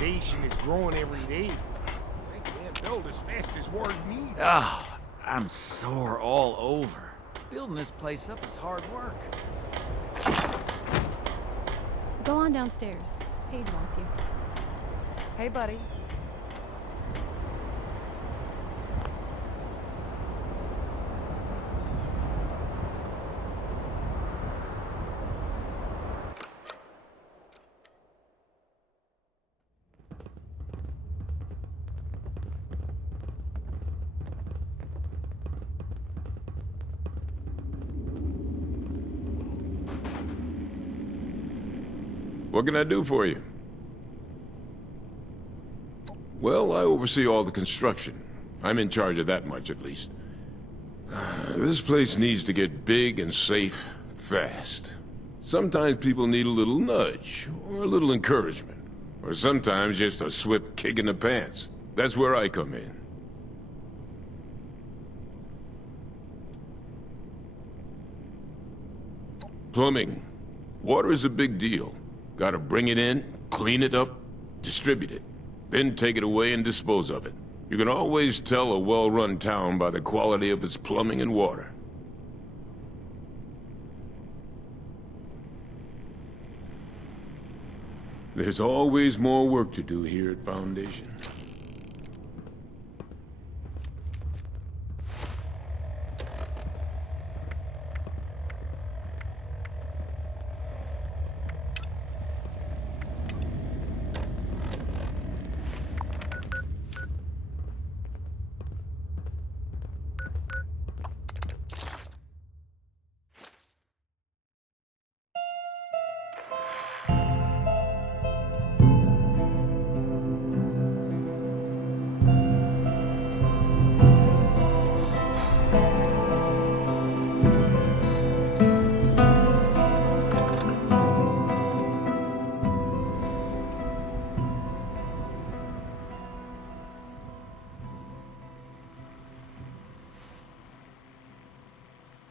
Nation is growing every day. They can't build as fast as word needs. Oh, I'm sore all over. Building this place up is hard work. Go on downstairs. Paige wants you. Hey, buddy. What can I do for you? Well, I oversee all the construction. I'm in charge of that much, at least. This place needs to get big and safe fast. Sometimes people need a little nudge, or a little encouragement, or sometimes just a swift kick in the pants. That's where I come in. Plumbing. Water is a big deal. Gotta bring it in, clean it up, distribute it, then take it away and dispose of it. You can always tell a well-run town by the quality of its plumbing and water. There's always more work to do here at Foundation.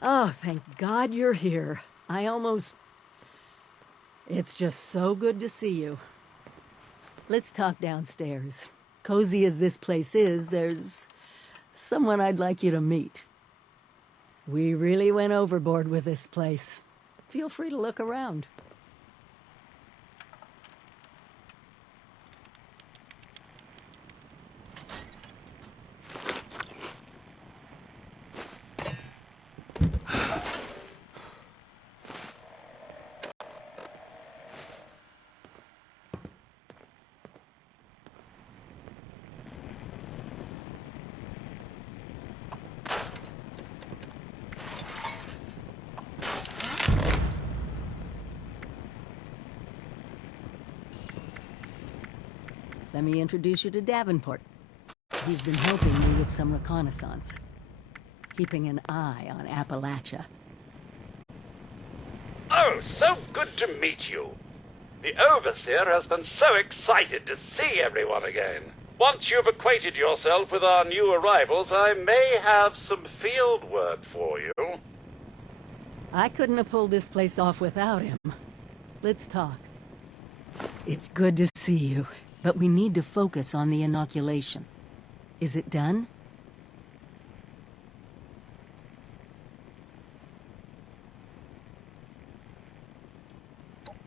Oh, thank God you're here. It's just so good to see you. Let's talk downstairs. Cozy as this place is, there's someone I'd like you to meet. We really went overboard with this place. Feel free to look around. Let me introduce you to Davenport. He's been helping me with some reconnaissance, keeping an eye on Appalachia. Oh, so good to meet you. The Overseer has been so excited to see everyone again. Once you've acquainted yourself with our new arrivals, I may have some field work for you. I couldn't have pulled this place off without him. Let's talk. It's good to see you, but we need to focus on the inoculation. Is it done?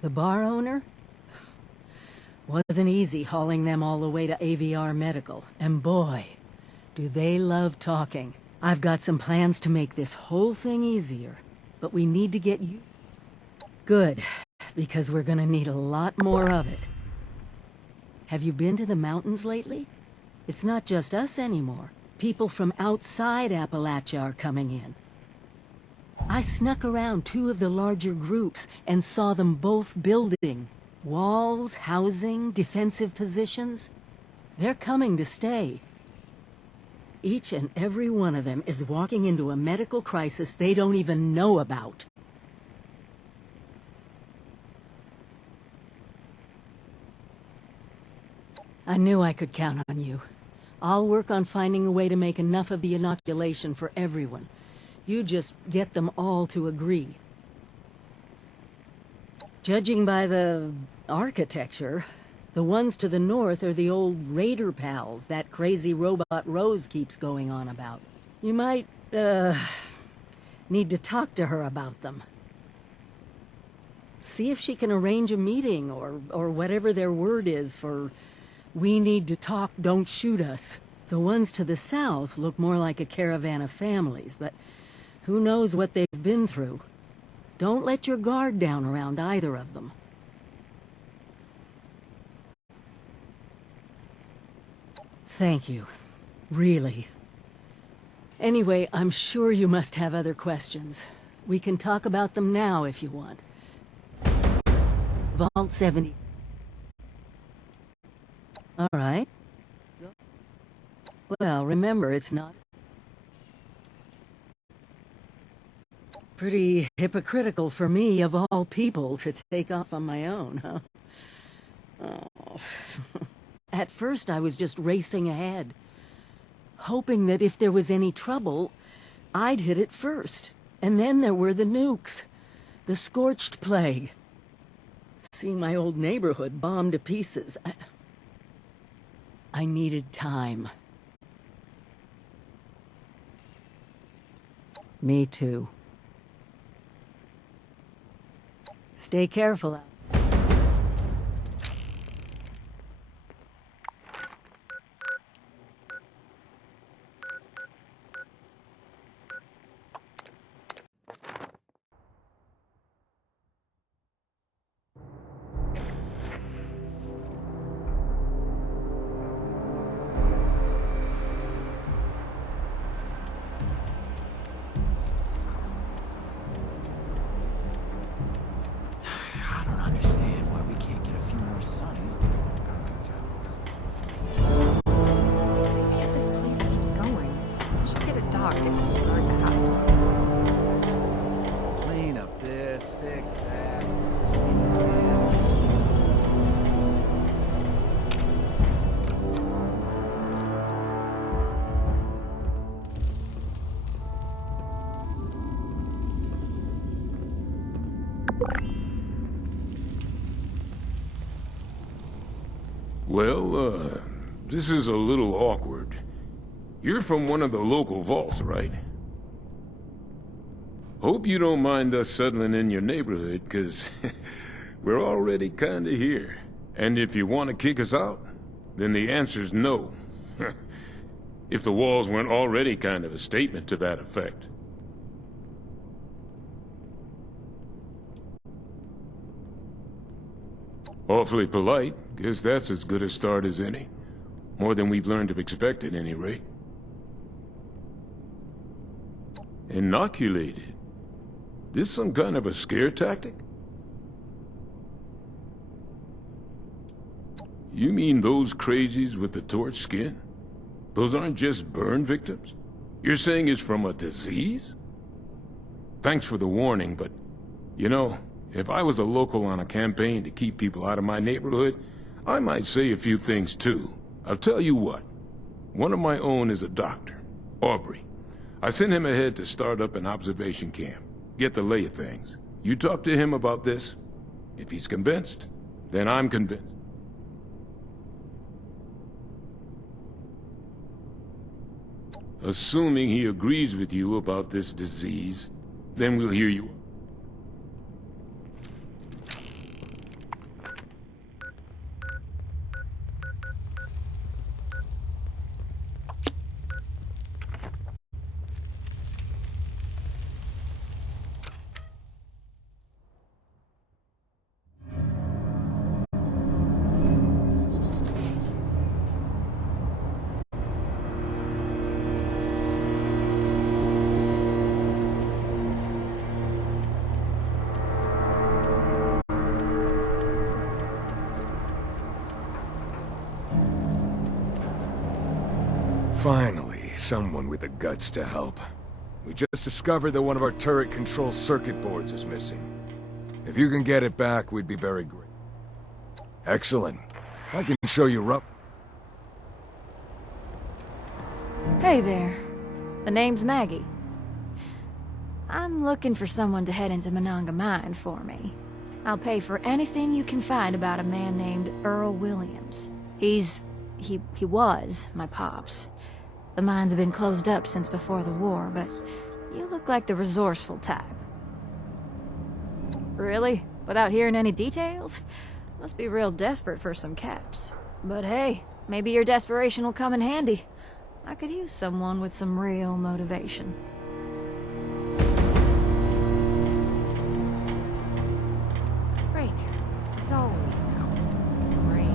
The bar owner? Wasn't easy hauling them all the way to AVR Medical, and boy, do they love talking. I've got some plans to make this whole thing easier, but we need to get you... Good, because we're gonna need a lot more of it. Have you been to the mountains lately? It's not just us anymore. People from outside Appalachia are coming in. I snuck around two of the larger groups and saw them both building. Walls, housing, defensive positions. They're coming to stay. Each and every one of them is walking into a medical crisis they don't even know about. I knew I could count on you. I'll work on finding a way to make enough of the inoculation for everyone. You just get them all to agree. Judging by the architecture, the ones to the north are the old raider pals that crazy robot Rose keeps going on about. You might, need to talk to her about them. See if she can arrange a meeting or whatever their word is for "we need to talk, don't shoot us." The ones to the south look more like a caravan of families, but who knows what they've been through. Don't let your guard down around either of them. Thank you. Really. Anyway, I'm sure you must have other questions. We can talk about them now if you want. Vault 70. All right. Well, remember, it's not... Pretty hypocritical for me, of all people, to take off on my own, huh? Oh. At first, I was just racing ahead, hoping that if there was any trouble, I'd hit it first. And then there were the nukes, the scorched plague. Seeing my old neighborhood bombed to pieces, I needed time. Me too. Stay careful out. Well, this is a little awkward. You're from one of the local vaults, right? Hope you don't mind us settling in your neighborhood, 'cause we're already kinda here. And if you want to kick us out, then the answer's no. If the walls weren't already kind of a statement to that effect. Awfully polite. Guess that's as good a start as any. More than we've learned to expect at any rate. Inoculated? This some kind of a scare tactic? You mean those crazies with the torch skin? Those aren't just burn victims? You're saying it's from a disease? Thanks for the warning, but, you know, if I was a local on a campaign to keep people out of my neighborhood, I might say a few things too. I'll tell you what. One of my own is a doctor, Aubrey. I sent him ahead to start up an observation camp, get the lay of things. You talk to him about this. If he's convinced, then I'm convinced. Assuming he agrees with you about this disease, then we'll hear you. Finally, someone with the guts to help. We just discovered that one of our turret control circuit boards is missing. If you can get it back, we'd be very grateful. Excellent. I can show you rough. Hey there. The name's Maggie. I'm looking for someone to head into Monongah Mine for me. I'll pay for anything you can find about a man named Earl Williams. He was my pops. The mines have been closed up since before the war, but you look like the resourceful type. Really? Without hearing any details? Must be real desperate for some caps. But hey, maybe your desperation will come in handy. I could use someone with some real motivation. Great. It's all great.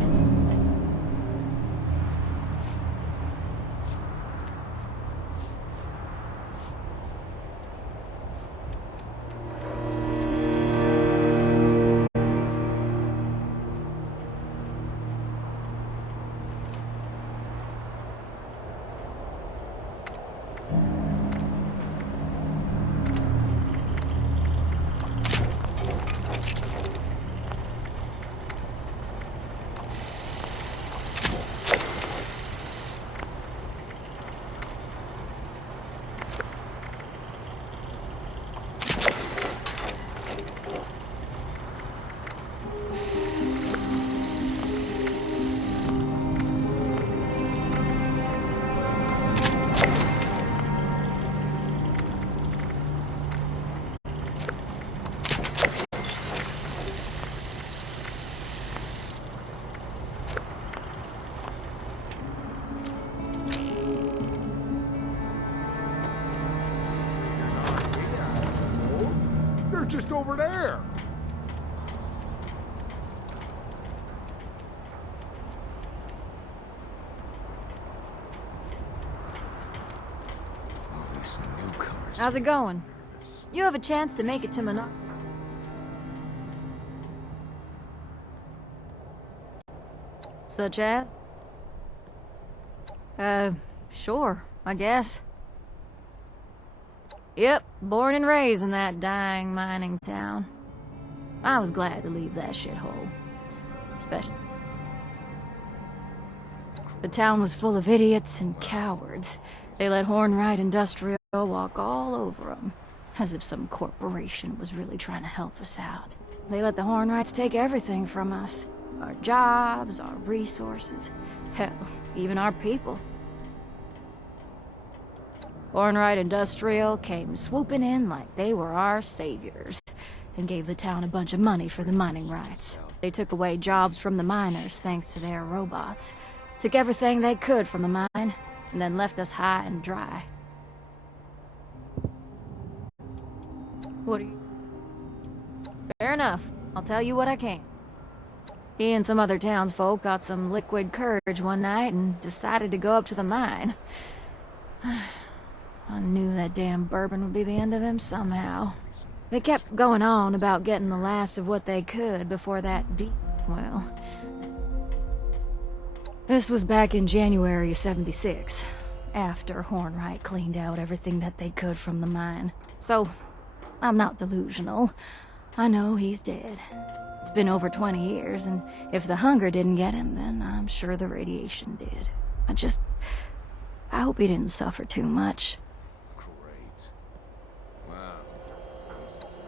They're just over there. All these newcomers. How's it going? You have a chance to make it to Monongah. Such as? Sure, I guess. Yep, born and raised in that dying mining town. I was glad to leave that shithole. Especially... The town was full of idiots and cowards. They let Hornwright Industrial walk all over them. As if some corporation was really trying to help us out. They let the Hornwrights take everything from us. Our jobs, our resources, hell, even our people. Hornwright Industrial came swooping in like they were our saviors, and gave the town a bunch of money for the mining rights. They took away jobs from the miners thanks to their robots. Took everything they could from the mine, and then left us high and dry. What are you... Fair enough. I'll tell you what I can. He and some other townsfolk got some liquid courage one night and decided to go up to the mine. I knew that damn bourbon would be the end of him somehow. They kept going on about getting the last of what they could before that well... This was back in January of '76, after Hornwright cleaned out everything that they could from the mine. So, I'm not delusional. I know he's dead. It's been over 20 years, and if the hunger didn't get him, then I'm sure the radiation did. I hope he didn't suffer too much. Great. Wow.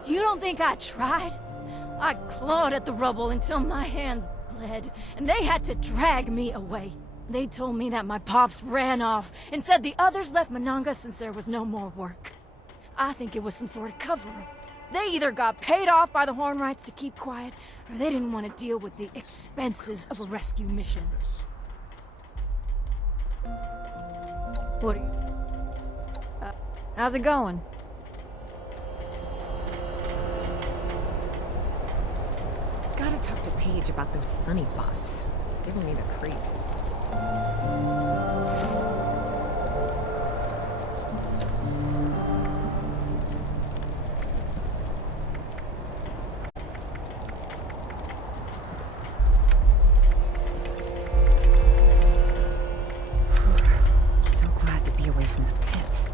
You don't think I tried? I clawed at the rubble until my hands bled, and they had to drag me away. They told me that my pops ran off, and said the others left Monongah since there was no more work. I think it was some sort of cover-up. They either got paid off by the Hornwrights to keep quiet, or they didn't want to deal with the expenses of a rescue mission. What are you... how's it going? Gotta talk to Paige about those Sunny bots. Giving me the creeps. So glad to be away from the pit.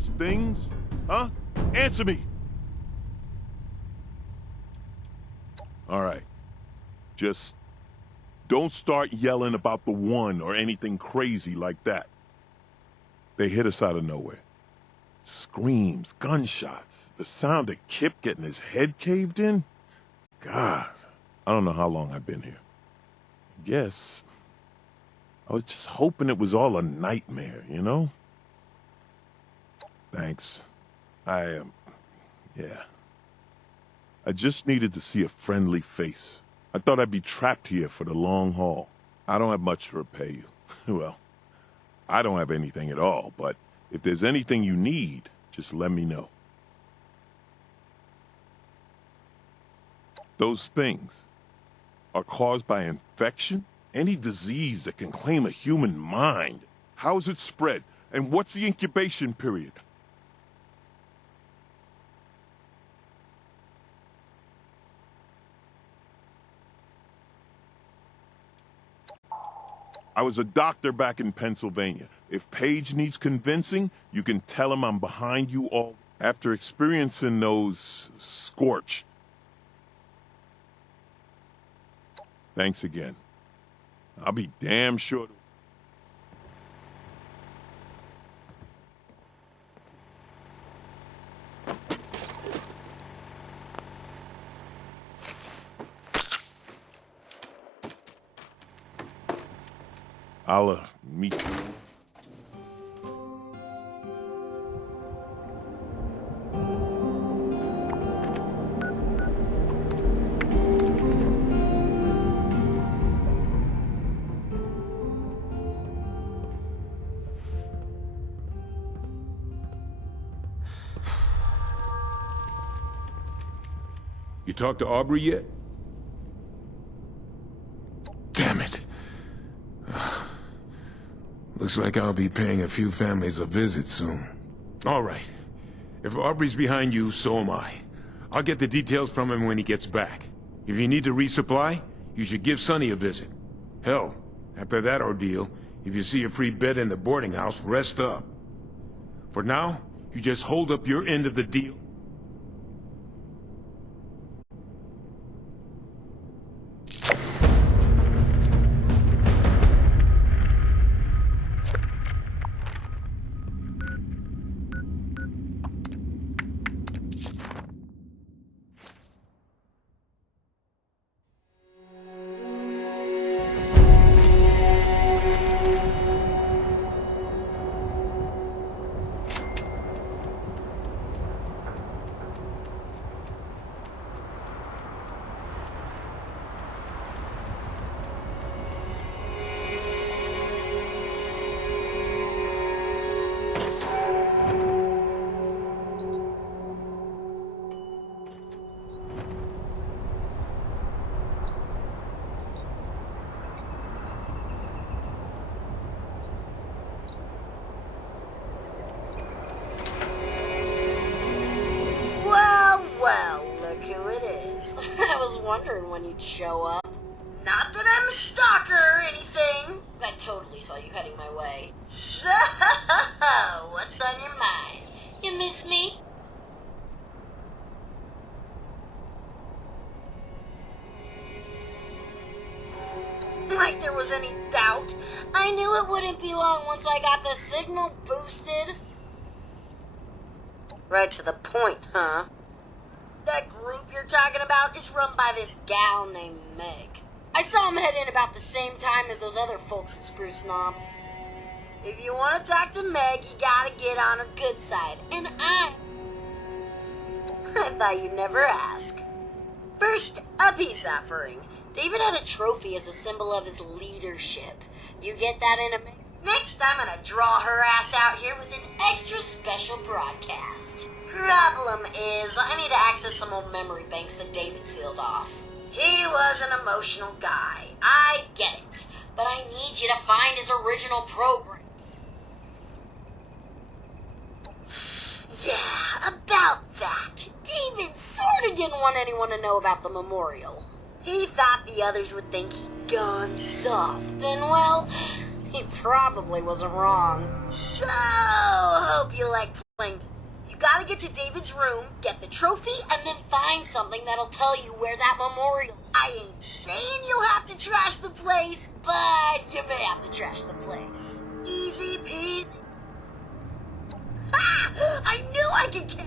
those things? Huh? Answer me! Alright. Just don't start yelling about the one or anything crazy like that. They hit us out of nowhere. Screams, gunshots, the sound of Kip getting his head caved in. God, I don't know how long I've been here. I guess I was just hoping it was all a nightmare, you know? Thanks. Yeah. I just needed to see a friendly face. I thought I'd be trapped here for the long haul. I don't have much to repay you. Well, I don't have anything at all, but if there's anything you need, just let me know. Those things are caused by infection? Any disease that can claim a human mind. How is it spread? And what's the incubation period? I was a doctor back in Pennsylvania. If Paige needs convincing, you can tell him I'm behind you all. After experiencing those scorched. Thanks again. I'll be damn sure to... I'll meet you. You talked to Aubrey yet? Damn it. Looks like I'll be paying a few families a visit soon. All right. If Aubrey's behind you, so am I. I'll get the details from him when he gets back. If you need to resupply, you should give Sonny a visit. Hell, after that ordeal, if you see a free bed in the boarding house, rest up. For now, you just hold up your end of the deal. I was wondering when you'd show up. Not that I'm a stalker or anything. I totally saw you heading my way. So, what's on your mind? You miss me? Like there was any doubt. I knew it wouldn't be long once I got the signal boosted. Right to the point, huh? That group you're talking about is run by this gal named Meg. I saw him head in about the same time as those other folks at Spruce Knob. If you want to talk to Meg, you gotta get on her good side. And I thought you'd never ask. First, a peace offering. David had a trophy as a symbol of his leadership. You get that in a minute? Next, I'm gonna draw her ass out here with an extra special broadcast. Problem is, I need to access some old memory banks that David sealed off. He was an emotional guy. I get it. But I need you to find his original program. Yeah, about that. David sorta didn't want anyone to know about the memorial. He thought the others would think he'd gone soft, and well, he probably wasn't wrong. So, hope you like You gotta get to David's room, get the trophy, and then find something that'll tell you where that memorial. I ain't saying you'll have to trash the place, but you may have to trash the place. Easy peasy. Ha! I knew I could catch.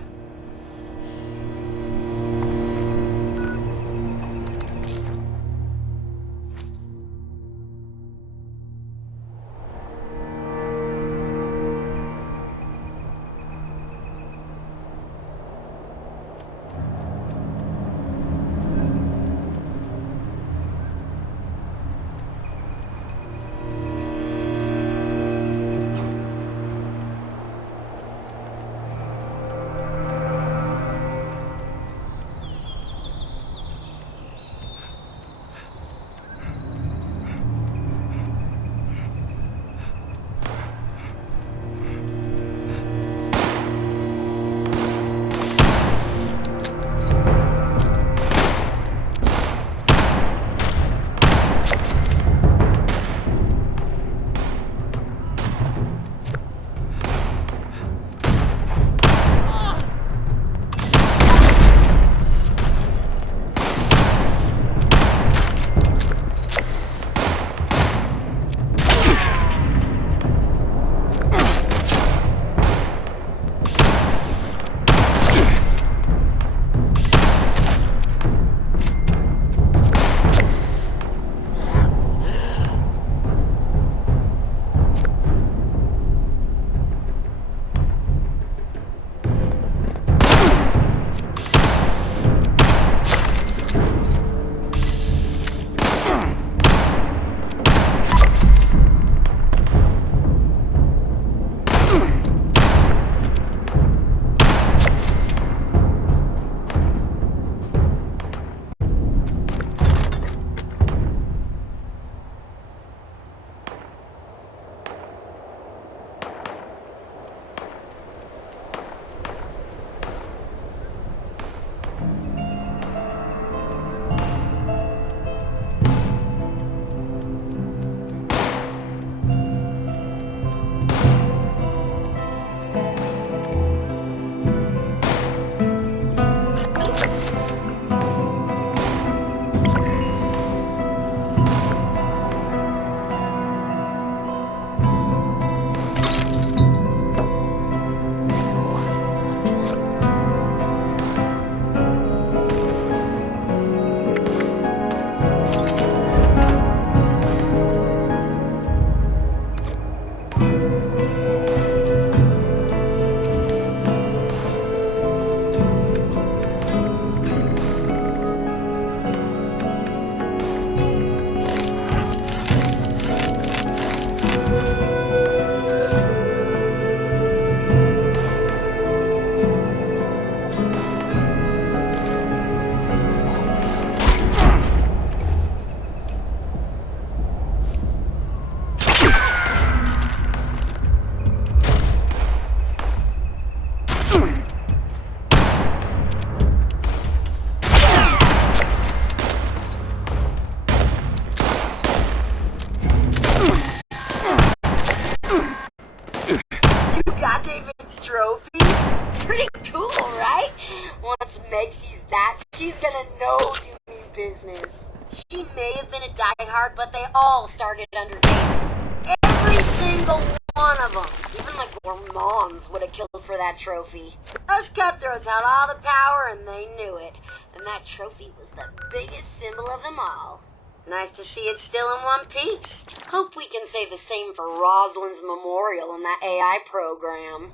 Once Meg sees that, she's gonna know you mean business. She may have been a diehard, but they all started under David. Every single one of them. Even like our moms would have killed for that trophy. Us cutthroats had all the power and they knew it. And that trophy was the biggest symbol of them all. Nice to see it still in one piece. Hope we can say the same for Rosalind's memorial in that AI program.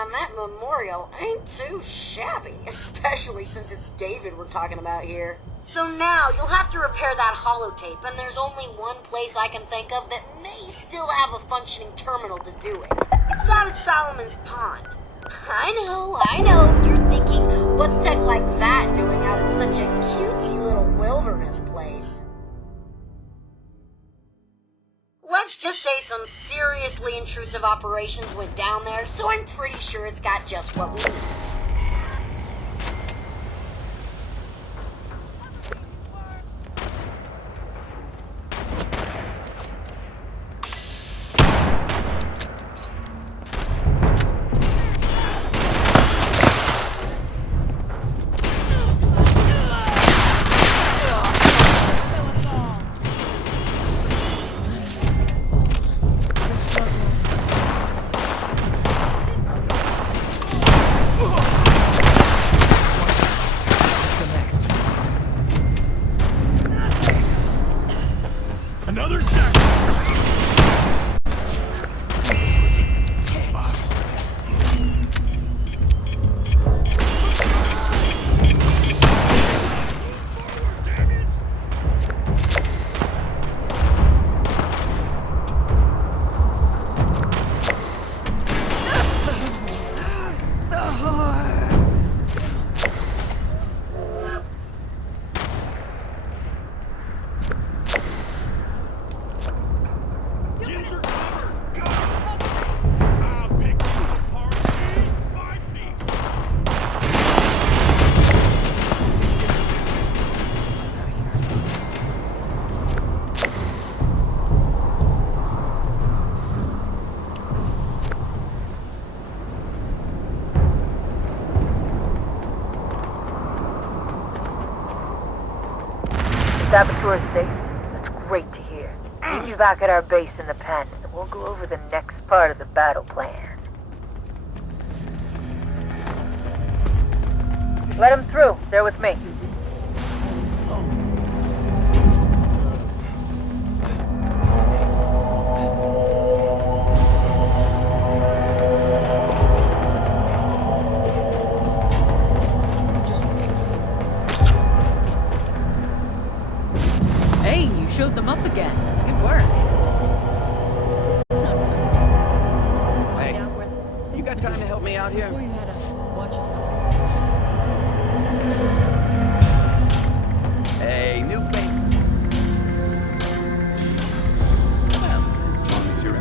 And that memorial ain't too shabby, especially since it's David we're talking about here. So now you'll have to repair that holotape, and there's only one place I can think of that may still have a functioning terminal to do it. It's out at Solomon's Pond. I know, you're thinking, what's tech like that doing out in such a cutesy little wilderness place? Let's just say some seriously intrusive operations went down there, so I'm pretty sure it's got just what we need. Another shot! Saboteur is safe? That's great to hear. Meet you back at our base in the pen, and we'll go over the next part of the battle plan. Let him through. They're with me. Hey, you showed them up again. Good work. Hey, you got time to help me out here? Before you had to watch yourself. Hey, new face. Well, as long as you're in.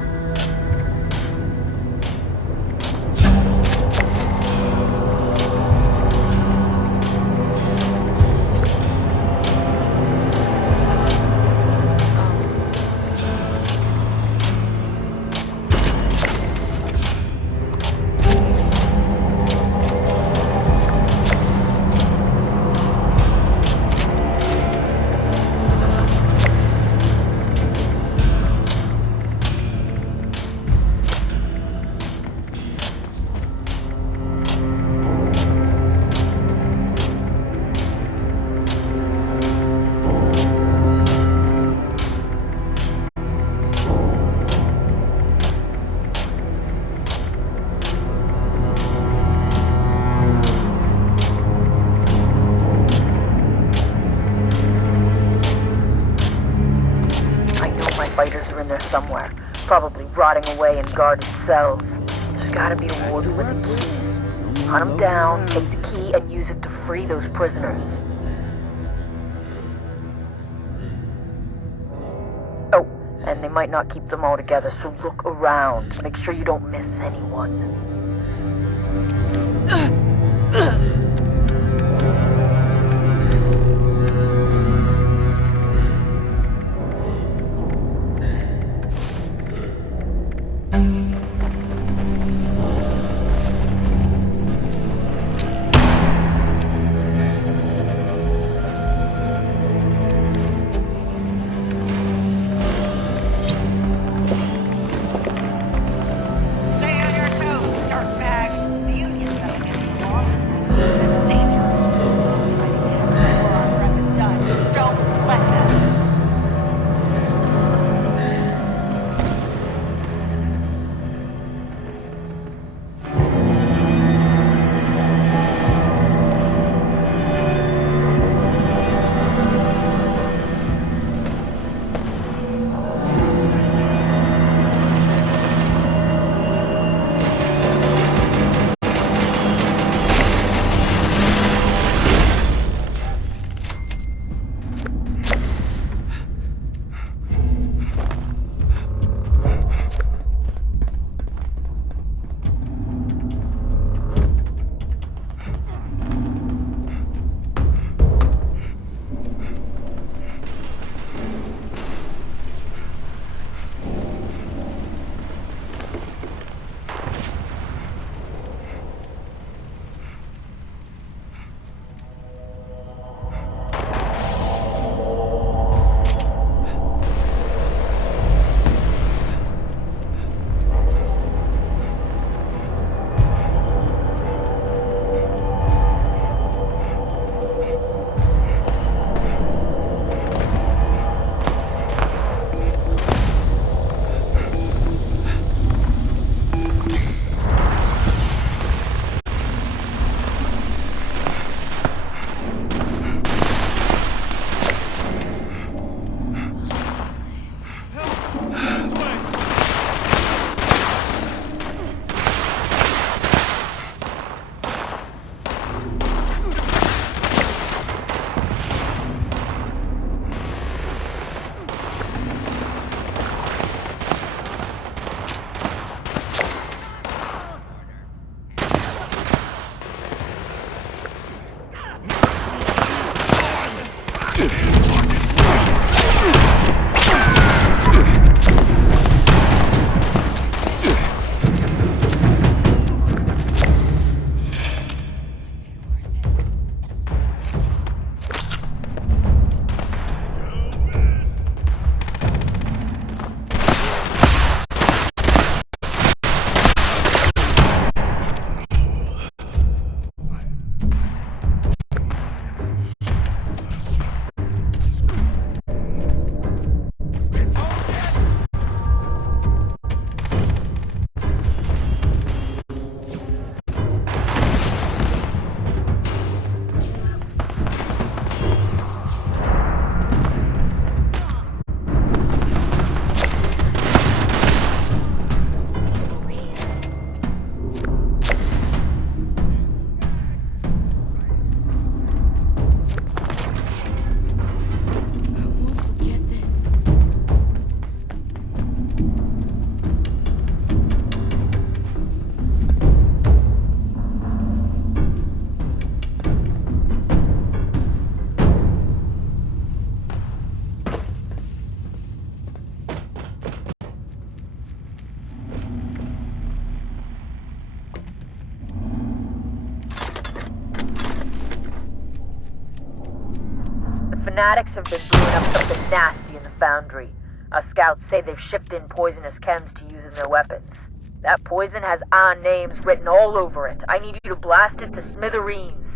Fighters are in there somewhere, probably rotting away in guarded cells. There's gotta be a warden with the key. Hunt them down, take the key, and use it to free those prisoners. Oh, and they might not keep them all together, so look around. Make sure you don't miss anyone. Stay on your toes, dirtbag. The Union's gonna get you off. fanatics have been brewing up something nasty in the foundry. Our scouts say they've shipped in poisonous chems to use in their weapons. That poison has our names written all over it. I need you to blast it to smithereens.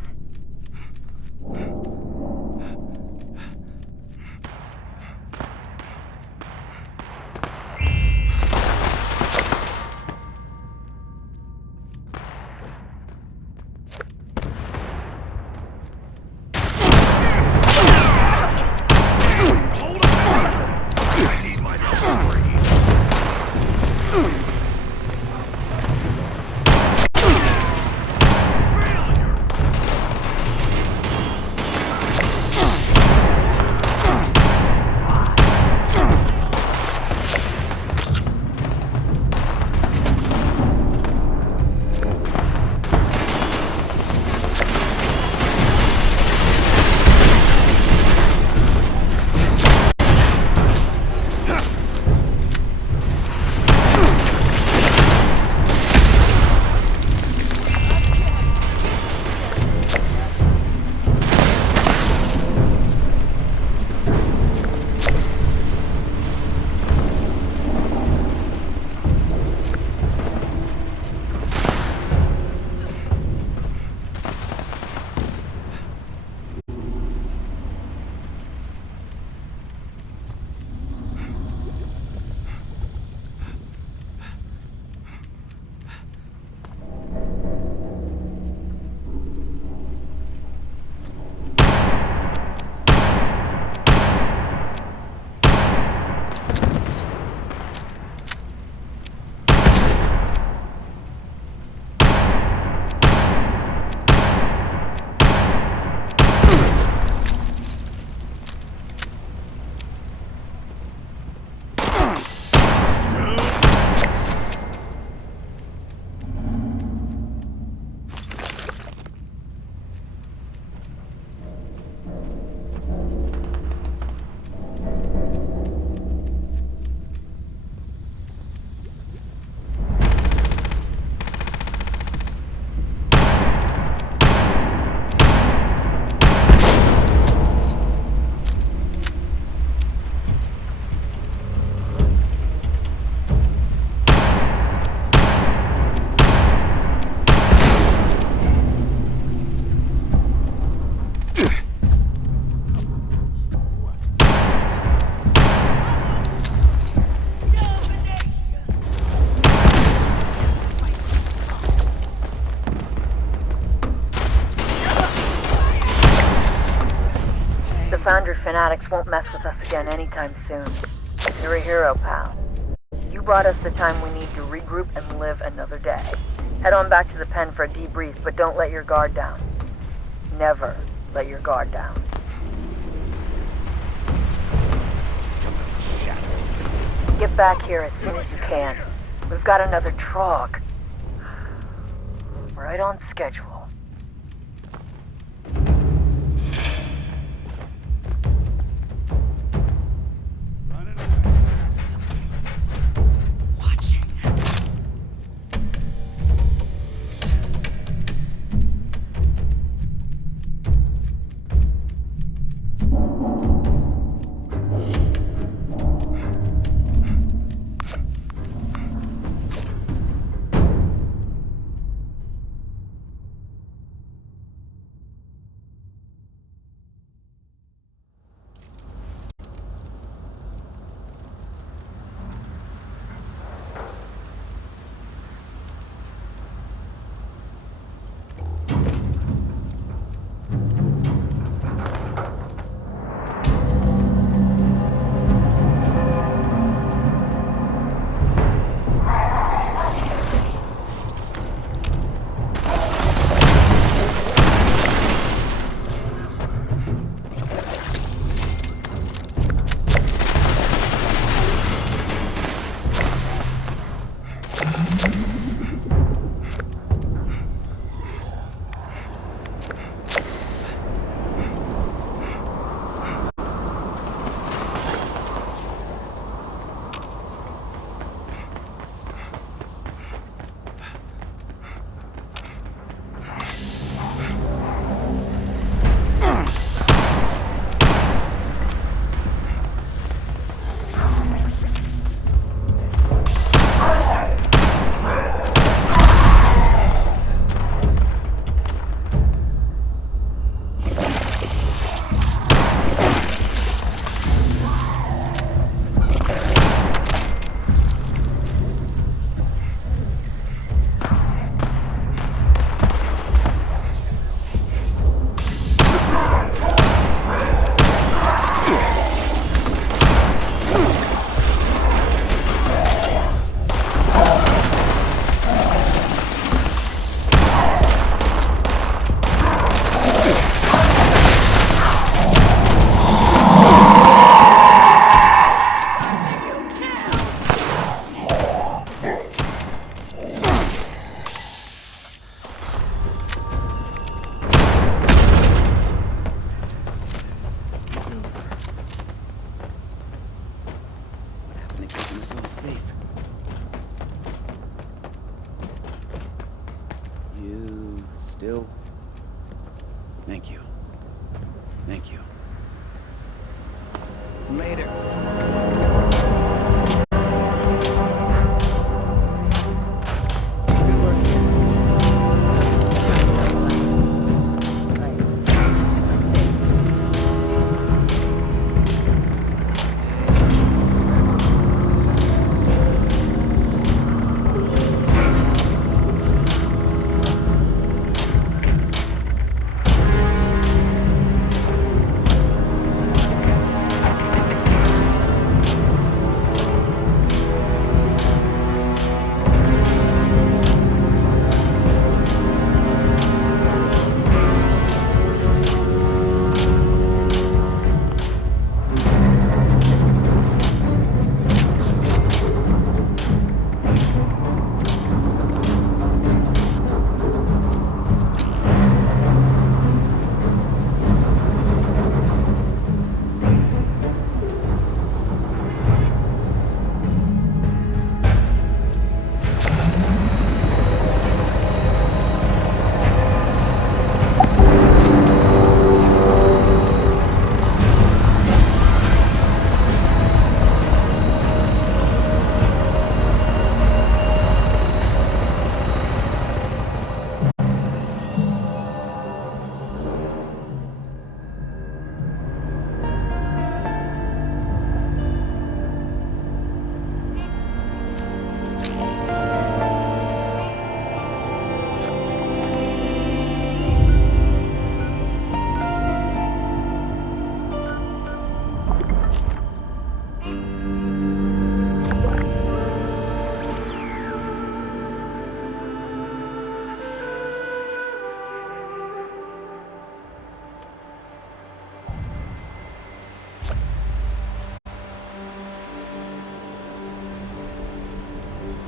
Foundry fanatics won't mess with us again anytime soon. You're a hero, pal. You bought us the time we need to regroup and live another day. Head on back to the pen for a debrief, but don't let your guard down. Never let your guard down. Get back here as soon as you can. We've got another trog. Right on schedule. still. Thank you. Thank you. Later.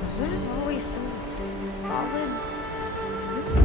Was Earth always so solid? This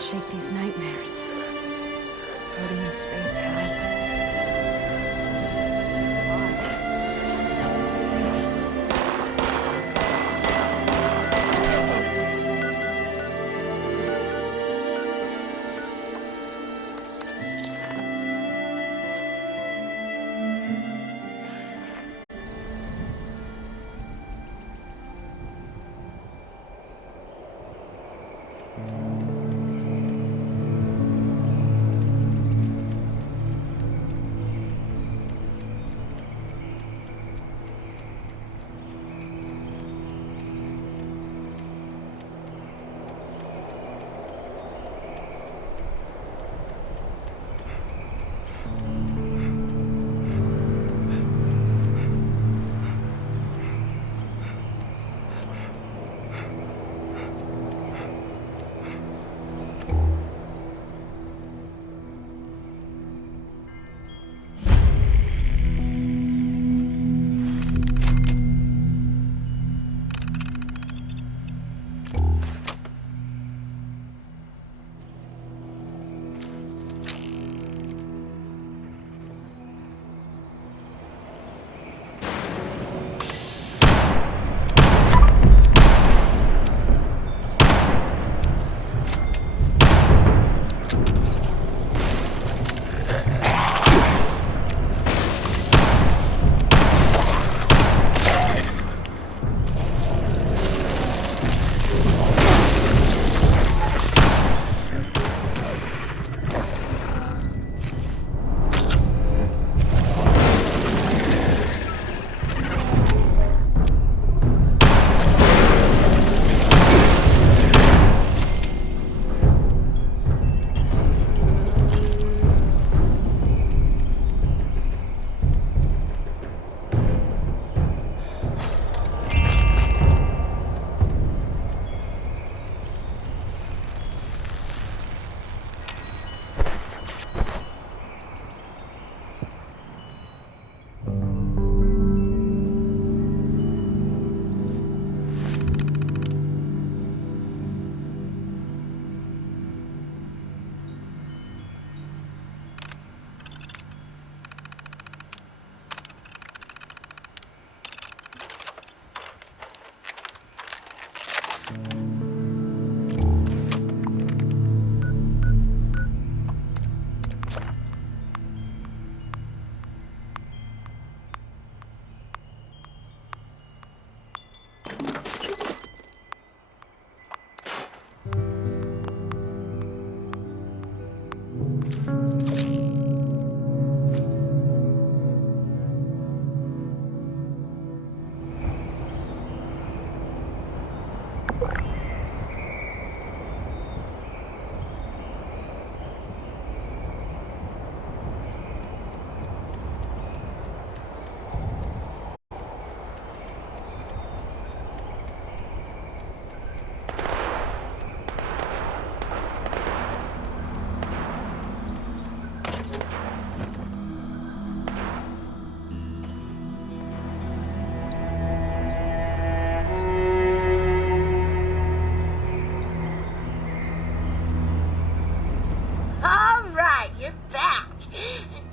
and shake these nightmares. Floating in space, right? Just why?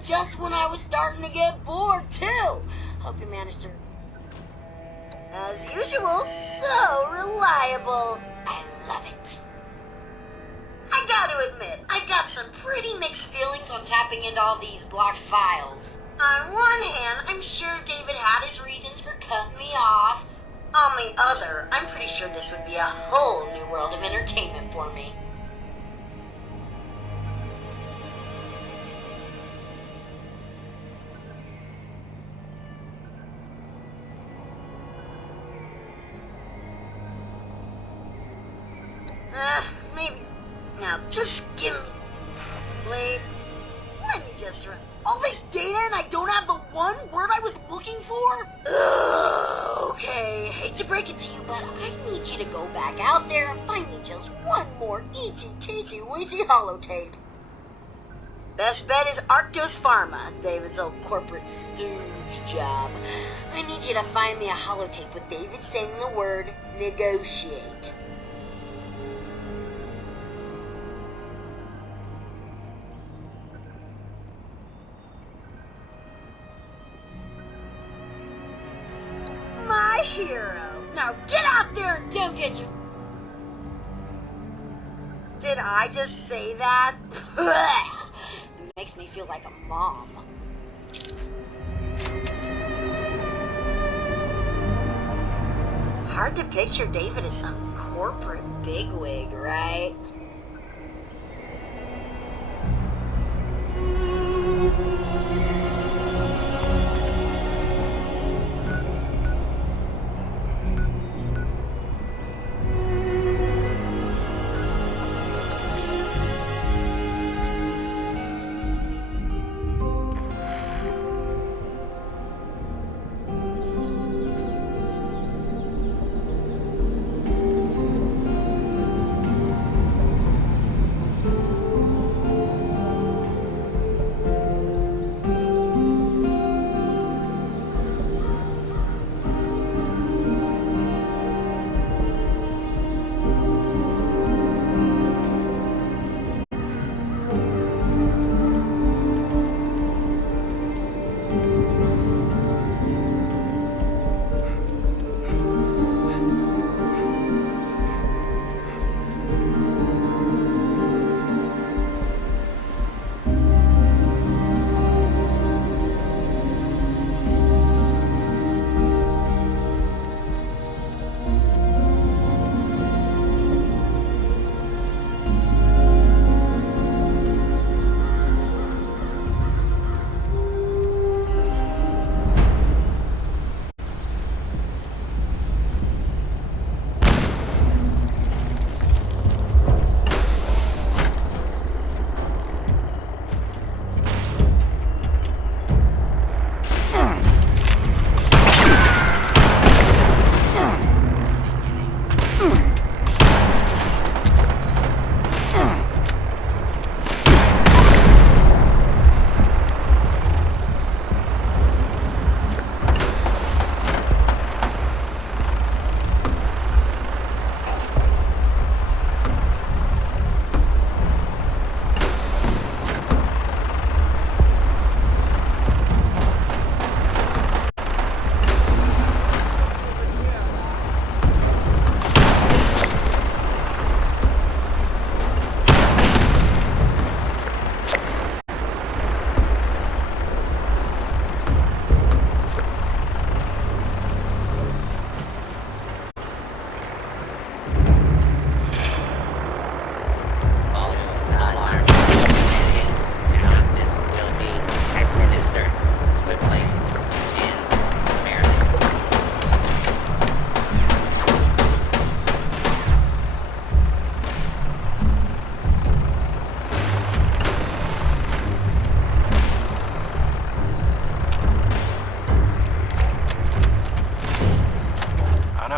Just when I was starting to get bored, too. Hope you managed to... As usual, so reliable. I love it. I gotta admit, I've got some pretty mixed feelings on tapping into all these blocked files. On one hand, I'm sure David had his reasons for cutting me off. On the other, I'm pretty sure this would be a whole new world of entertainment for me. Maybe. Now, just give me... Let me just run. All this data and I don't have the one word I was looking for? Okay, hate to break it to you, but I need you to go back out there and find me just one more eatsy-teensy-weensy holotape. Best bet is Arctos Pharma, David's old corporate stooge job. I need you to find me a holotape with David saying the word negotiate. hero. Now get out there and don't get your... Did I just say that? It makes me feel like a mom. Hard to picture David as some corporate bigwig, right?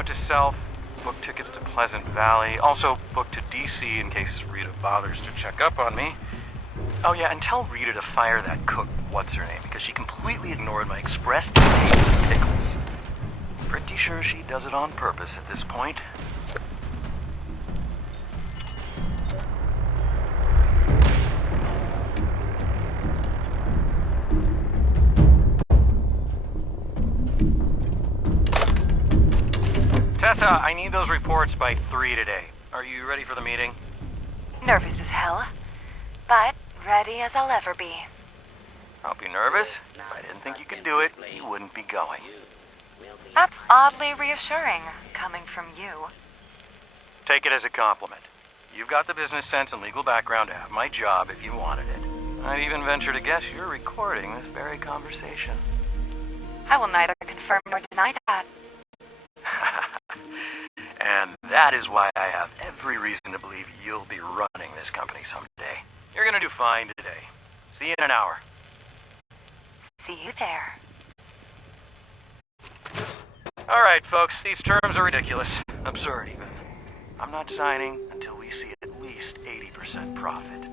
To self, book tickets to Pleasant Valley, also book to DC in case Rita bothers to check up on me. Oh yeah, and tell Rita to fire that cook, what's her name, because she completely ignored my express details of pickles. Pretty sure she does it on purpose at this point. Tessa, I need those reports by 3 today. Are you ready for the meeting? Nervous as hell, but ready as I'll ever be. I'll be nervous. If I didn't think you could do it, you wouldn't be going. That's oddly reassuring, coming from you. Take it as a compliment. You've got the business sense and legal background to have my job if you wanted it. I'd even venture to guess you're recording this very conversation. I will neither confirm nor deny that. And that is why I have every reason to believe you'll be running this company someday. You're gonna do fine today. See you in an hour. See you there. Alright, folks, these terms are ridiculous. Absurd, even. I'm not signing until we see at least 80% profit.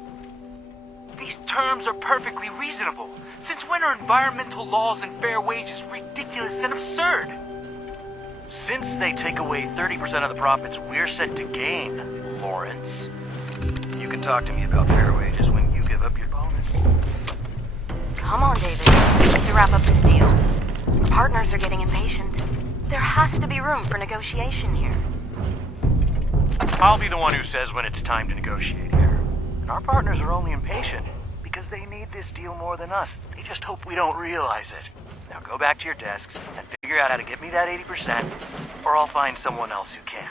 These terms are perfectly reasonable. Since when are environmental laws and fair wages ridiculous and absurd? Since they take away 30% of the profits we're set to gain, Lawrence, you can talk to me about fair wages when you give up your bonus. Come on, David. Let's wrap up this deal. The partners are getting impatient. There has to be room for negotiation here. I'll be the one who says when it's time to negotiate here. And our partners are only impatient because they need this deal more than us. They just hope we don't realize it. Now go back to your desks and figure out how to get me that 80%, or I'll find someone else who can.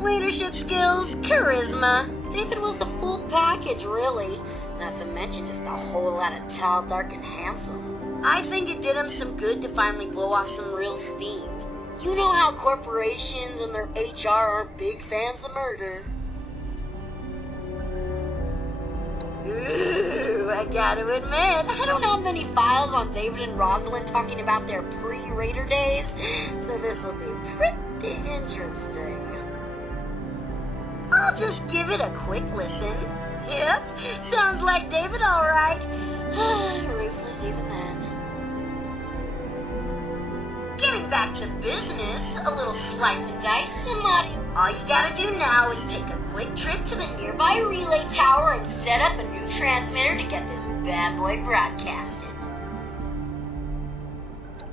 Leadership skills, charisma. David was a full package, really. Not to mention just a whole lot of tall, dark, and handsome. I think it did him some good to finally blow off some real steam. You know how corporations and their HR are big fans of murder. Ooh, I gotta admit, I don't have many files on David and Rosalind talking about their pre-Raider days, so this'll be pretty interesting. I'll just give it a quick listen. Yep, sounds like David alright. Ruthless even then. Getting back to business, a little slice and dice, some audio. All you gotta do now is take a quick trip to the nearby relay tower and set up a new transmitter to get this bad boy broadcasting.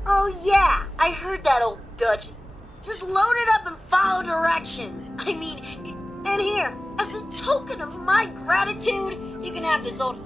Oh yeah, I heard that old Dutch. Just load it up and follow directions. I mean, and here, as a token of my gratitude, you can have this old...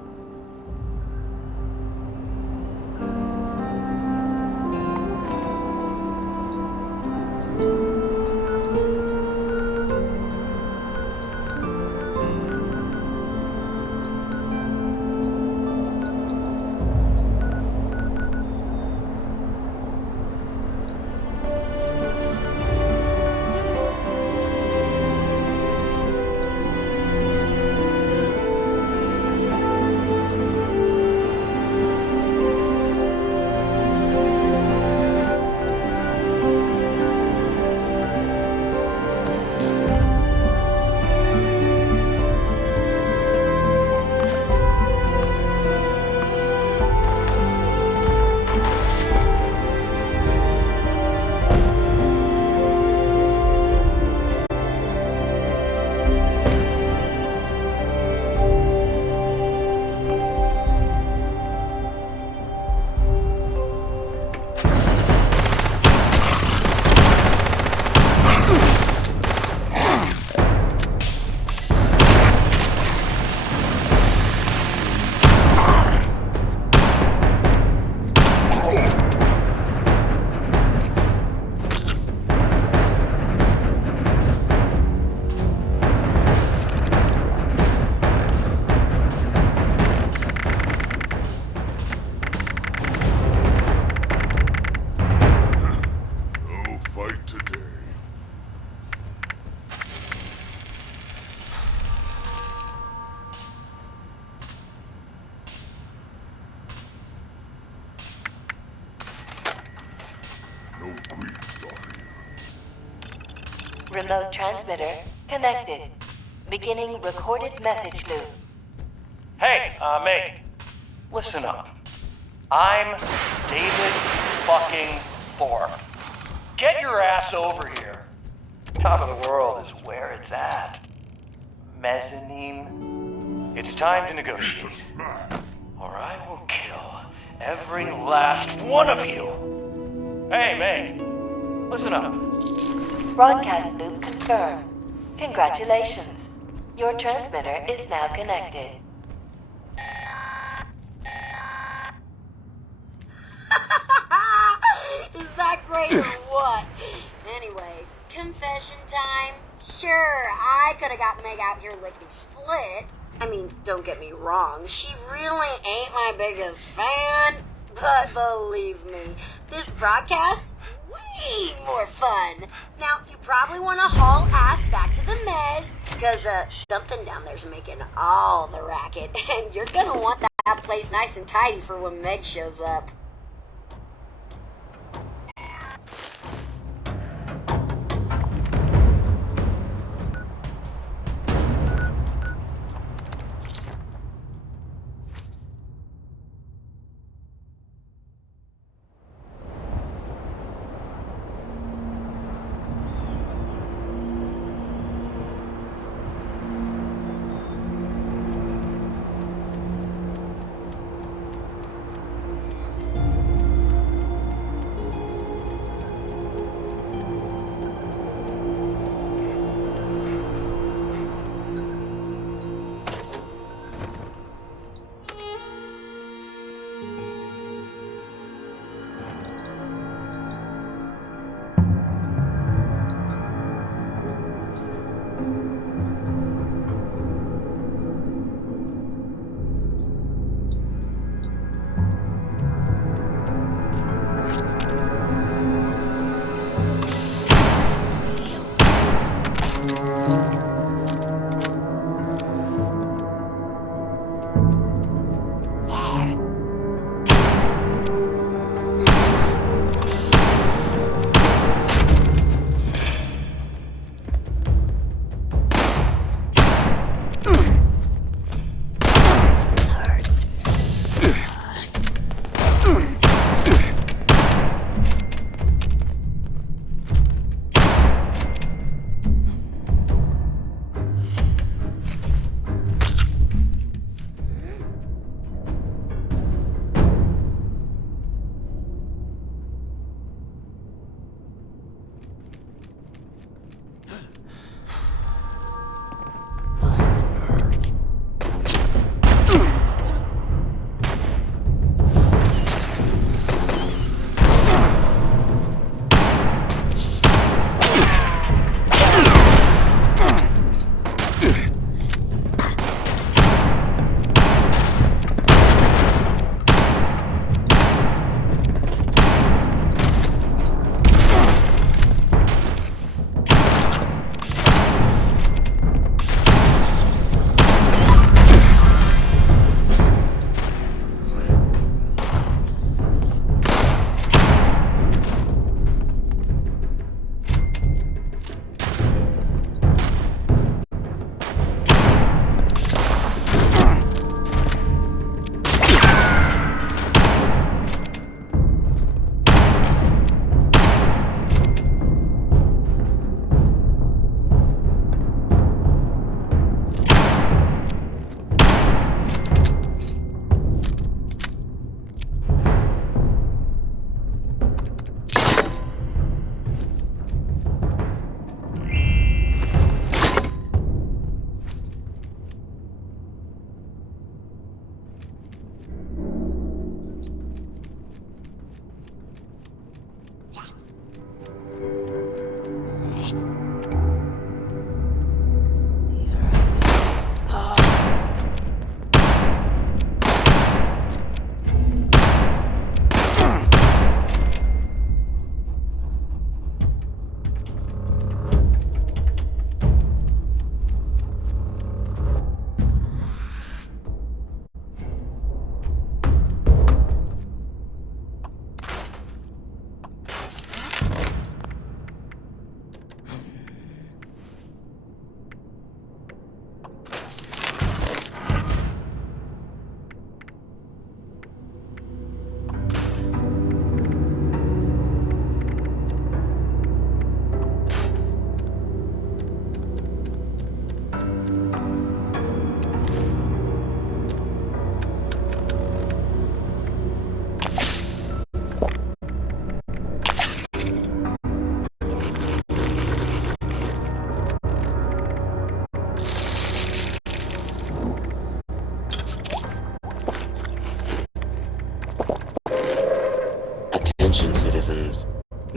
Remote transmitter connected. Beginning recorded message loop. Hey, Meg. Listen up. I'm David fucking Thorpe. Get your ass over here. Top of the world is where it's at. Mezzanine. It's time to negotiate. Or I will kill every last one of you. Hey, Meg. Listen up. Broadcast loop confirmed. Congratulations. Your transmitter is now connected. Is that great or what? Anyway, confession time. Sure, I could have got Meg out here lickety-split. I mean, don't get me wrong, she really ain't my biggest fan. But believe me, this broadcast, way more fun. Now, you probably want to haul ass back to the mez, because something down there's making all the racket, and you're gonna want that place nice and tidy for when Meg shows up.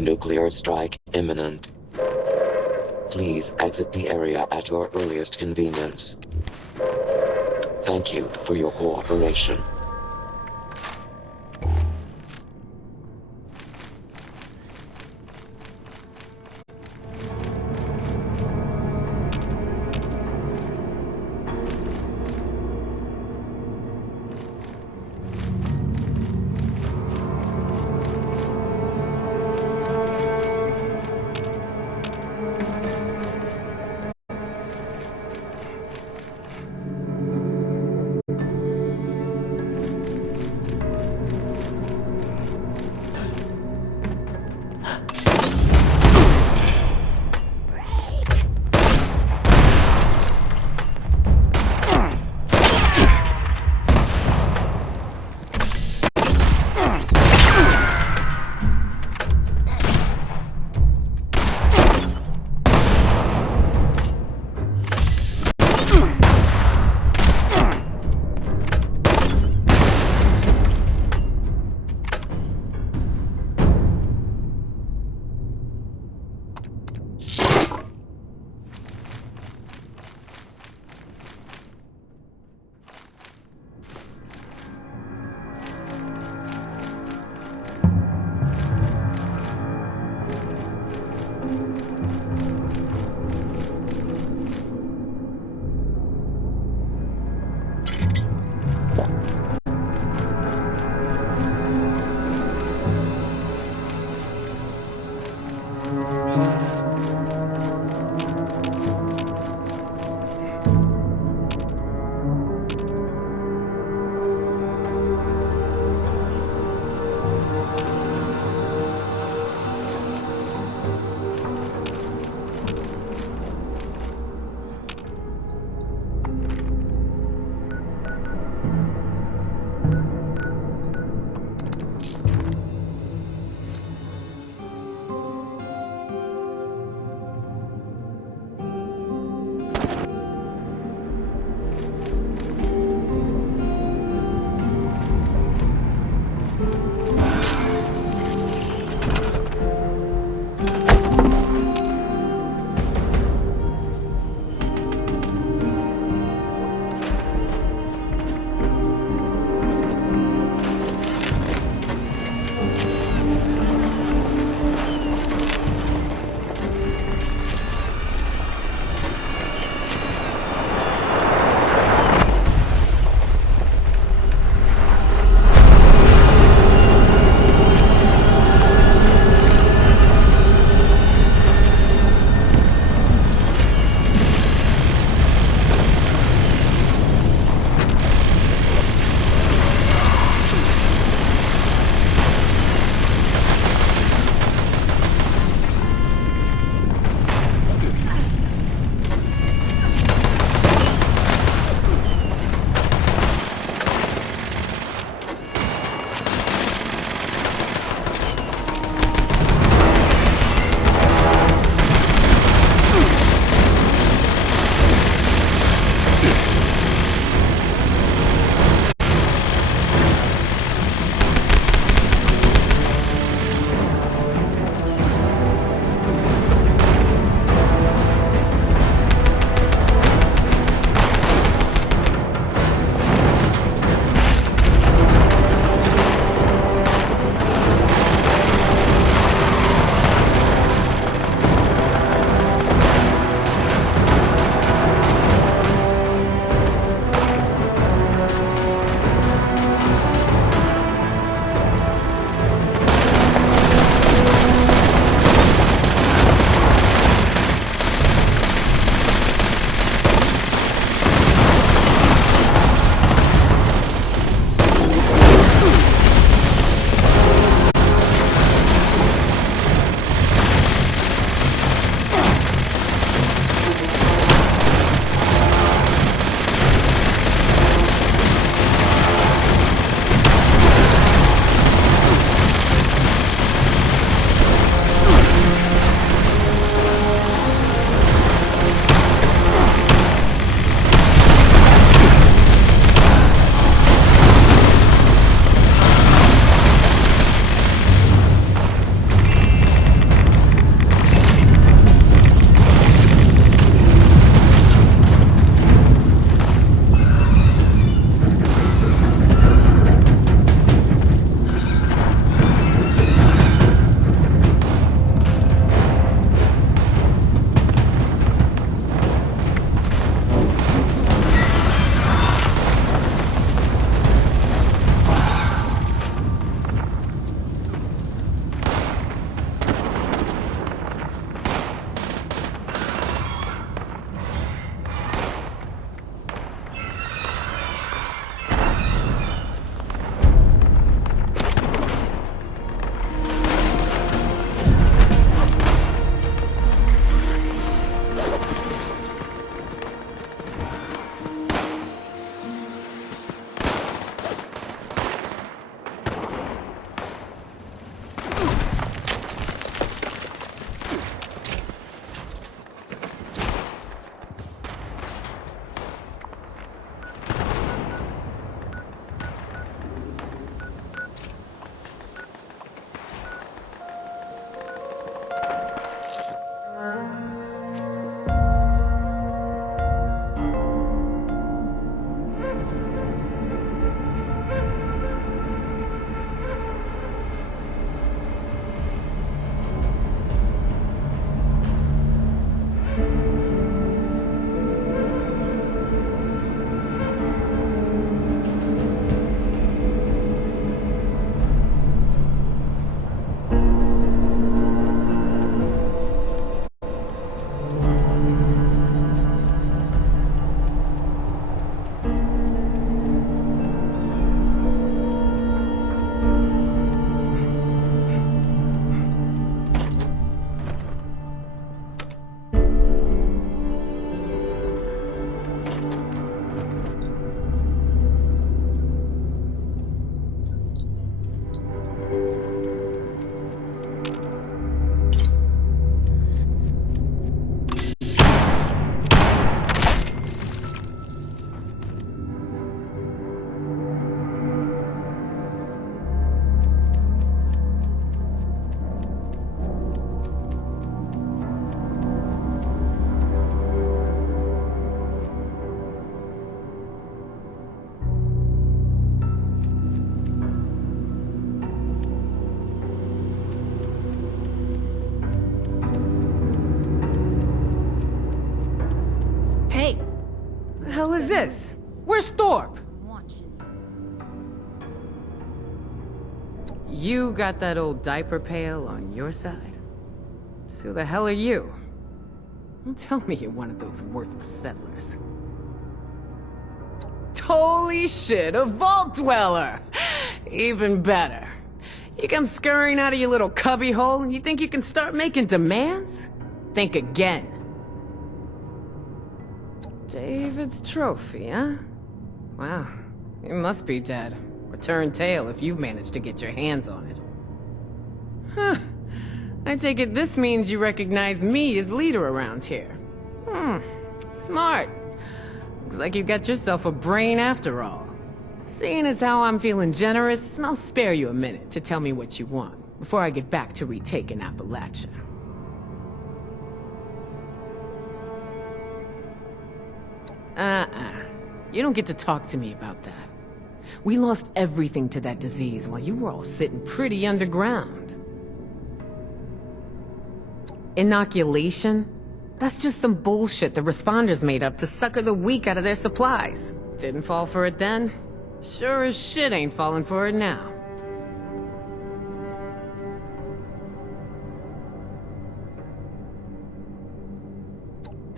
Nuclear strike imminent. Please exit the area at your earliest convenience. Thank you for your cooperation. this? Where's Thorpe? You got that old diaper pail on your side? So who the hell are you? Don't tell me you're one of those worthless settlers. Holy shit, a vault dweller! Even better. You come scurrying out of your little cubbyhole and you think you can start making demands? Think again. David's trophy, huh? Wow, it must be dead. Return tail if you've managed to get your hands on it. Huh. I take it this means you recognize me as leader around here. Smart. Looks like you got yourself a brain after all. Seeing as how I'm feeling generous, I'll spare you a minute to tell me what you want before I get back to retaking Appalachia. You don't get to talk to me about that. We lost everything to that disease while you were all sitting pretty underground. Inoculation? That's just some bullshit the responders made up to sucker the weak out of their supplies. Didn't fall for it then? Sure as shit ain't falling for it now.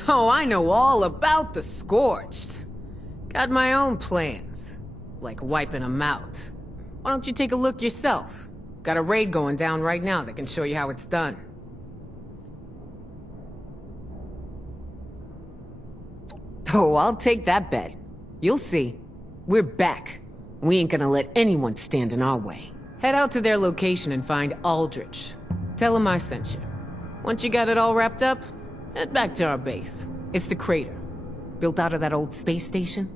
Oh, I know all about the Scorched. Got my own plans. Like wiping them out. Why don't you take a look yourself? Got a raid going down right now that can show you how it's done. Oh, I'll take that bet. You'll see. We're back. We ain't gonna let anyone stand in our way. Head out to their location and find Aldrich. Tell him I sent you. Once you got it all wrapped up, head back to our base. It's the crater. Built out of that old space station.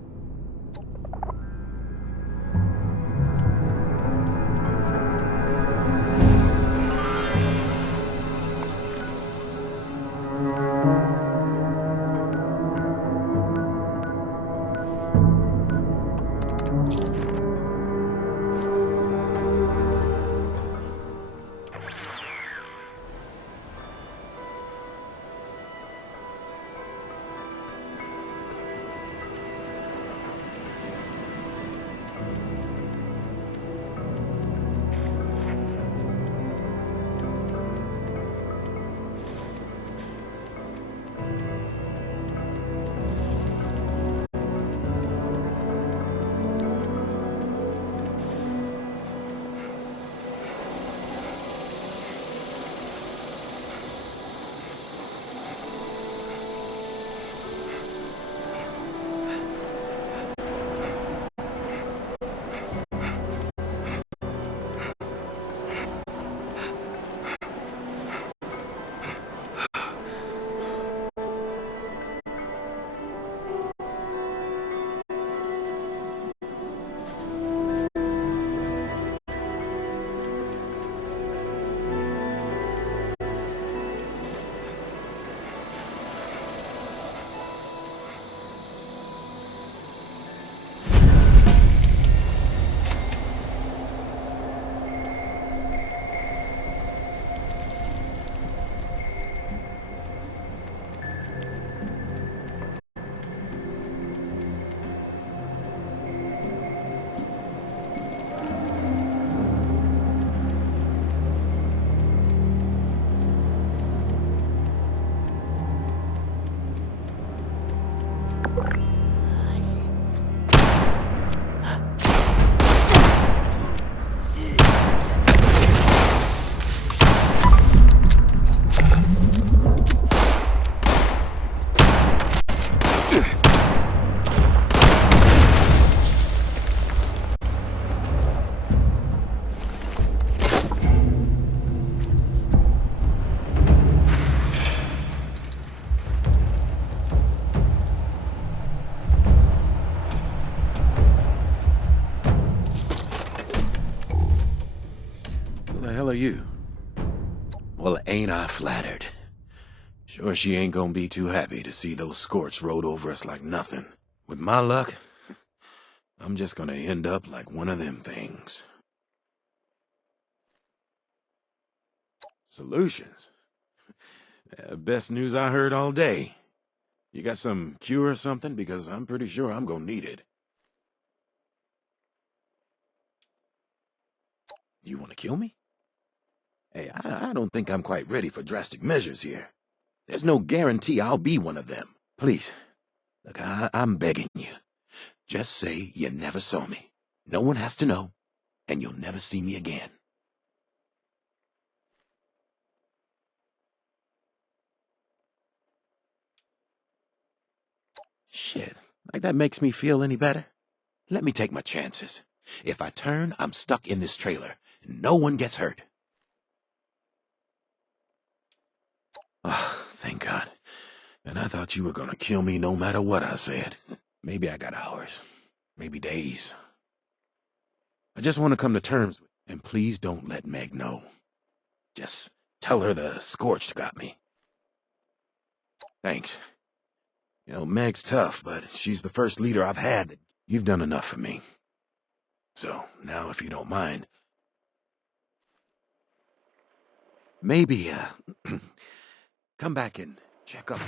hell are you? Well, ain't I flattered. Sure she ain't gonna be too happy to see those Scorched rode over us like nothing. With my luck, I'm just gonna end up like one of them things. Solutions? Best news I heard all day. You got some cure or something? Because I'm pretty sure I'm gonna need it. You want to kill me? Hey, I don't think I'm quite ready for drastic measures here. There's no guarantee I'll be one of them. Please, look, I'm begging you. Just say you never saw me. No one has to know, and you'll never see me again. Shit, like that makes me feel any better? Let me take my chances. If I turn, I'm stuck in this trailer, and no one gets hurt. Oh, thank God. And I thought you were gonna kill me no matter what I said. Maybe I got hours. Maybe days. I just want to come to terms with it, and please don't let Meg know. Just tell her the Scorched got me. Thanks. You know, Meg's tough, but she's the first leader I've had. You've done enough for me. So, now if you don't mind, maybe, come back and check up.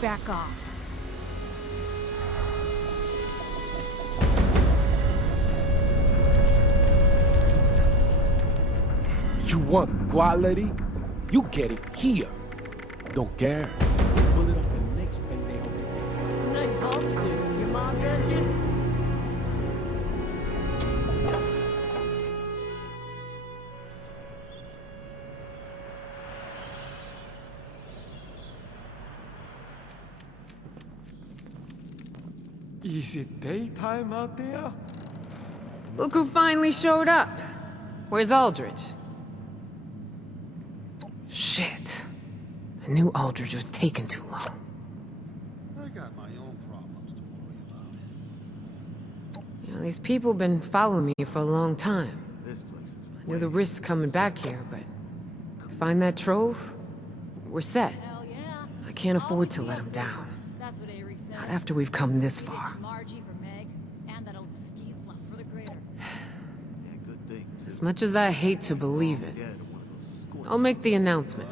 Back off. You want quality? You get it here. Don't care. Pull it up the next pendejo. Nice Hulk suit. Your mom dress you? Is it daytime out there? Look who finally showed up. Where's Aldridge? Shit. I knew Aldridge was taking too long. I got my own problems to worry about. You know, these people been following me for a long time. This place is... I knew the risk coming back here, but... Find that trove? We're set. I can't afford to let them down. Not after we've come this far. As much as I hate to believe it, I'll make the announcement.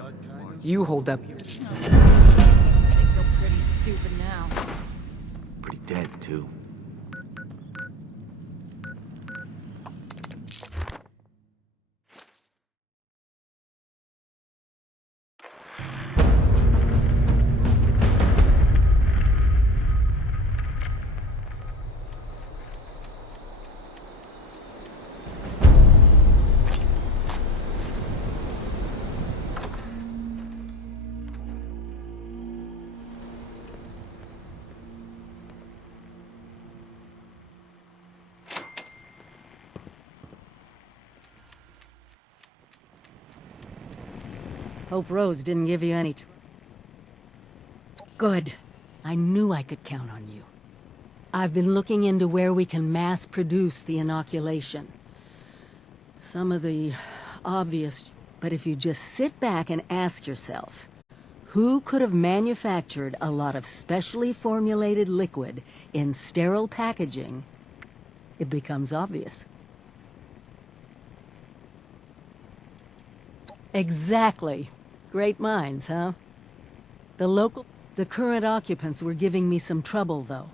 You hold up your... They feel pretty stupid now. Pretty dead, too. Hope Rose didn't give you any Good. I knew I could count on you. I've been looking into where we can mass produce the inoculation. Some of the obvious, but if you just sit back and ask yourself, who could have manufactured a lot of specially formulated liquid in sterile packaging, it becomes obvious. Exactly. Great minds, huh? The current occupants were giving me some trouble, though.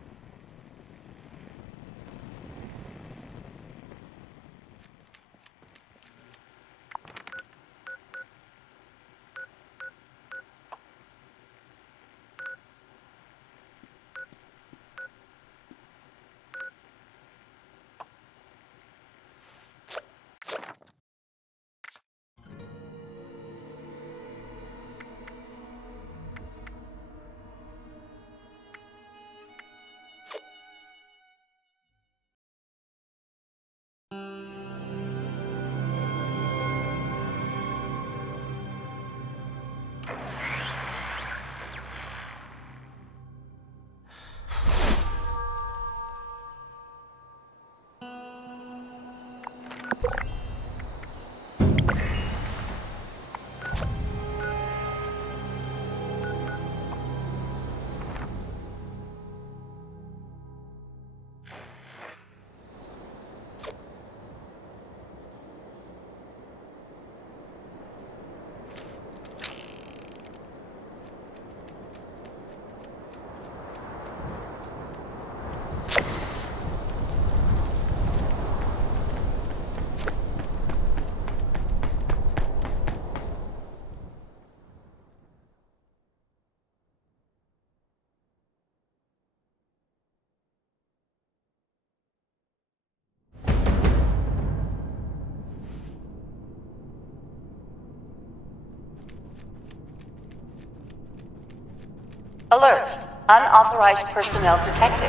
Alert! Unauthorized personnel detected.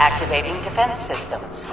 Activating defense systems.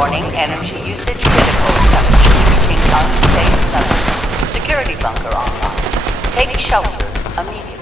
Warning, energy usage critical. Temperature reaching unsafe levels. Security bunker online. Take shelter immediately.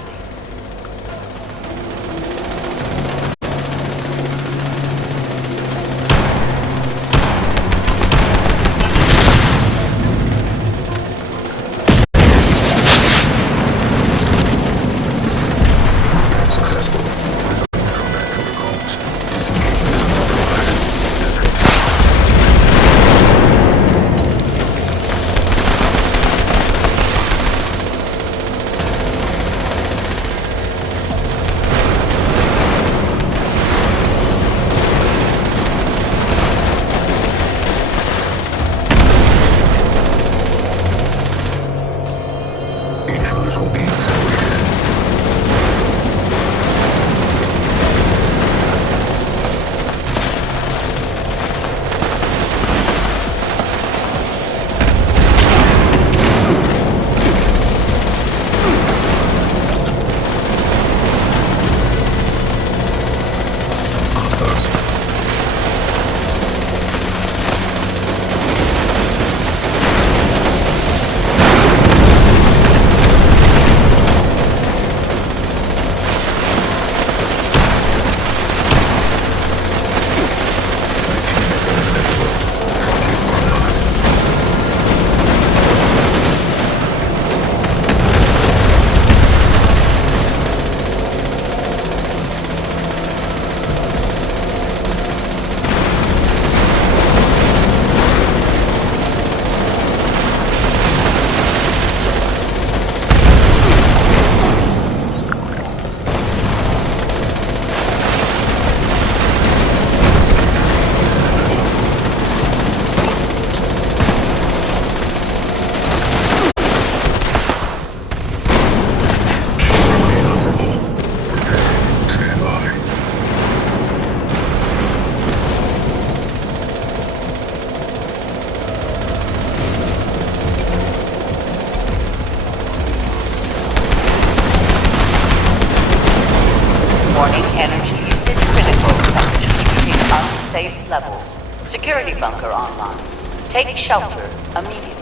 Warning, energy usage critical. Temperature reaching unsafe levels. Security bunker online. Take shelter immediately.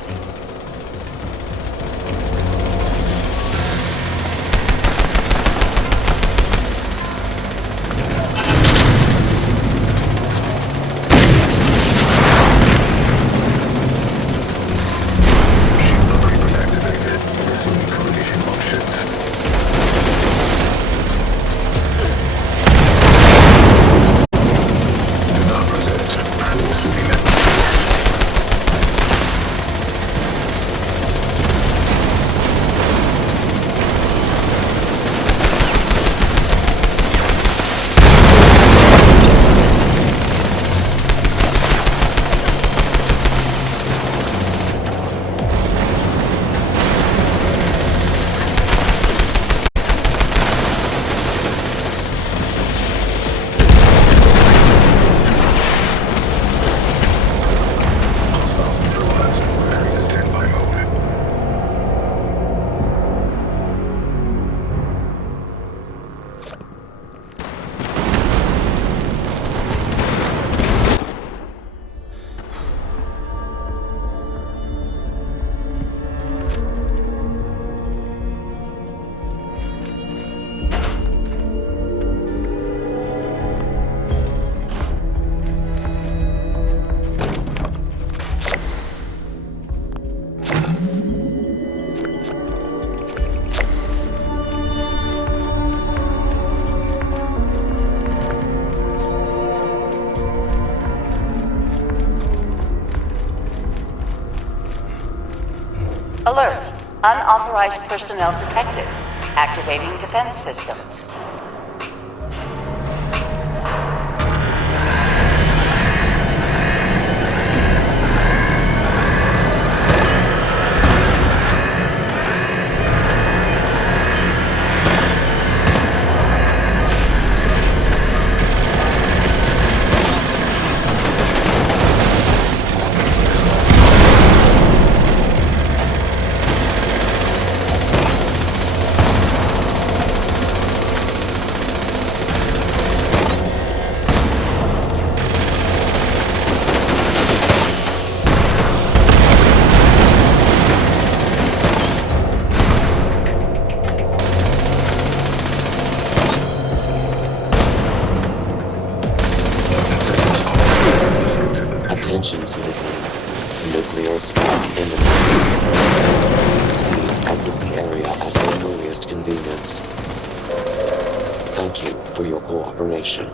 Alert! Unauthorized personnel detected. Activating defense systems. Attention citizens, nuclear spark imminent. Please exit the area at your earliest convenience. Thank you for your cooperation.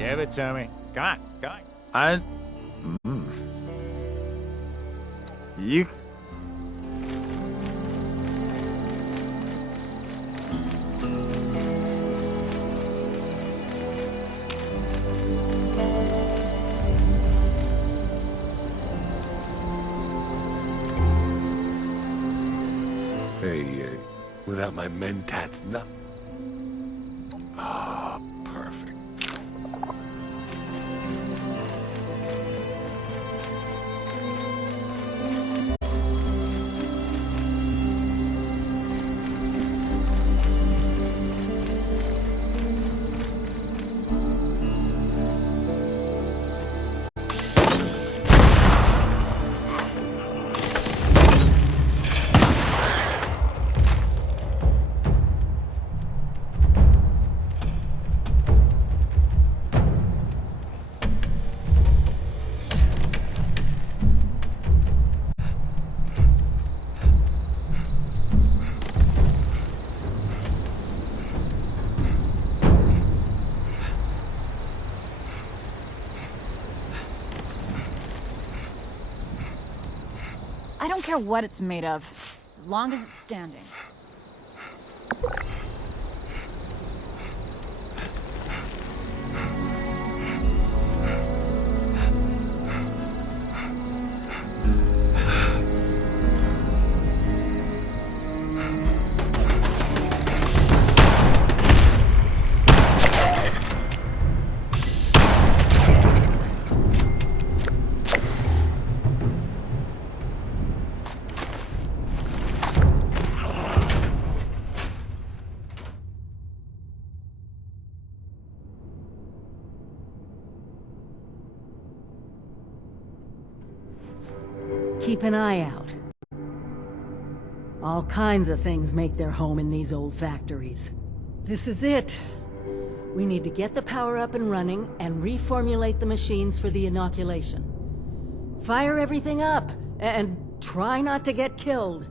Give it to me. Come on. You... Hey, without my mentats, no. Ah, perfect. I don't care what it's made of, as long as it's standing. Keep an eye out. All kinds of things make their home in these old factories. This is it. We need to get the power up and running and reformulate the machines for the inoculation. Fire everything up and try not to get killed.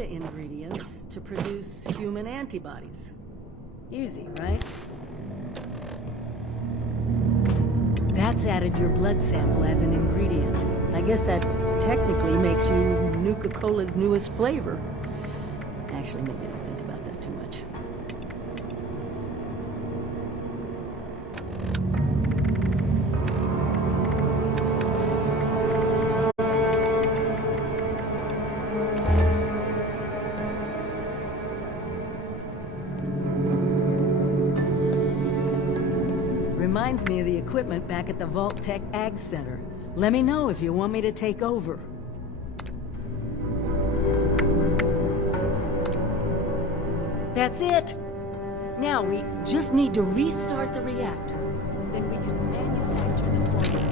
Ingredients to produce human antibodies. Easy, right? That's added your blood sample as an ingredient. I guess that technically makes you Nuka-Cola's newest flavor. Actually, maybe don't think about that too much. Reminds me of the equipment back at the Vault Tech Ag Center. Let me know if you want me to take over. That's it! Now we just need to restart the reactor. Then we can manufacture the formula.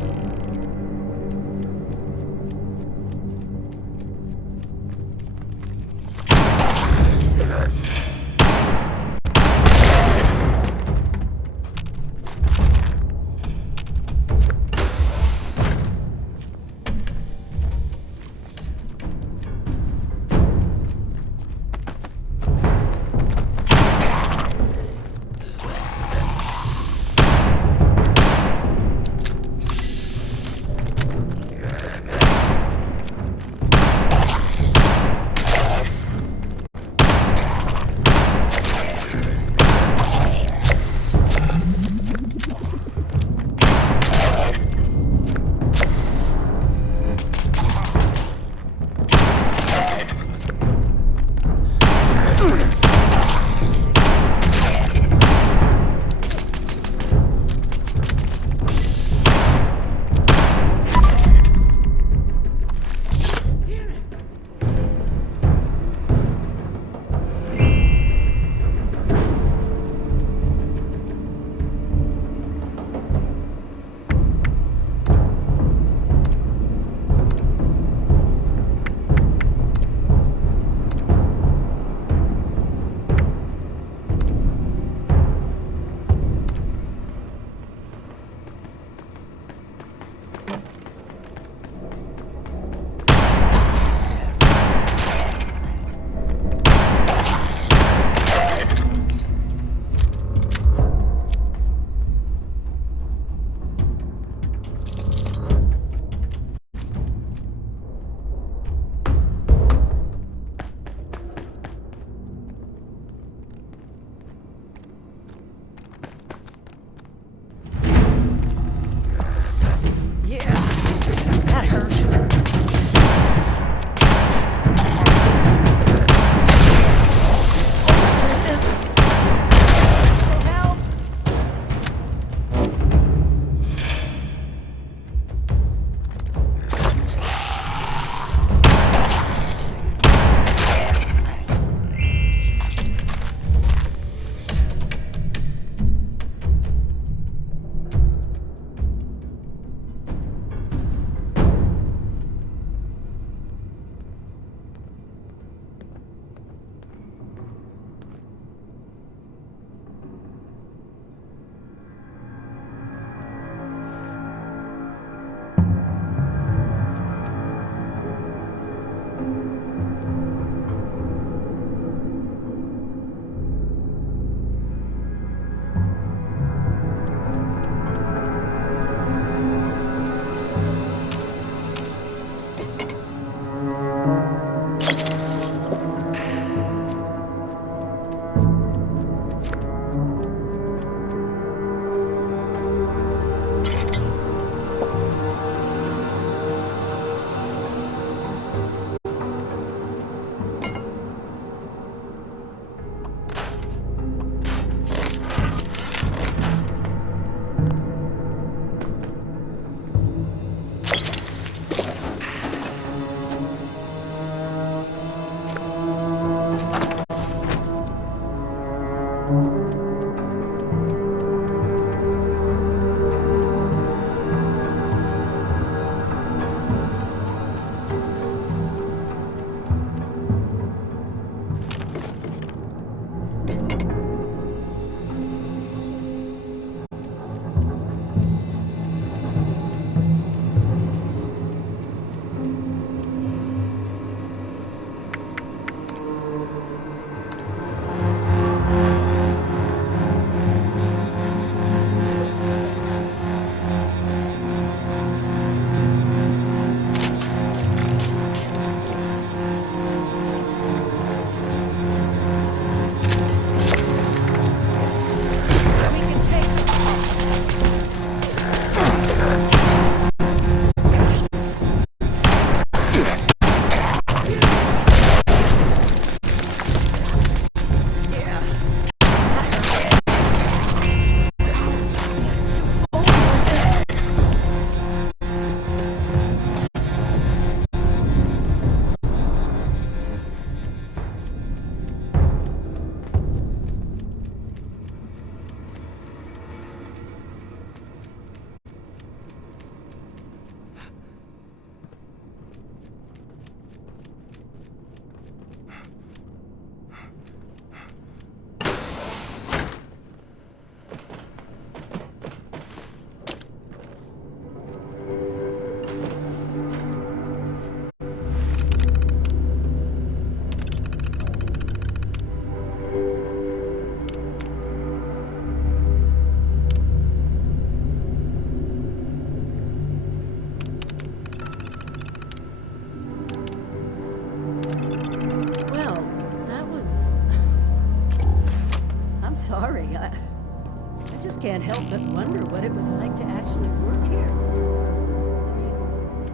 can't help but wonder what it was like to actually work here.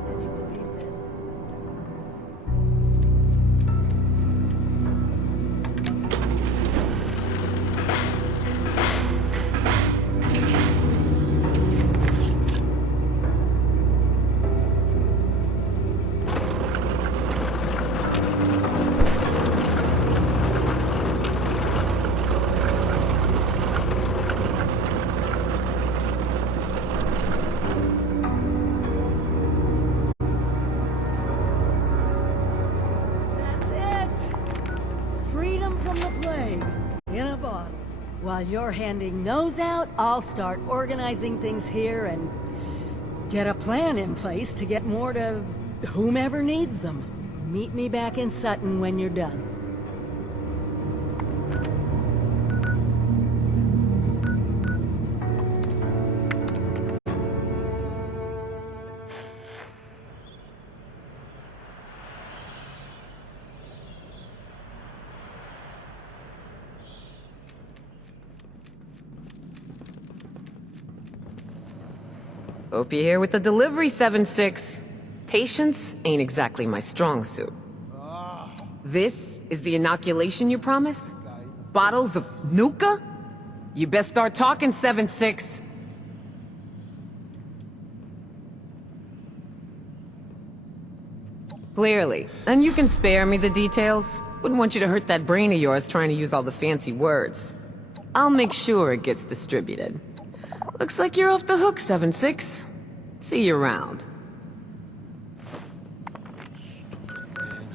Can you believe this? While you're handing those out, I'll start organizing things here and get a plan in place to get more to whomever needs them. Meet me back in Sutton when you're done. Hope you're here with the delivery, 7-6. Patience ain't exactly my strong suit. This is the inoculation you promised? Bottles of Nuka? You best start talking, 7-6. Clearly. And you can spare me the details. Wouldn't want you to hurt that brain of yours trying to use all the fancy words. I'll make sure it gets distributed. Looks like you're off the hook, 7-6. See you around. Stupid man.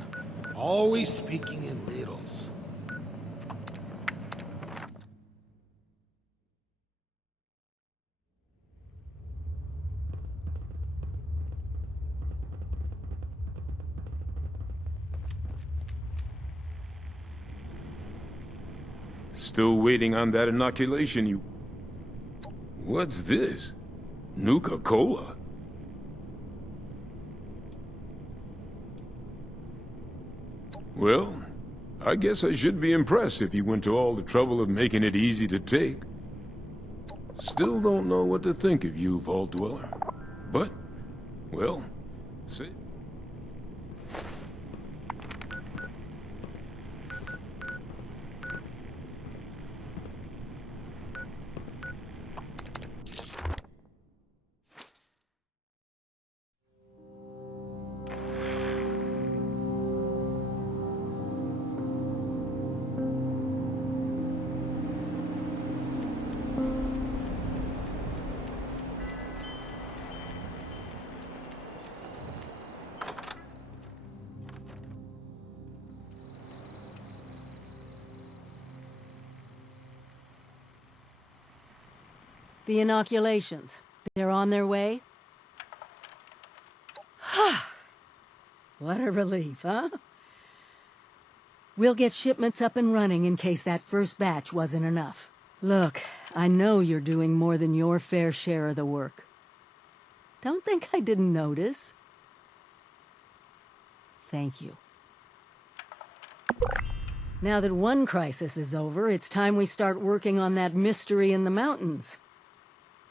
Always speaking in riddles. Still waiting on that inoculation, you... What's this? Nuka-Cola? Well, I guess I should be impressed if you went to all the trouble of making it easy to take. Still don't know what to think of you, Vault Dweller. But, well, see... The inoculations, they're on their way? What a relief, huh? We'll get shipments up and running in case that first batch wasn't enough. Look, I know you're doing more than your fair share of the work. Don't think I didn't notice. Thank you. Now that one crisis is over, it's time we start working on that mystery in the mountains.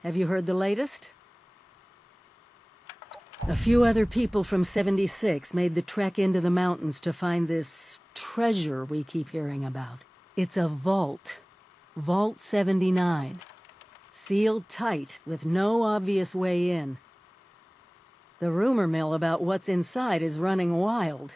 Have you heard the latest? A few other people from 76 made the trek into the mountains to find this treasure we keep hearing about. It's a vault. Vault 79. Sealed tight, with no obvious way in. The rumor mill about what's inside is running wild.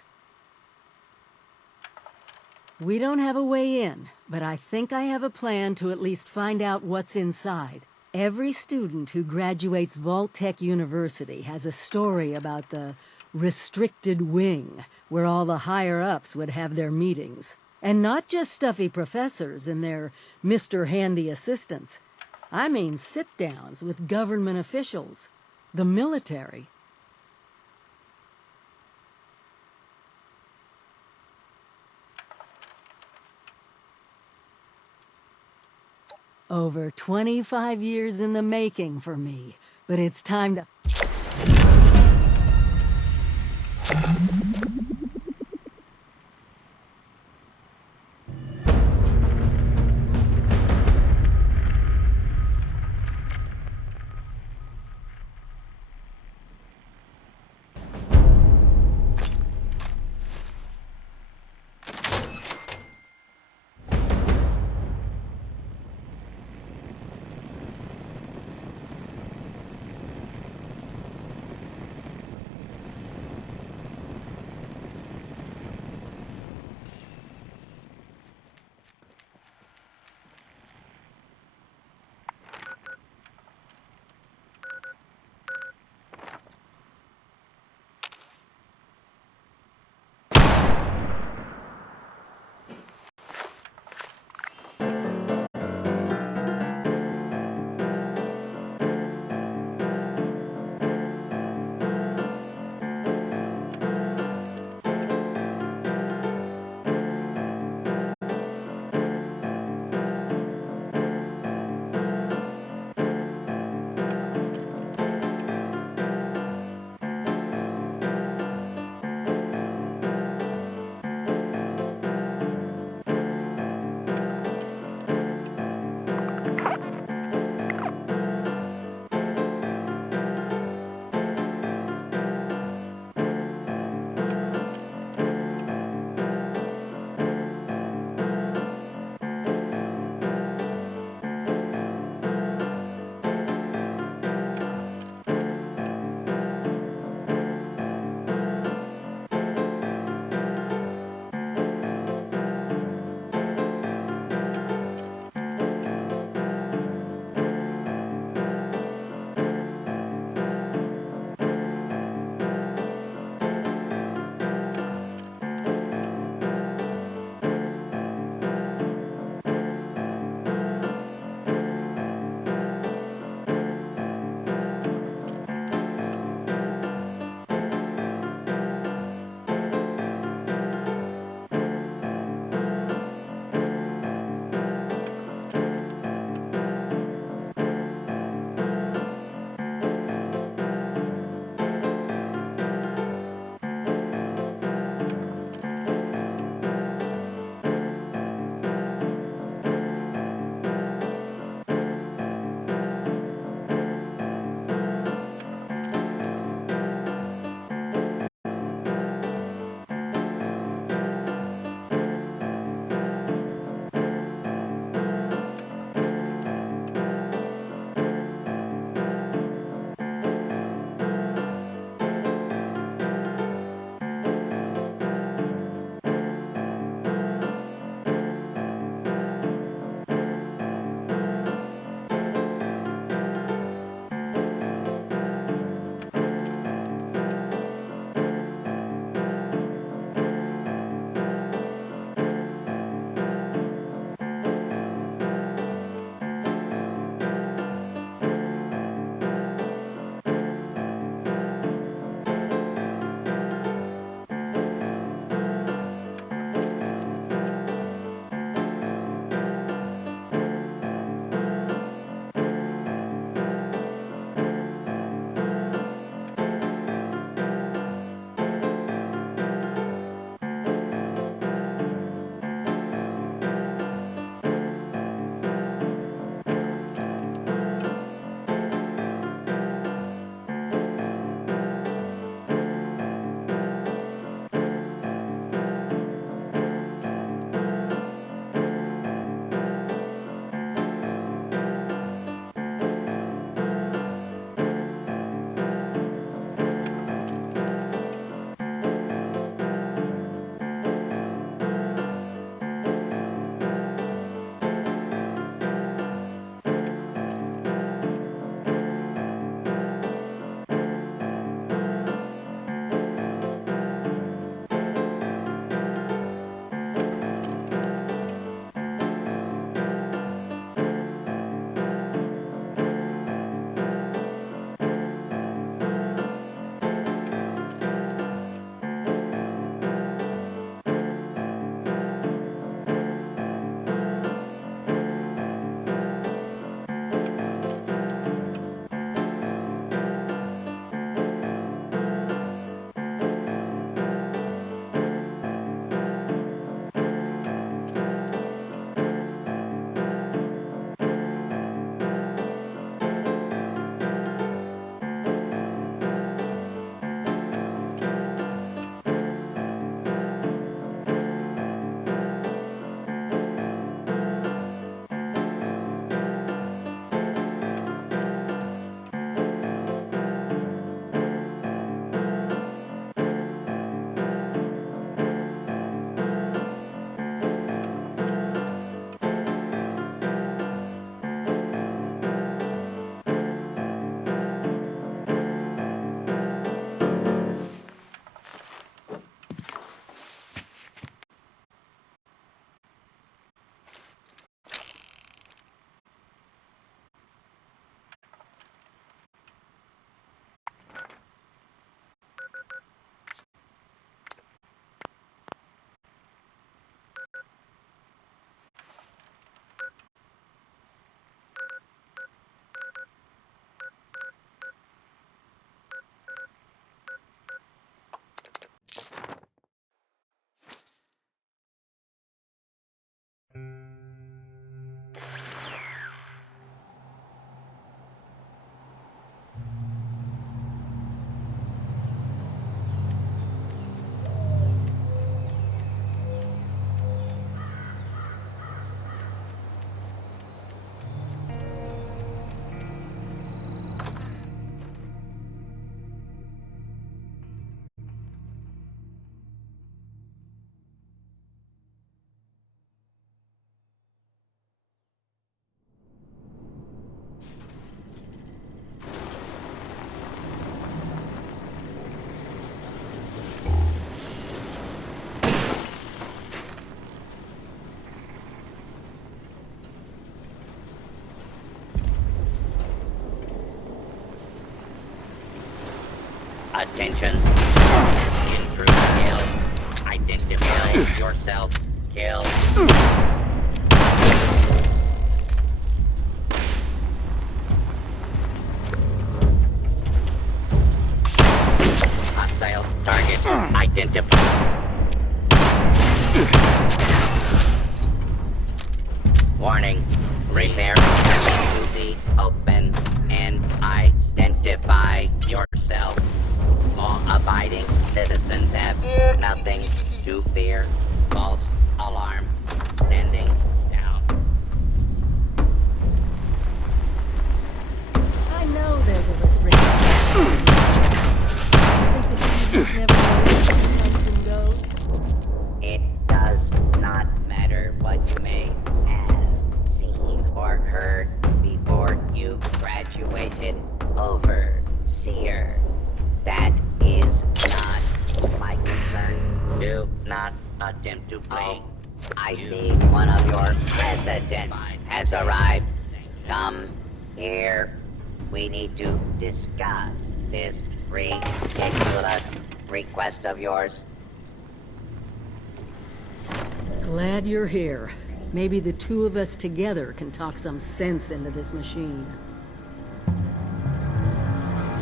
We don't have a way in, but I think I have a plan to at least find out what's inside. Every student who graduates Vault-Tec University has a story about the restricted wing, where all the higher-ups would have their meetings. And not just stuffy professors and their Mr. Handy assistants. I mean sit-downs with government officials, the military. Over 25 years in the making for me, but it's time to... Attention. Intruder kill. Identify yourself. Kill. Hostile target identified. Warning. Repair to be open and identify yourself. Law-abiding citizens have nothing to fear. False alarm. Standing down. I know there's a restriction. I think the seasons never know what comes and goes. It does not matter what you may have seen or heard before you graduated. Overseer. That is not my concern. Do not attempt to play. I see one of your residents has arrived. Come here. We need to discuss this ridiculous request of yours. Glad you're here. Maybe the two of us together can talk some sense into this machine.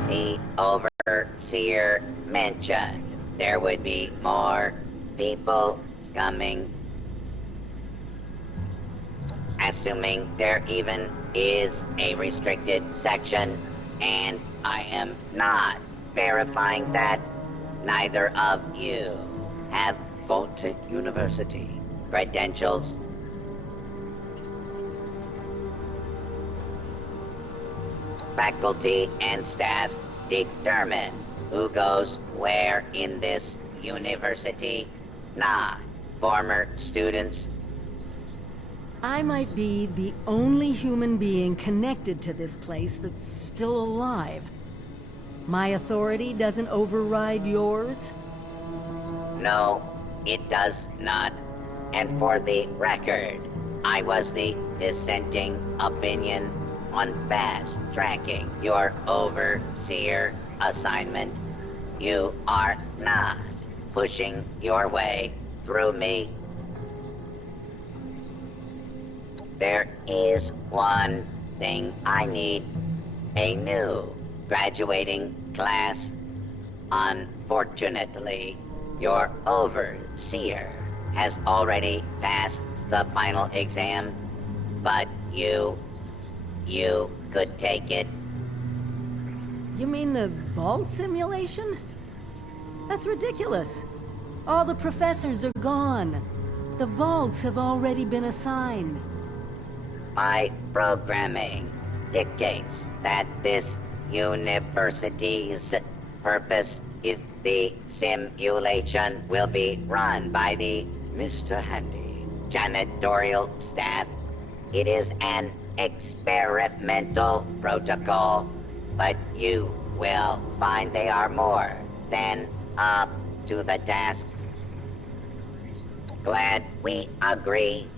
The Overseer mentioned there would be more people coming. Assuming there even is a restricted section, and I am not verifying that, neither of you have Vaulted University credentials. Faculty and staff determine who goes where in this university, not former students. I might be the only human being connected to this place that's still alive. My authority doesn't override yours? No, it does not. And for the record, I was the dissenting opinion on fast-tracking your Overseer assignment. You are not pushing your way through me. There is one thing I need. A new graduating class. Unfortunately, your Overseer has already passed the final exam, but you could take it. You mean the vault simulation? That's ridiculous. All the professors are gone. The vaults have already been assigned. My programming dictates that this university's purpose is the simulation will be run by the Mr. Handy janitorial staff. It is an experimental protocol, but you will find they are more than up to the task. Glad we agree.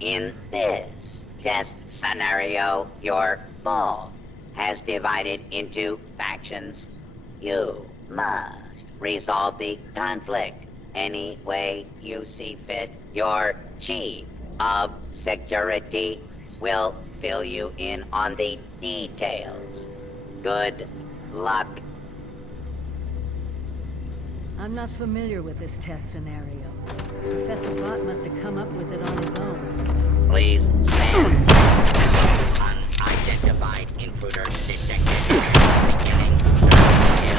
In this test scenario, your vault has divided into factions. You must resolve the conflict any way you see fit. Your chief of security will fill you in on the details. Good luck. I'm not familiar with this test scenario. Professor Bott must have come up with it on his own. Please stand. Unidentified intruder detected. Beginning kill.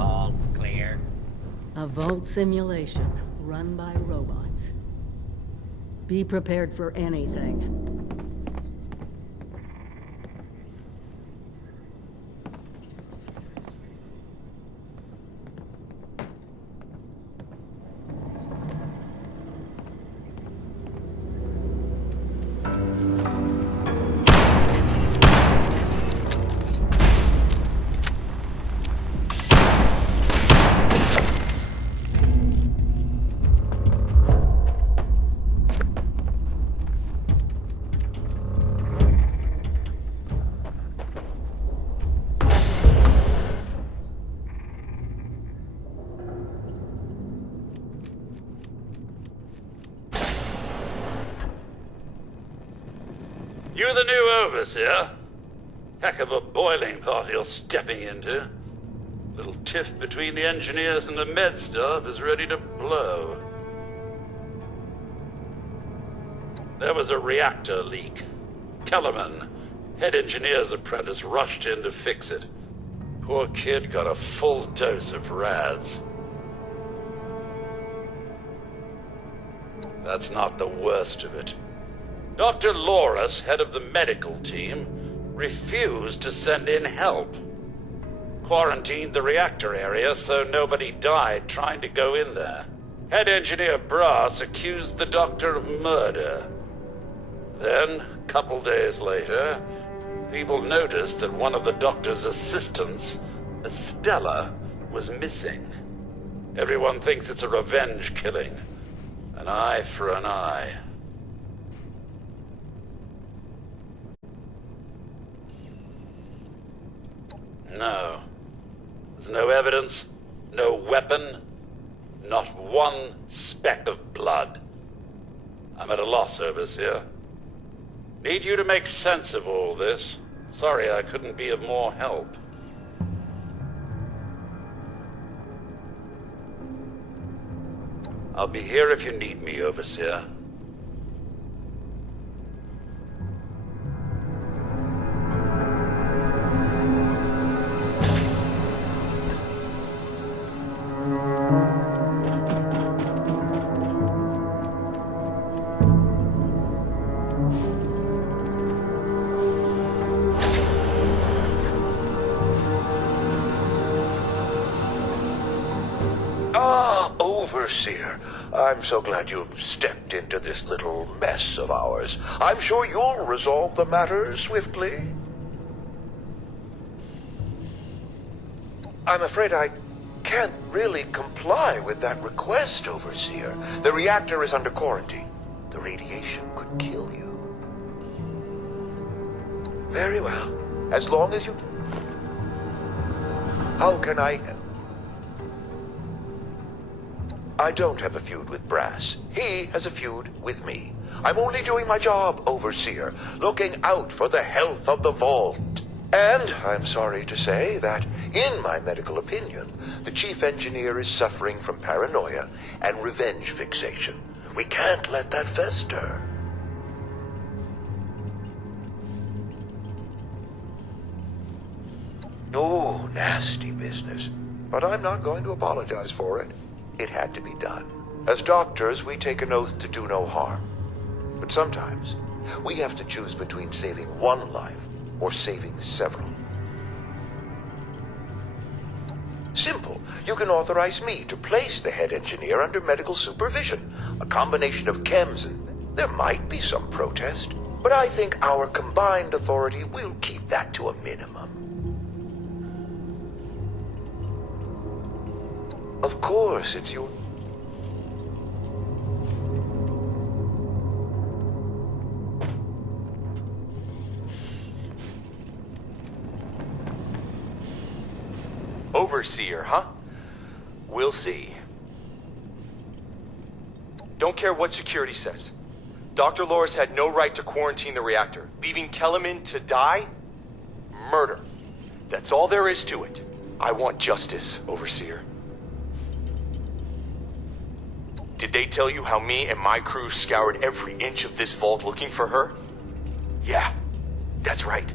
All clear. A vault simulation run by robots. Be prepared for anything. You the new overseer? Heck of a boiling pot you're stepping into. Little tiff between the engineers and the med staff is ready to blow. There was a reactor leak. Kellerman, head engineer's apprentice, rushed in to fix it. Poor kid got a full dose of rads. That's not the worst of it. Dr. Loris, head of the medical team, refused to send in help. Quarantined the reactor area so nobody died trying to go in there. Head engineer Brass accused the doctor of murder. Then, a couple days later, people noticed that one of the doctor's assistants, Estella, was missing. Everyone thinks it's a revenge killing. An eye for an eye. No. There's no evidence, no weapon, not one speck of blood. I'm at a loss, Overseer. Need you to make sense of all this. Sorry I couldn't be of more help. I'll be here if you need me, Overseer. Overseer, I'm so glad you've stepped into this little mess of ours. I'm sure you'll resolve the matter swiftly. I'm afraid I can't really comply with that request, Overseer. The reactor is under quarantine. The radiation could kill you. Very well. As long as you... How can I... I don't have a feud with Brass. He has a feud with me. I'm only doing my job, Overseer, looking out for the health of the vault. And I'm sorry to say that, in my medical opinion, the chief engineer is suffering from paranoia and revenge fixation. We can't let that fester. Oh, nasty business. But I'm not going to apologize for it. It had to be done. As doctors, we take an oath to do no harm. But sometimes, we have to choose between saving one life or saving several. Simple. You can authorize me to place the head engineer under medical supervision. A combination of chems and... There might be some protest, but I think our combined authority will keep that to a minimum. Of course, it's your... Overseer, huh? We'll see. Don't care what security says. Dr. Loris had no right to quarantine the reactor. Leaving Kellerman to die? Murder. That's all there is to it. I want justice, Overseer. Did they tell you how me and my crew scoured every inch of this vault looking for her? Yeah, that's right.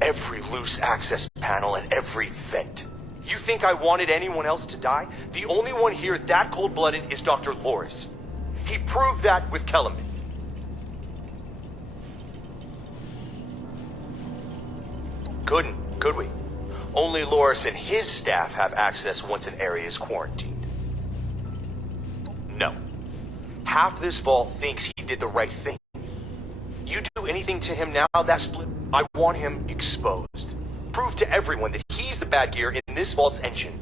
Every loose access panel and every vent. You think I wanted anyone else to die? The only one here that cold-blooded is Dr. Loris. He proved that with Kellerman. Couldn't, could we? Only Loris and his staff have access once an area is quarantined. No. Half this vault thinks he did the right thing. You do anything to him now, that's split. I want him exposed. Prove to everyone that he's the bad gear in this vault's engine.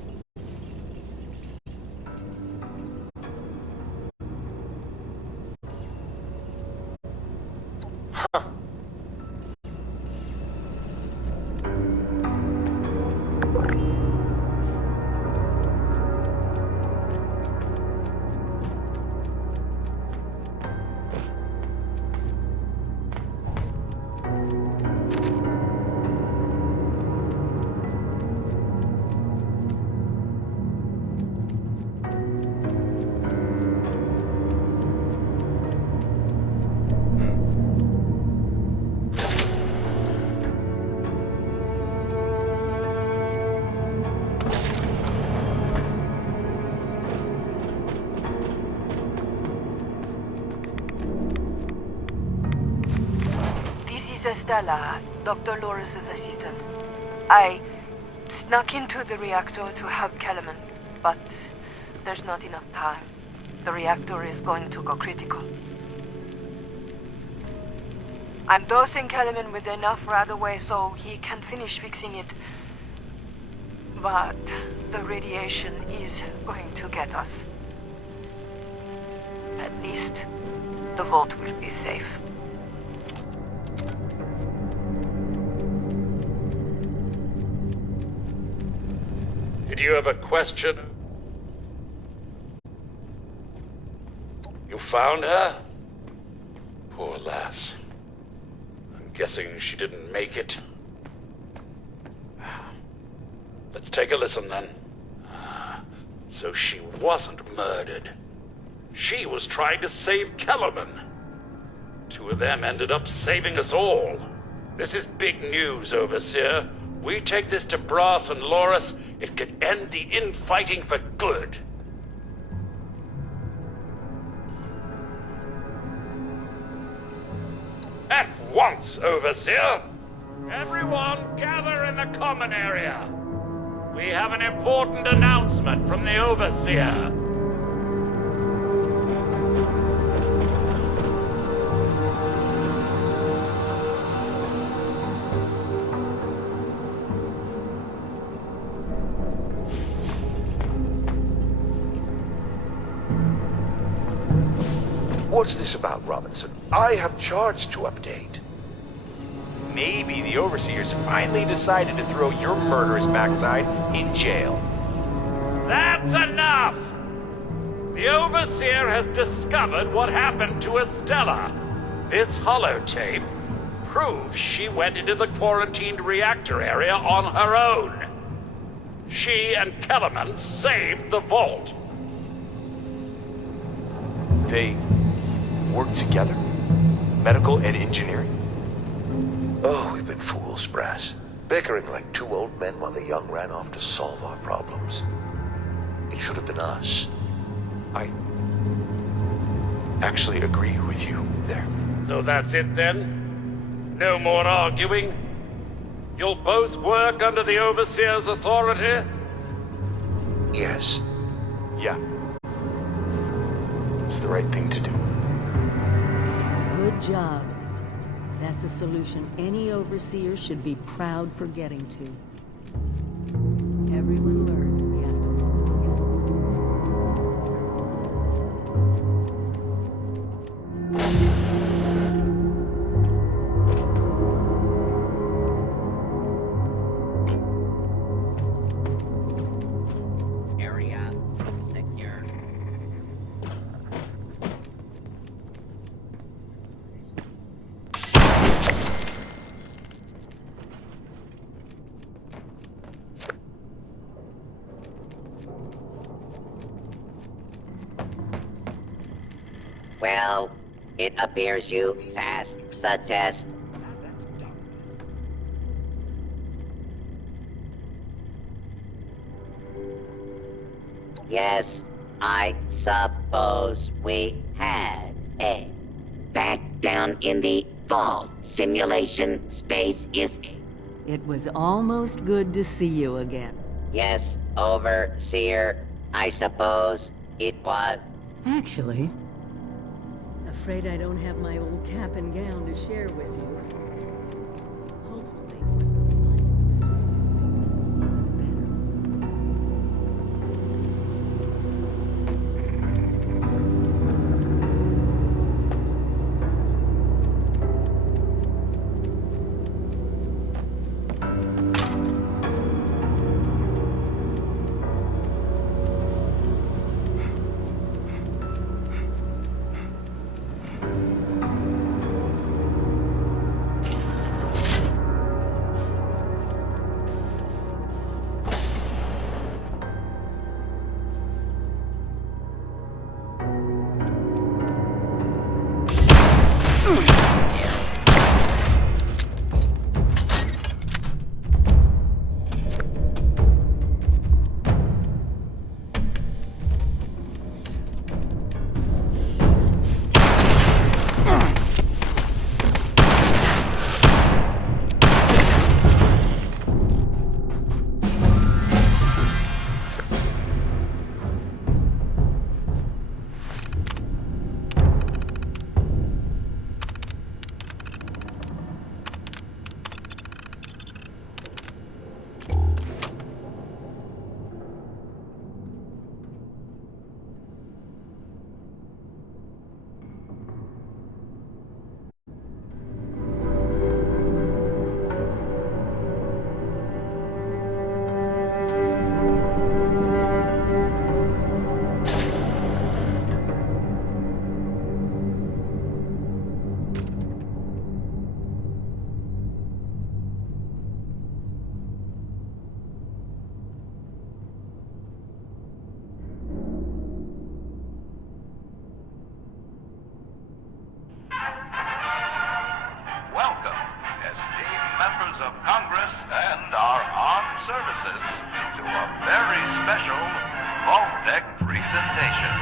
Huh. is Estella, Dr. Loris's assistant. I snuck into the reactor to help Kellerman, but there's not enough time. The reactor is going to go critical. I'm dosing Kellerman with enough right away so he can finish fixing it. But the radiation is going to get us. At least the vault will be safe. Did you have a question? You found her? Poor lass. I'm guessing she didn't make it. Let's take a listen then. So she wasn't murdered. She was trying to save Kellerman. Two of them ended up saving us all. This is big news, Overseer. We take this to Brass and Loris, it could end the infighting for good. At once, Overseer! Everyone gather in the common area. We have an important announcement from the Overseer. What's this about, Robinson? I have charts to update. Maybe the Overseers finally decided to throw your murderous backside in jail. That's enough! The Overseer has discovered what happened to Estella. This holotape proves she went into the quarantined reactor area on her own. She and Kellerman saved the vault. They work together? Medical and engineering? Oh, we've been fools, Brass. Bickering like two old men while the young ran off to solve our problems. It should have been us. I actually agree with you there. So that's it then? No more arguing? You'll both work under the Overseer's authority? Yes. Yeah. It's the right thing to do. Good job. That's a solution any overseer should be proud for getting to. Everyone learns we have to work together. Area secure. Well, it appears you passed the test. Yes, I suppose we had a. Back down in the vault, simulation space is. It was almost good to see you again. Yes, Overseer, I suppose it was. Actually, afraid I don't have my old cap and gown to share with you. Hopefully, services to a very special Vault-Tec presentation.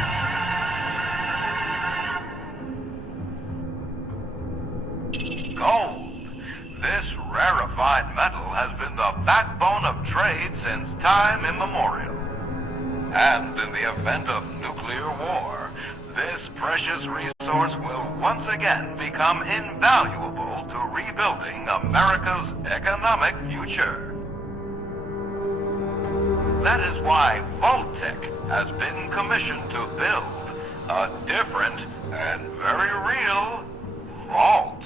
Gold. This rarefied metal has been the backbone of trade since time immemorial. And in the event of nuclear war, this precious resource will once again become invaluable to rebuilding America's economic future. That is why Vault-Tec has been commissioned to build a different and very real vault.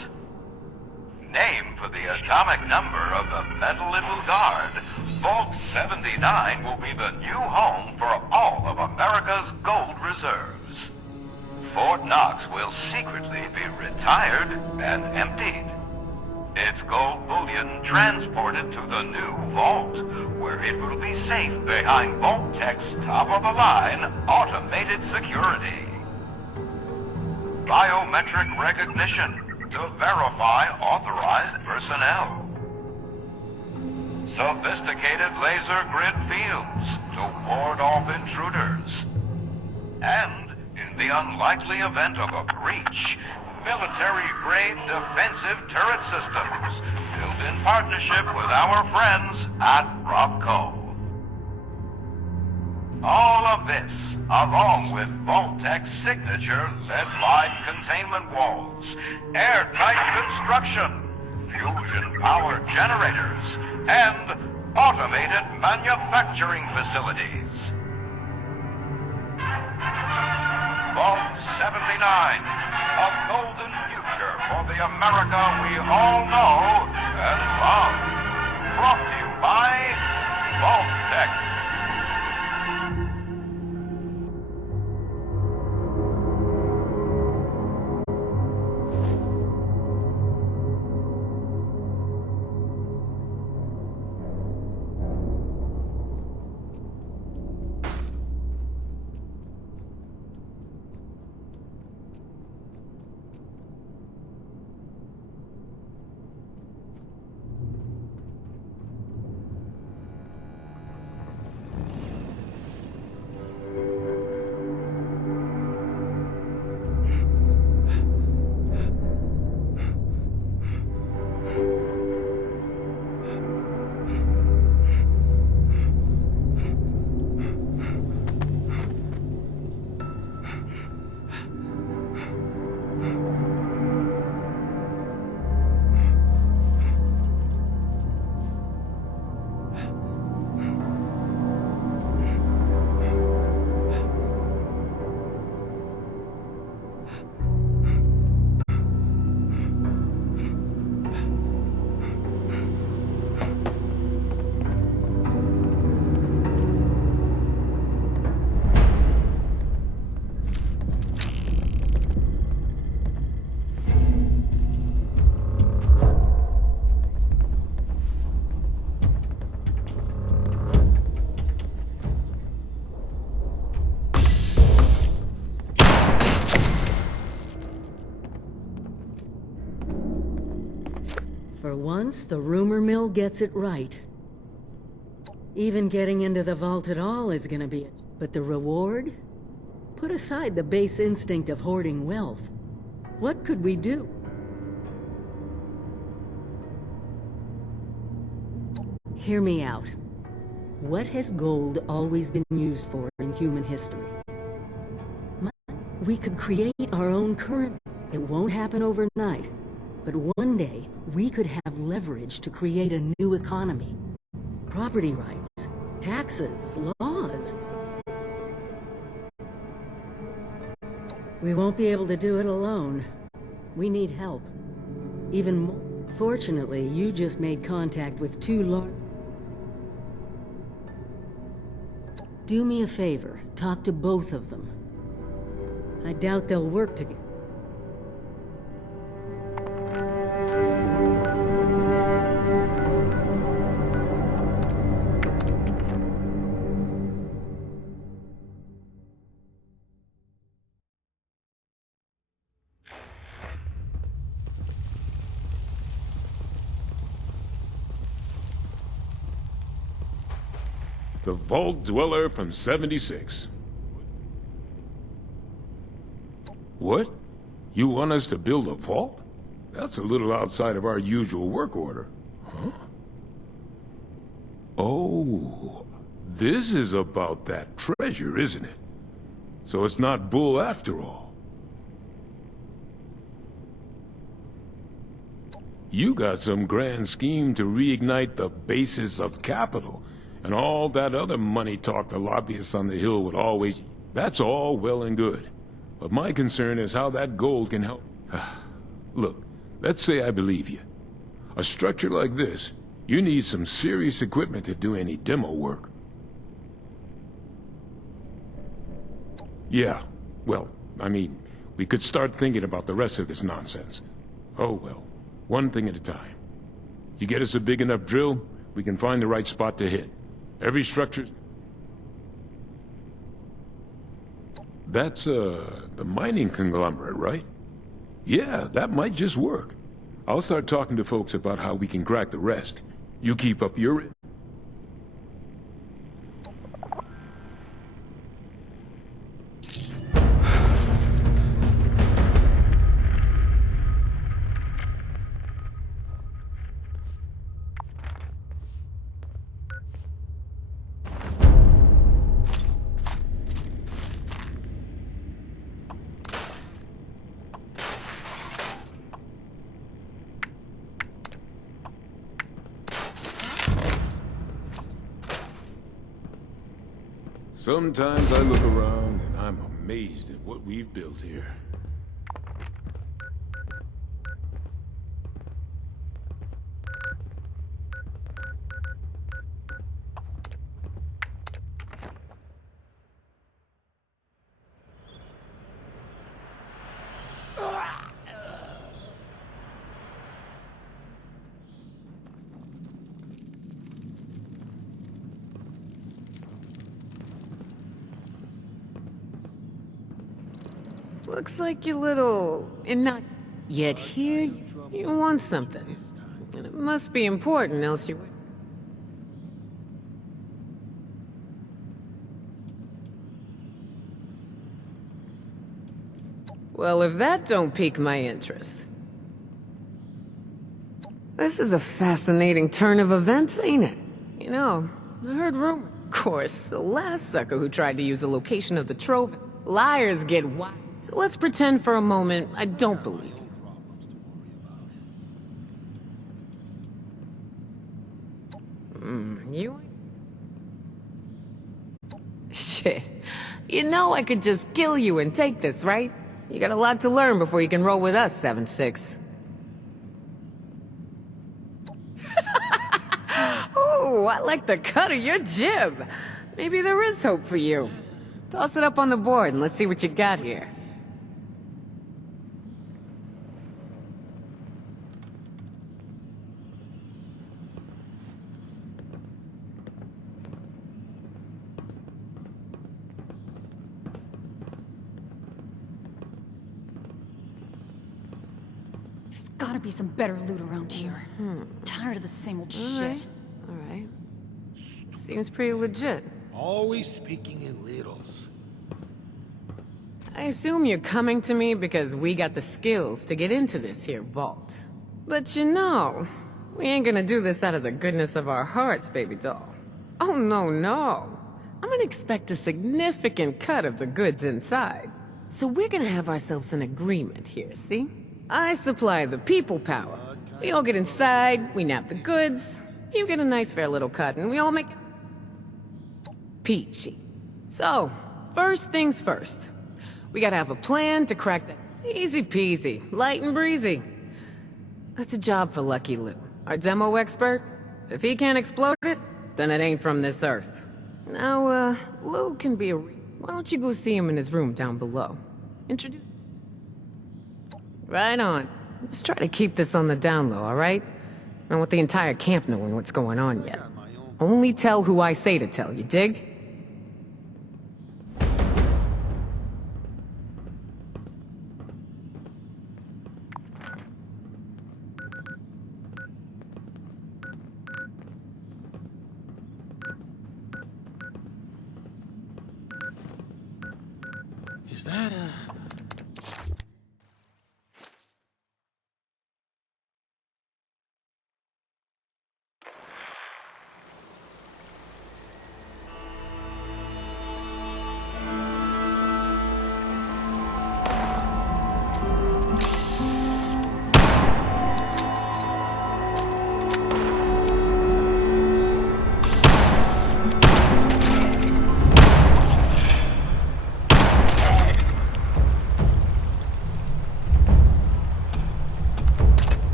Named for the atomic number of the metal it will guard, Vault 79 will be the new home for all of America's gold reserves. Fort Knox will secretly be retired and emptied. Its gold bullion transported to the new vault, where it will be safe behind Vault-Tec's top-of-the-line automated security. Biometric recognition to verify authorized personnel. Sophisticated laser grid fields to ward off intruders. And, in the unlikely event of a breach, military-grade defensive turret systems built in partnership with our friends at Robco. All of this, along with Vault-Tec's signature lead-lined containment walls, airtight construction, fusion power generators, and automated manufacturing facilities. Vault 79, a golden future for the America we all know and love. Brought to you by Vault-Tec. For once, the rumor mill gets it right. Even getting into the vault at all is gonna be it. But the reward? Put aside the base instinct of hoarding wealth. What could we do? Hear me out. What has gold always been used for in human history? We could create our own currency. It won't happen overnight. But one day, we could have leverage to create a new economy. Property rights, taxes, laws. We won't be able to do it alone. We need help. Even more. Fortunately, you just made contact with two large... Do me a favor, talk to both of them. I doubt they'll work together. The Vault Dweller from 76. What? You want us to build a vault? That's a little outside of our usual work order. Huh? Oh, this is about that treasure, isn't it? So it's not bull after all. You got some grand scheme to reignite the basis of capital, and all that other money talk the lobbyists on the Hill would always... That's all well and good. But my concern is how that gold can help... Look, let's say I believe you. A structure like this, you need some serious equipment to do any demo work. Yeah, well, I mean, we could start thinking about the rest of this nonsense. Oh well, one thing at a time. You get us a big enough drill, we can find the right spot to hit. Every structure... That's, the mining conglomerate, right? Yeah, that might just work. I'll start talking to folks about how we can crack the rest. You keep up your... Sometimes I look around and I'm amazed at what we've built here. Looks like you're little... Yet here, you want something. And it must be important, else you... Well, if that don't pique my interest... This is a fascinating turn of events, ain't it? You know, I heard rumor. Of course, the last sucker who tried to use the location of the trophy. Liars get wild. So let's pretend for a moment I don't believe you. You... Shit. You know I could just kill you and take this, right? You got a lot to learn before you can roll with us, 7-6. Ooh, I like the cut of your jib. Maybe there is hope for you. Toss it up on the board and let's see what you got here. There's gotta be some better loot around here. Tired of the same old shit. All right. Seems pretty legit. Always speaking in riddles. I assume you're coming to me because we got the skills to get into this here vault. But you know, we ain't gonna do this out of the goodness of our hearts, baby doll. Oh, no, no. I'm gonna expect a significant cut of the goods inside. So we're gonna have ourselves an agreement here, see? I supply the people power. We all get inside, we nab the goods, you get a nice fair little cut, and we all make it peachy. So, first things first. We gotta have a plan to crack that. Easy peasy, light and breezy. That's a job for Lucky Lou, our demo expert. If he can't explode it, then it ain't from this earth. Now, Lou can be a... Why don't you go see him in his room down below? Introduce... Right on. Let's try to keep this on the down low, alright? Not want the entire camp knowing what's going on yet. Only tell who I say to tell, you dig? Is that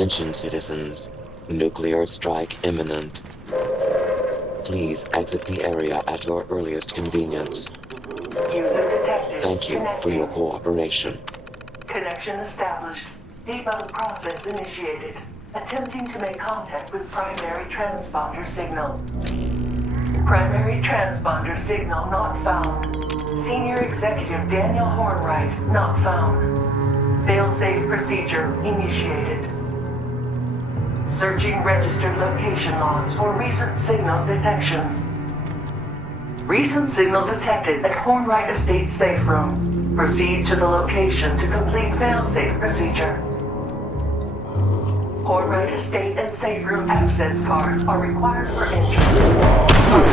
Attention, citizens. Nuclear strike imminent. Please exit the area at your earliest convenience. User detected. Thank you for your cooperation. Connection established. Debug process initiated. Attempting to make contact with primary transponder signal. Primary transponder signal not found. Senior Executive Daniel Hornwright not found. Fail-safe procedure initiated. Searching registered location logs for recent signal detection. Recent signal detected at Hornwright Estate safe room. Proceed to the location to complete fail-safe procedure. Hornwright Estate and safe room access cards are required for entry.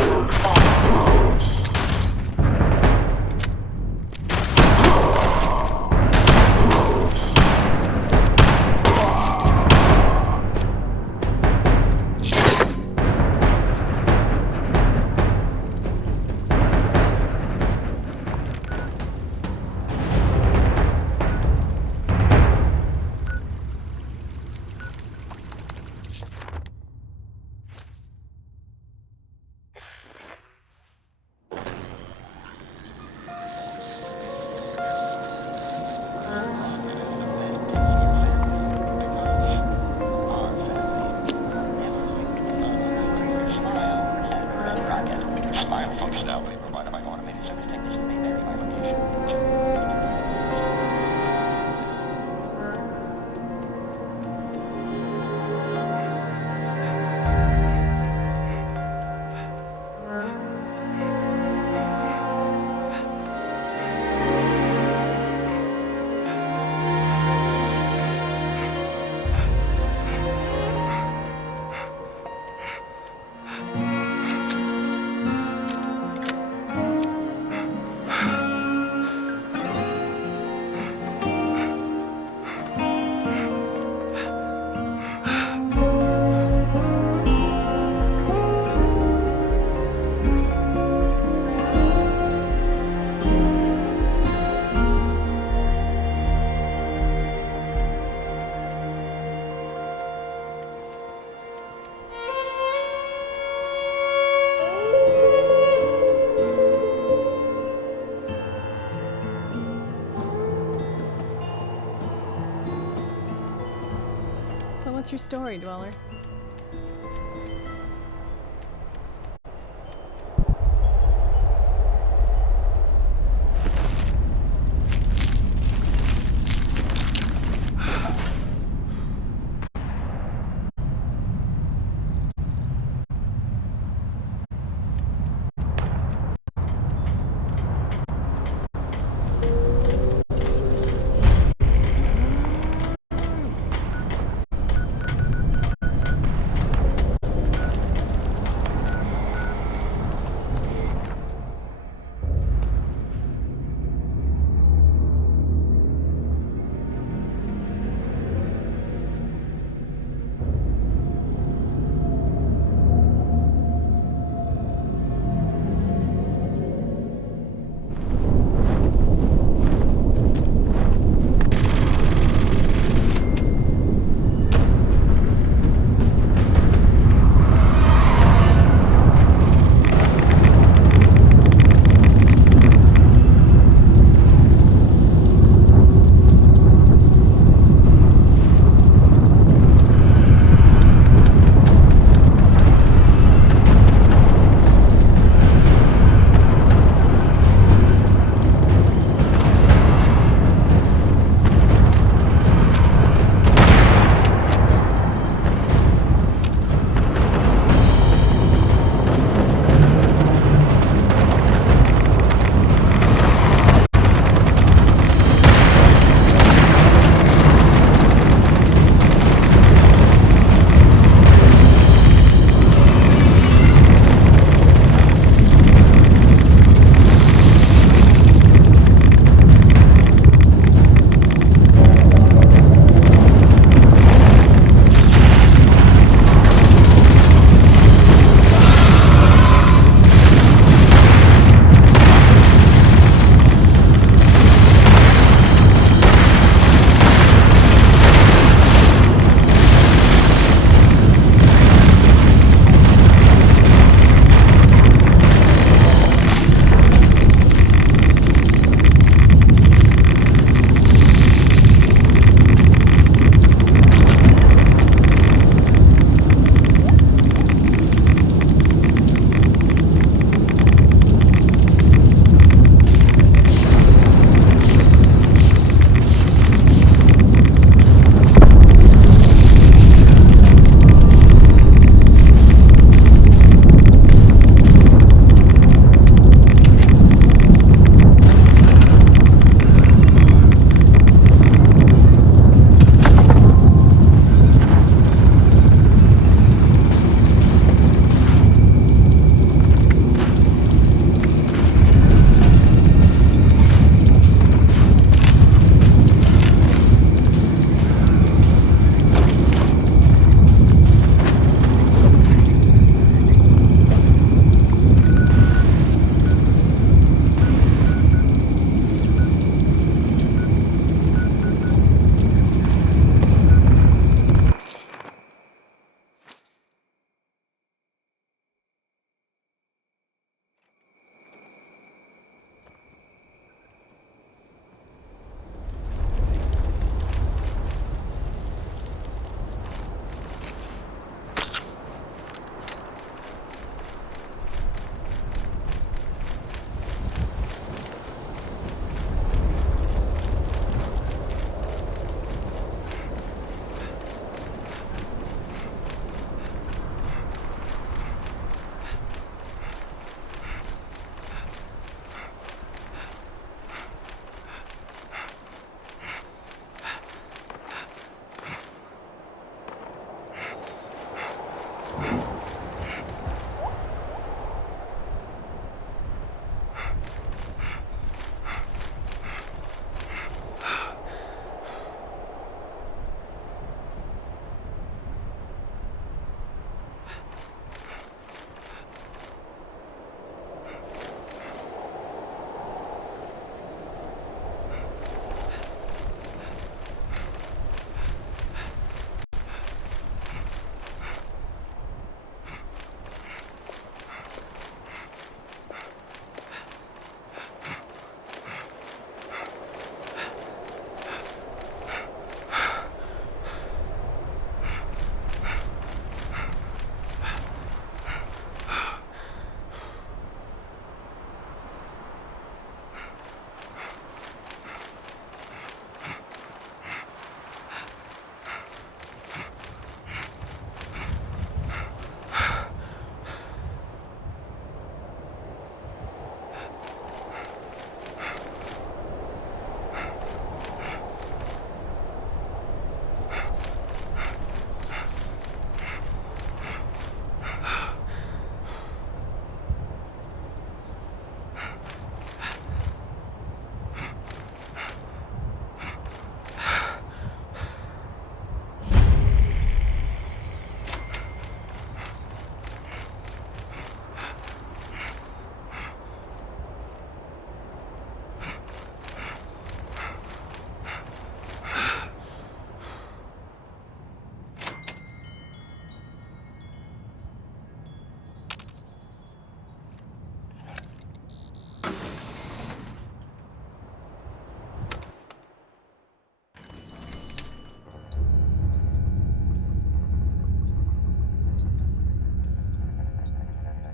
So what's your story, Dweller?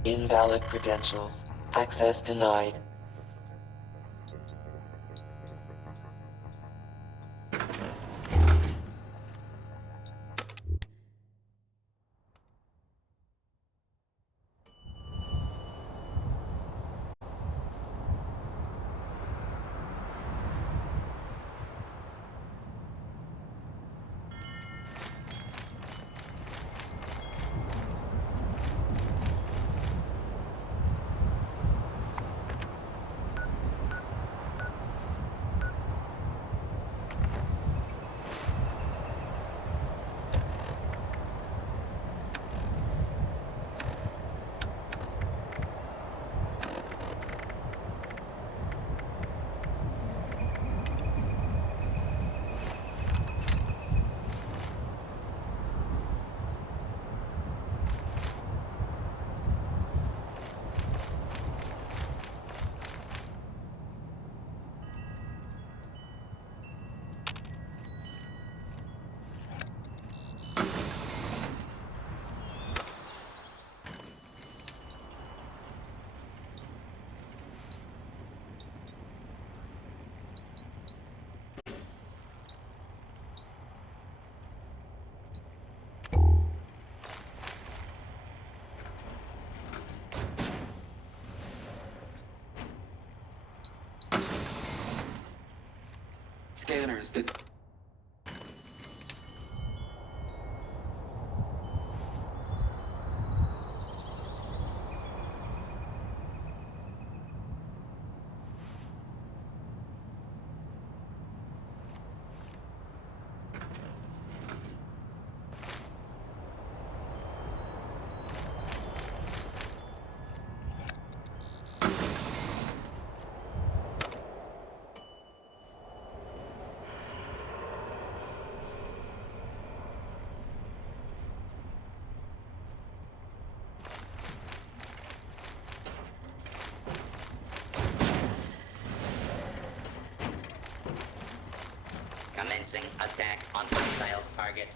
Invalid credentials. Access denied. Scanners did. Commencing attack on hostile target.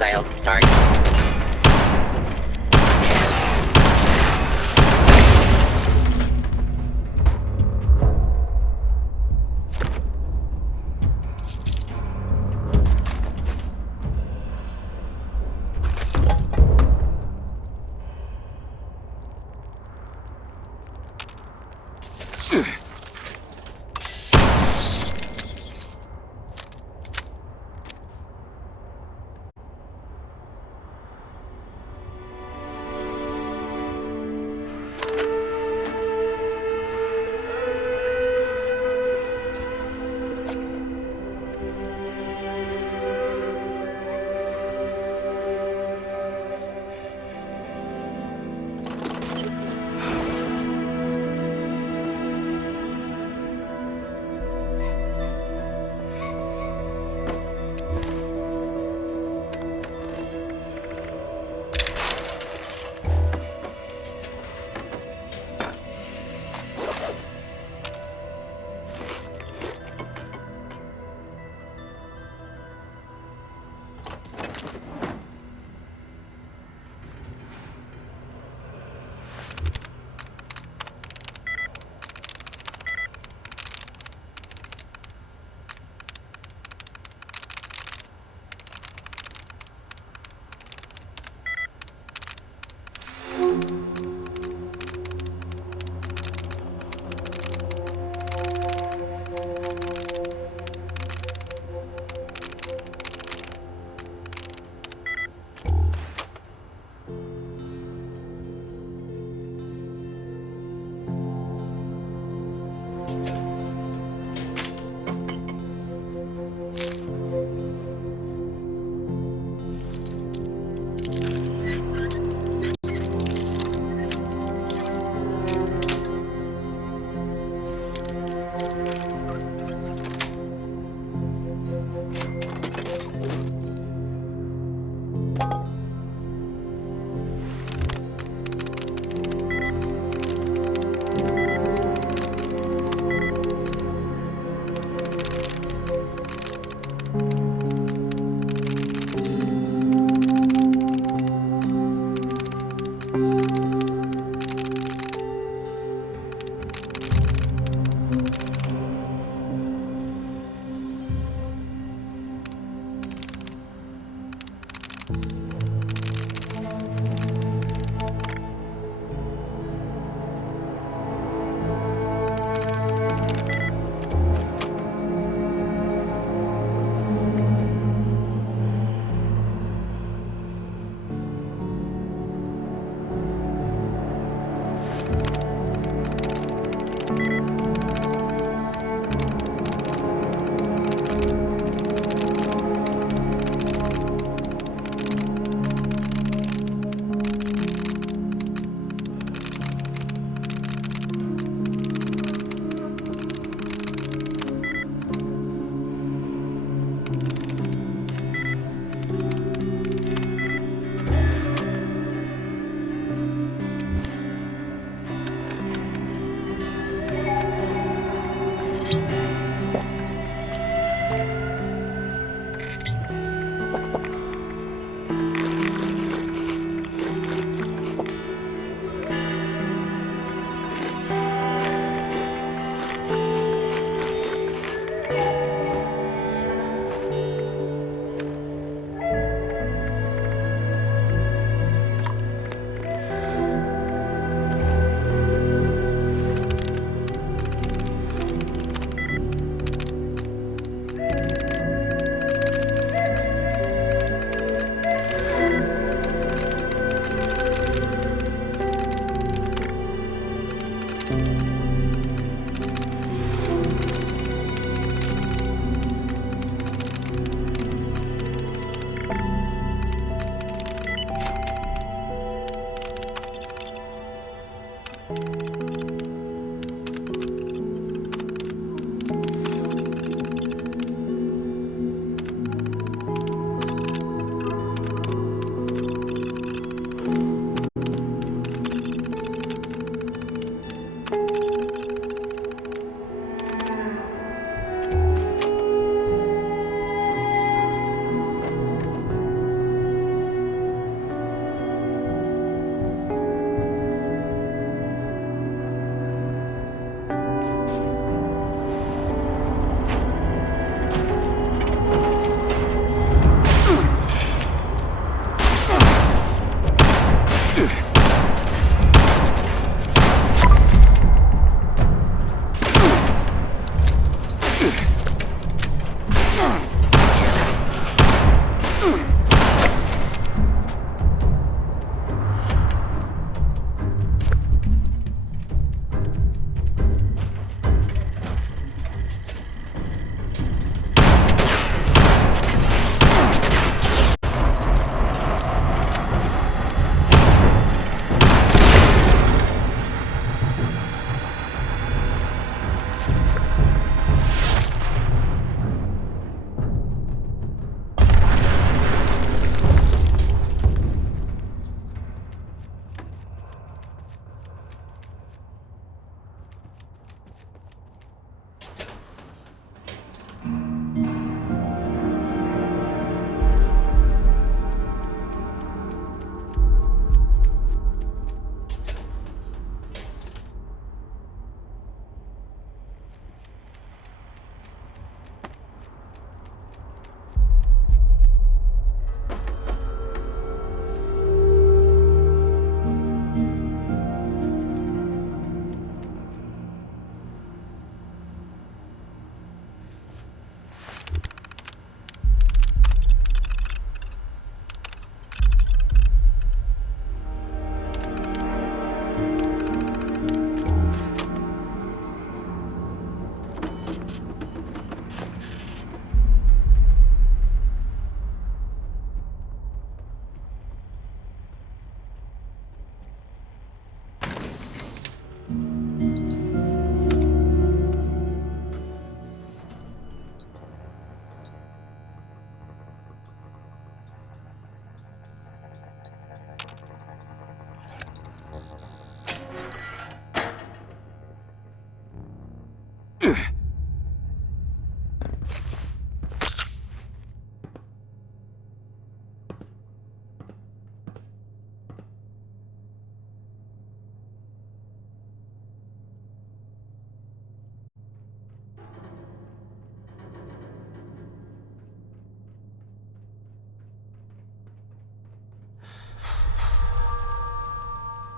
Hostile target.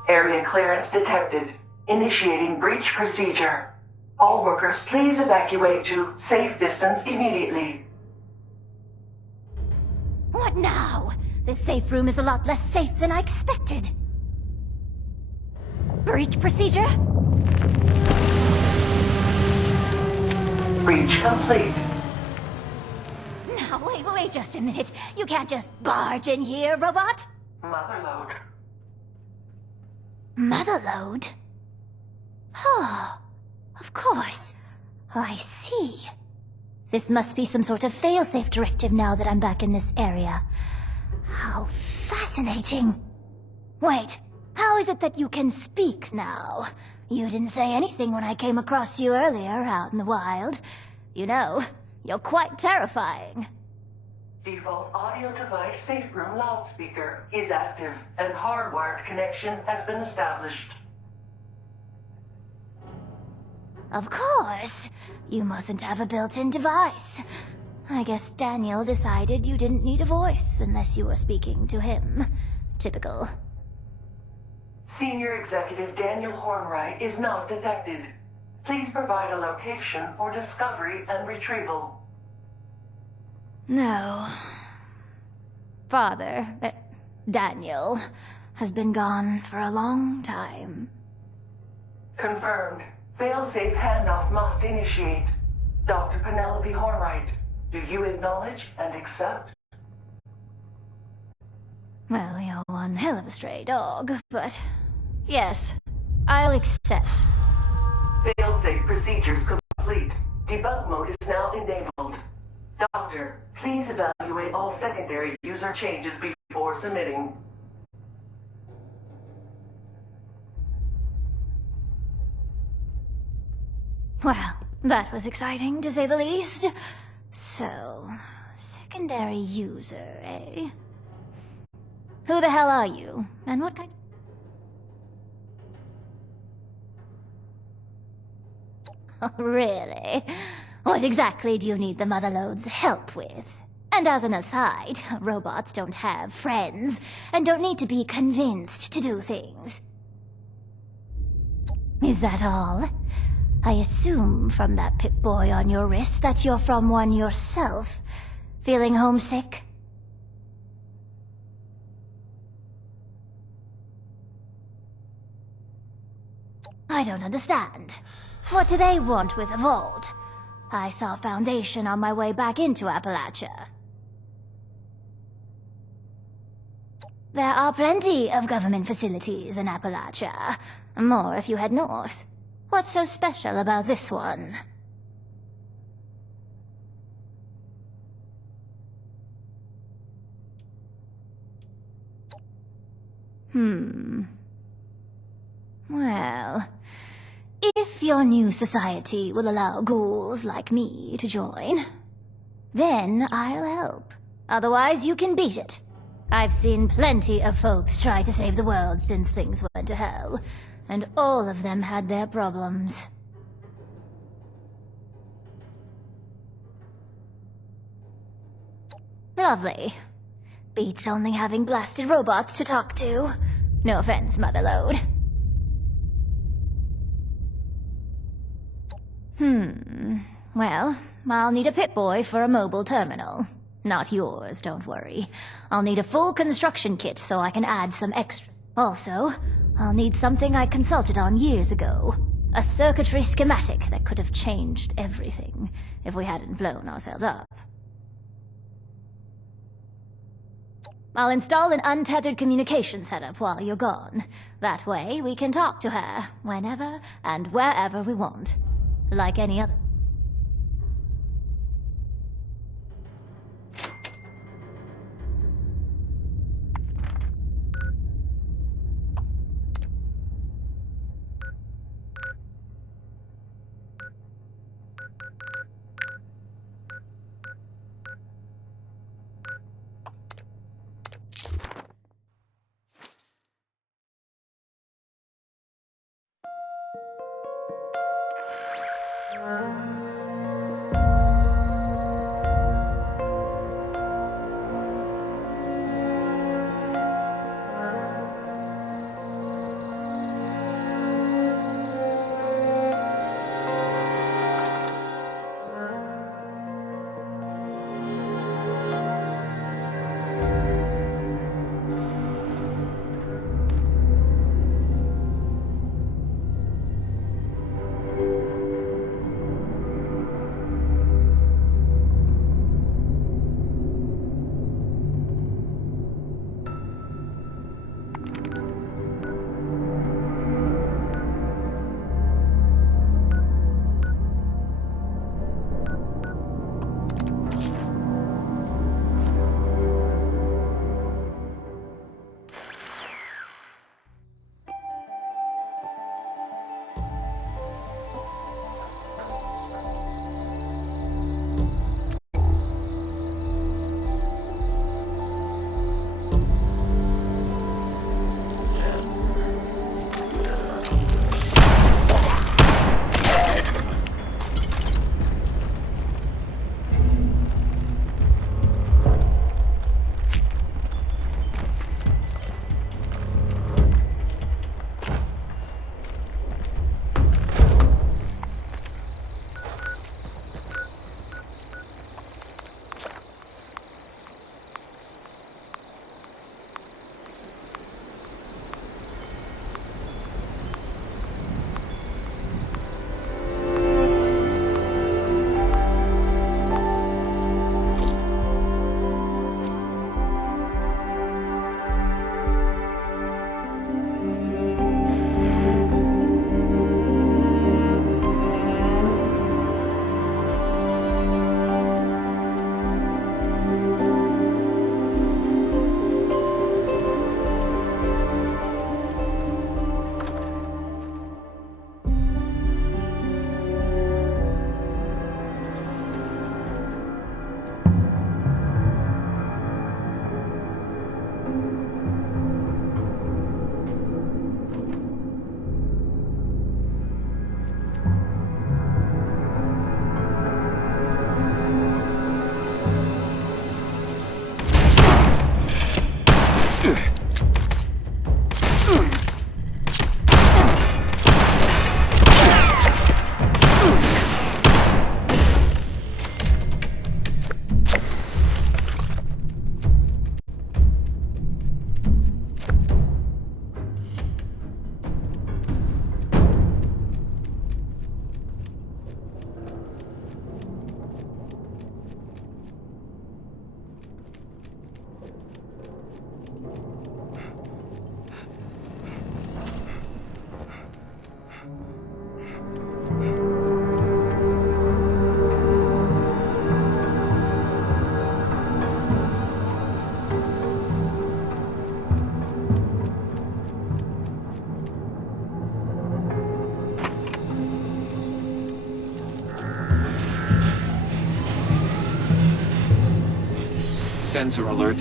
Area clearance detected. Initiating breach procedure. All workers, please evacuate to safe distance immediately. What now? This safe room is a lot less safe than I expected. Breach procedure? Breach complete. Now, wait just a minute. You can't just barge in here, robot. Motherload. Motherload? Oh, of course. I see. This must be some sort of failsafe directive now that I'm back in this area. How fascinating. Wait, how is it that you can speak now? You didn't say anything when I came across you earlier out in the wild. You know, you're quite terrifying. Default audio device safe room loudspeaker is active and hardwired connection has been established. Of course. You mustn't have a built-in device. I guess Daniel decided you didn't need a voice unless you were speaking to him. Typical. Senior Executive Daniel Hornwright is not detected. Please provide a location for discovery and retrieval. No. Father, Daniel, has been gone for a long time. Confirmed. Failsafe handoff must initiate. Dr. Penelope Hornwright, do you acknowledge and accept? Well, you're one hell of a stray dog, but yes, I'll accept. Failsafe procedures complete. Debug mode is now enabled. Doctor, please evaluate all secondary user changes before submitting. Well, that was exciting, to say the least. So, secondary user, eh? Who the hell are you? And what kind... Oh, really? What exactly do you need the Motherlode's help with? And as an aside, robots don't have friends, and don't need to be convinced to do things. Is that all? I assume from that Pip-Boy on your wrist that you're from one yourself. Feeling homesick? I don't understand. What do they want with a vault? I saw Foundation on my way back into Appalachia. There are plenty of government facilities in Appalachia. More if you head north. What's so special about this one? Well, if your new society will allow ghouls like me to join, then I'll help. Otherwise, you can beat it. I've seen plenty of folks try to save the world since things went to hell, and all of them had their problems. Lovely. Beats only having blasted robots to talk to. No offense, Motherlode. Well, I'll need a Pip-Boy for a mobile terminal. Not yours, don't worry. I'll need a full construction kit so I can add some extras. Also, I'll need something I consulted on years ago. A circuitry schematic that could have changed everything if we hadn't blown ourselves up. I'll install an untethered communication setup while you're gone. That way, we can talk to her whenever and wherever we want. Like any other. Sensor alert.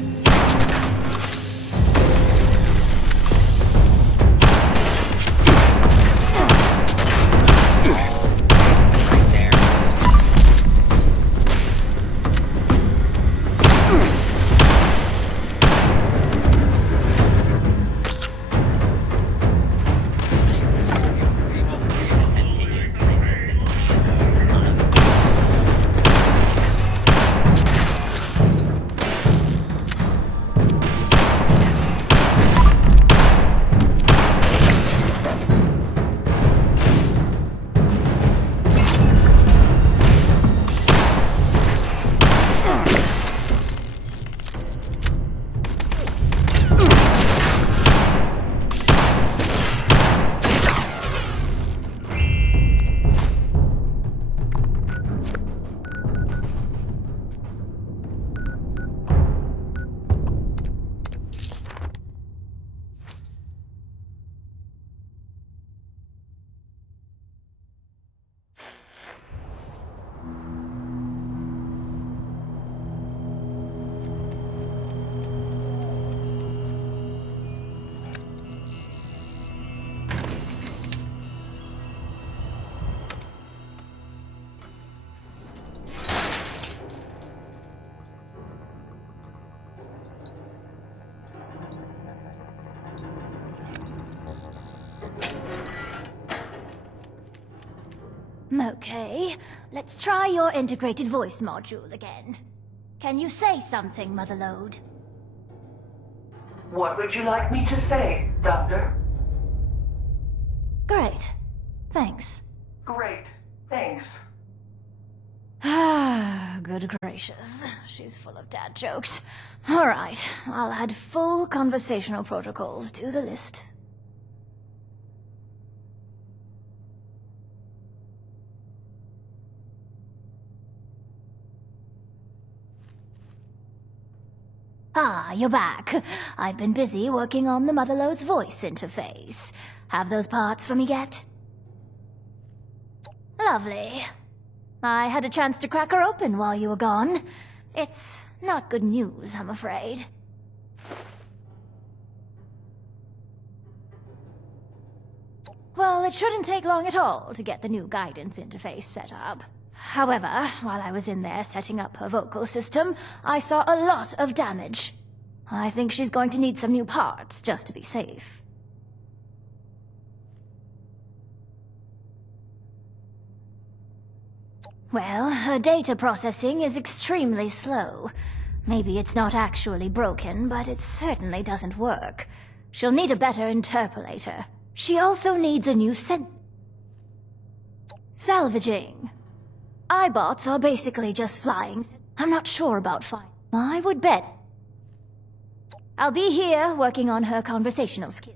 Okay, let's try your integrated voice module again. Can you say something, Motherlode? What would you like me to say, Doctor? Great. Thanks. Great. Thanks. Ah, good gracious. She's full of dad jokes. All right, I'll add full conversational protocols to the list. Ah, you're back. I've been busy working on the Motherlode's voice interface. Have those parts for me yet? Lovely. I had a chance to crack her open while you were gone. It's not good news, I'm afraid. Well, it shouldn't take long at all to get the new guidance interface set up. However, while I was in there setting up her vocal system, I saw a lot of damage. I think she's going to need some new parts just to be safe. Well, her data processing is extremely slow. Maybe it's not actually broken, but it certainly doesn't work. She'll need a better interpolator. She also needs a new salvaging. iBots are basically just flying. I'm not sure about flying. I would bet. I'll be here working on her conversational skills.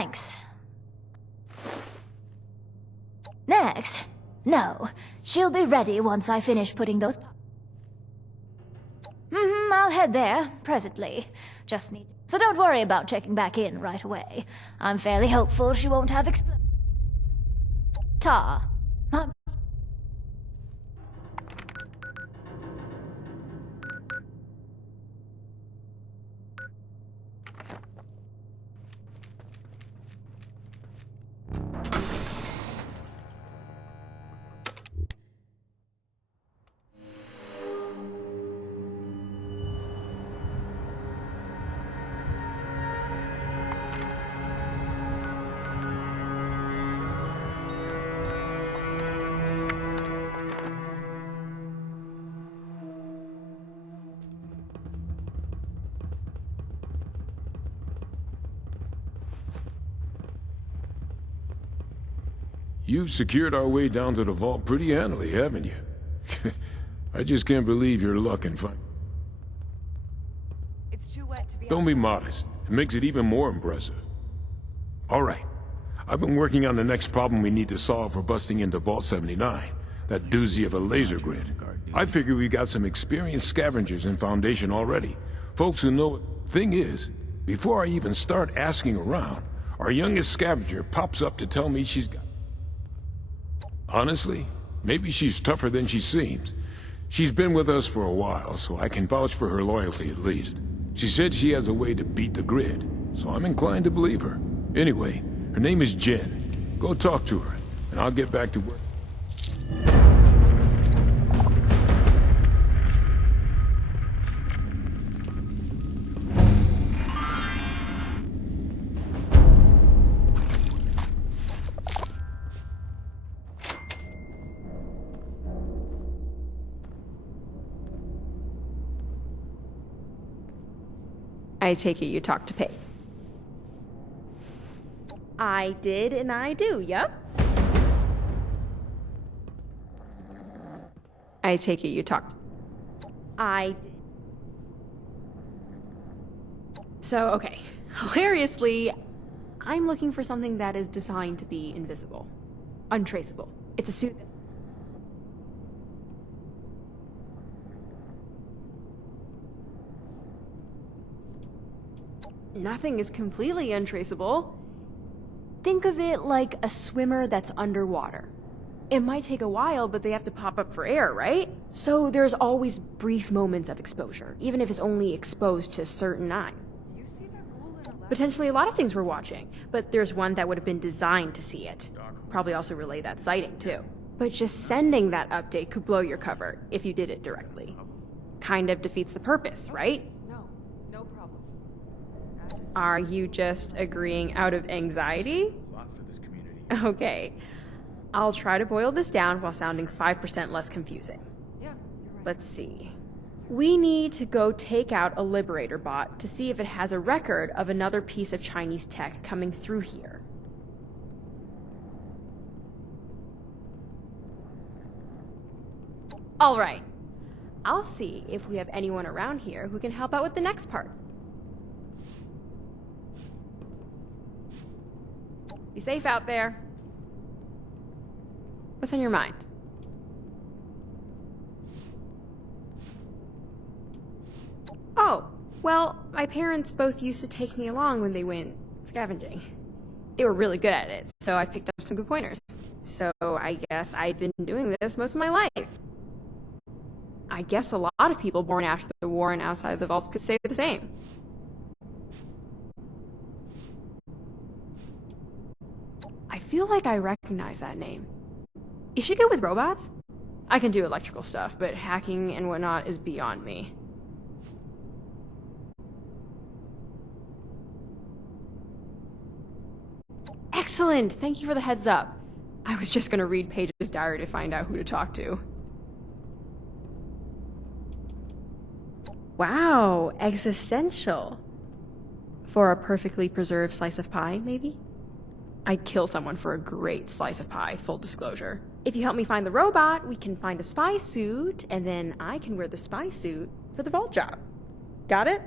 Thanks. Next? No. She'll be ready once I finish putting those... I'll head there, presently. Just need... So don't worry about checking back in right away. I'm fairly hopeful she won't have Ta. You've secured our way down to the vault pretty handily, haven't you? I just can't believe your luck and fun. It's too wet to be... Don't be modest. It makes it even more impressive. All right. I've been working on the next problem we need to solve for busting into Vault 79. That doozy of a laser grid. I figure we got some experienced scavengers in Foundation already. Folks who know it. Thing is, before I even start asking around, our youngest scavenger pops up to tell me she's got... Honestly, maybe she's tougher than she seems. She's been with us for a while, so I can vouch for her loyalty at least. She said she has a way to beat the grid, so I'm inclined to believe her. Anyway, her name is Jen. Go talk to her, and I'll get back to work. I take it you talked to Pay. I did and I do, yep. I take it you talked... I did. So, okay. Hilariously, I'm looking for something that is designed to be invisible. Untraceable. It's a suit that... Nothing is completely untraceable. Think of it like a swimmer that's underwater. It might take a while, but they have to pop up for air, right? So there's always brief moments of exposure, even if it's only exposed to certain eyes. Potentially a lot of things we're watching, but there's one that would have been designed to see it. Probably also relay that sighting, too. But just sending that update could blow your cover if you did it directly. Kind of defeats the purpose, right? No problem. Are you just agreeing out of anxiety? Okay. I'll try to boil this down while sounding 5% less confusing. Yeah, you're right. Let's see. We need to go take out a Liberator bot to see if it has a record of another piece of Chinese tech coming through here. Alright. I'll see if we have anyone around here who can help out with the next part. Be safe out there. What's on your mind? Oh, well, my parents both used to take me along when they went scavenging. They were really good at it, so I picked up some good pointers. So I guess I've been doing this most of my life. I guess a lot of people born after the war and outside of the vaults could say the same. I feel like I recognize that name. Is she good with robots? I can do electrical stuff, but hacking and whatnot is beyond me. Excellent! Thank you for the heads up. I was just gonna read Paige's diary to find out who to talk to. Wow, existential. For a perfectly preserved slice of pie, maybe? I'd kill someone for a great slice of pie, full disclosure. If you help me find the robot, we can find a spy suit, and then I can wear the spy suit for the vault job. Got it?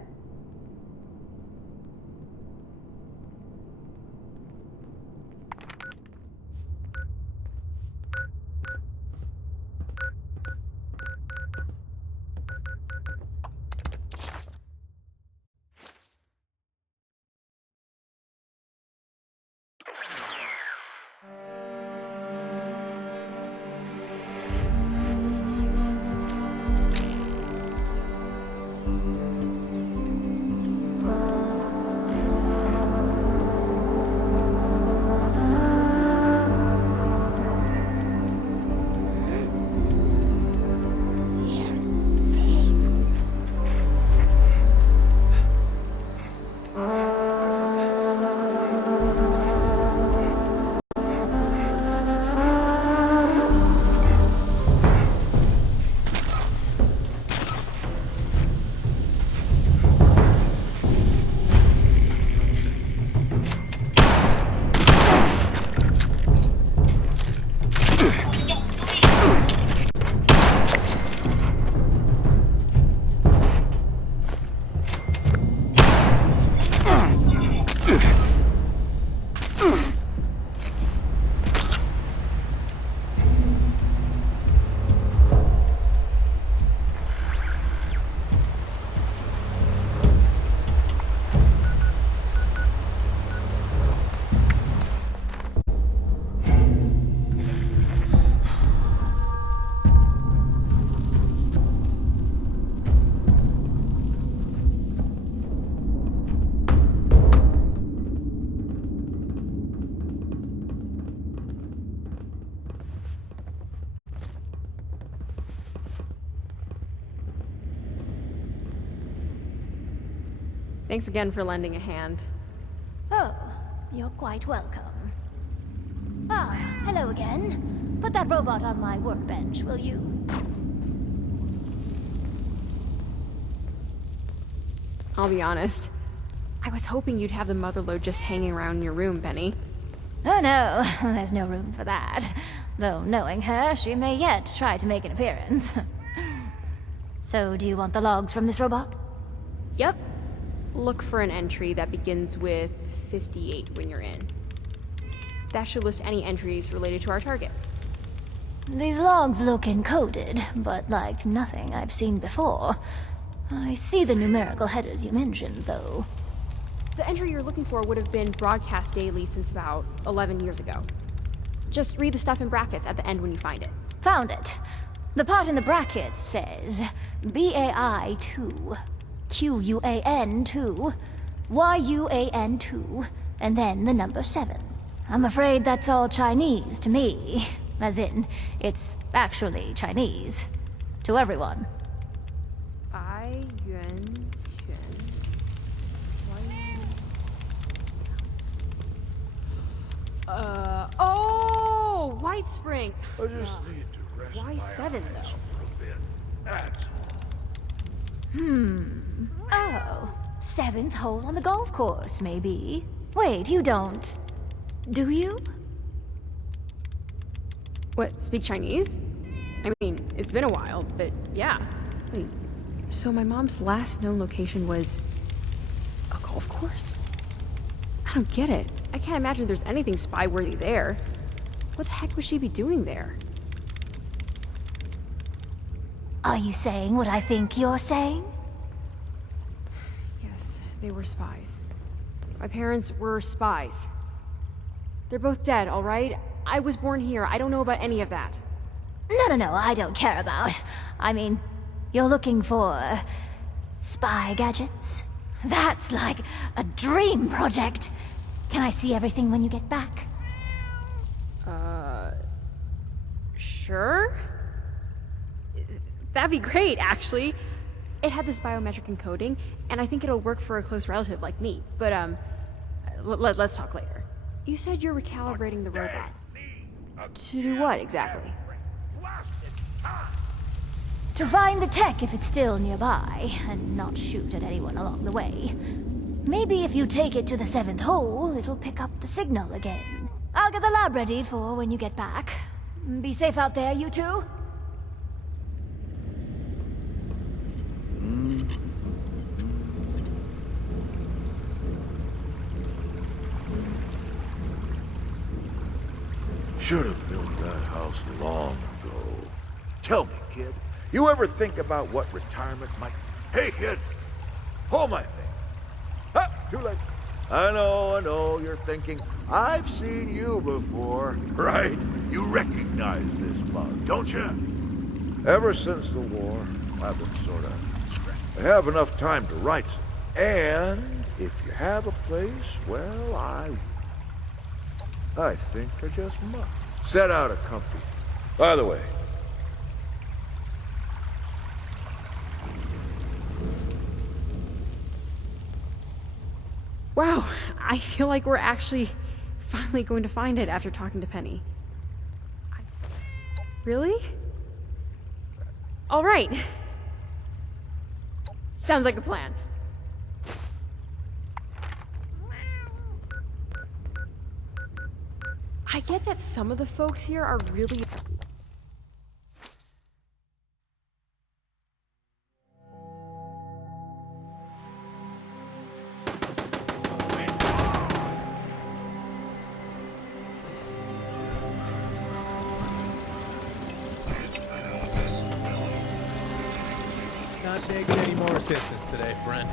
Thanks again for lending a hand. Oh, you're quite welcome. Ah, hello again. Put that robot on my workbench, will you? I'll be honest. I was hoping you'd have the motherlode just hanging around in your room, Penny. Oh no, there's no room for that. Though knowing her, she may yet try to make an appearance. So, do you want the logs from this robot? Yep. Look for an entry that begins with 58 when you're in. That should list any entries related to our target. These logs look encoded, but like nothing I've seen before. I see the numerical headers you mentioned, though. The entry you're looking for would have been broadcast daily since about 11 years ago. Just read the stuff in brackets at the end when you find it. Found it. The part in the brackets says BAI 2, QUAN 2, YUAN 2, and then the number 7. I'm afraid that's all Chinese to me. As in, it's actually Chinese. To everyone. Oh, White Spring. I just need to rest Why my 7 eyes though? for a bit. That's Oh, 7th hole on the golf course, maybe. Wait, you don't... do you? What, speak Chinese? I mean, it's been a while, but yeah. Wait, so my mom's last known location was a golf course? I don't get it. I can't imagine there's anything spy-worthy there. What the heck would she be doing there? Are you saying what I think you're saying? Yes, they were spies. My parents were spies. They're both dead, all right? I was born here. I don't know about any of that. No, I don't care about. I mean, you're looking for... spy gadgets? That's like a dream project. Can I see everything when you get back? Sure? That'd be great, actually. It had this biometric encoding, and I think it'll work for a close relative like me. But, let's talk later. You said you're recalibrating the robot. To do what, exactly? To find the tech if it's still nearby, and not shoot at anyone along the way. Maybe if you take it to the 7th hole, it'll pick up the signal again. I'll get the lab ready for when you get back. Be safe out there, you two. Should have built that house long ago. Tell me, kid, you ever think about what retirement might... Hey, kid! Pull my thing. Ah, too late. I know, you're thinking, I've seen you before. Right? You recognize this bug, don't you? Ever since the war, I've been sort of scrapped. I have enough time to write some. And if you have a place, well, I think I just must. Set out a comfy. By the way, Wow, I feel like we're actually finally going to find it after talking to Penny. Really? All right. Sounds like a plan. I get that some of the folks here are really... Not taking any more assistance today, friend.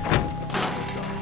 Sorry.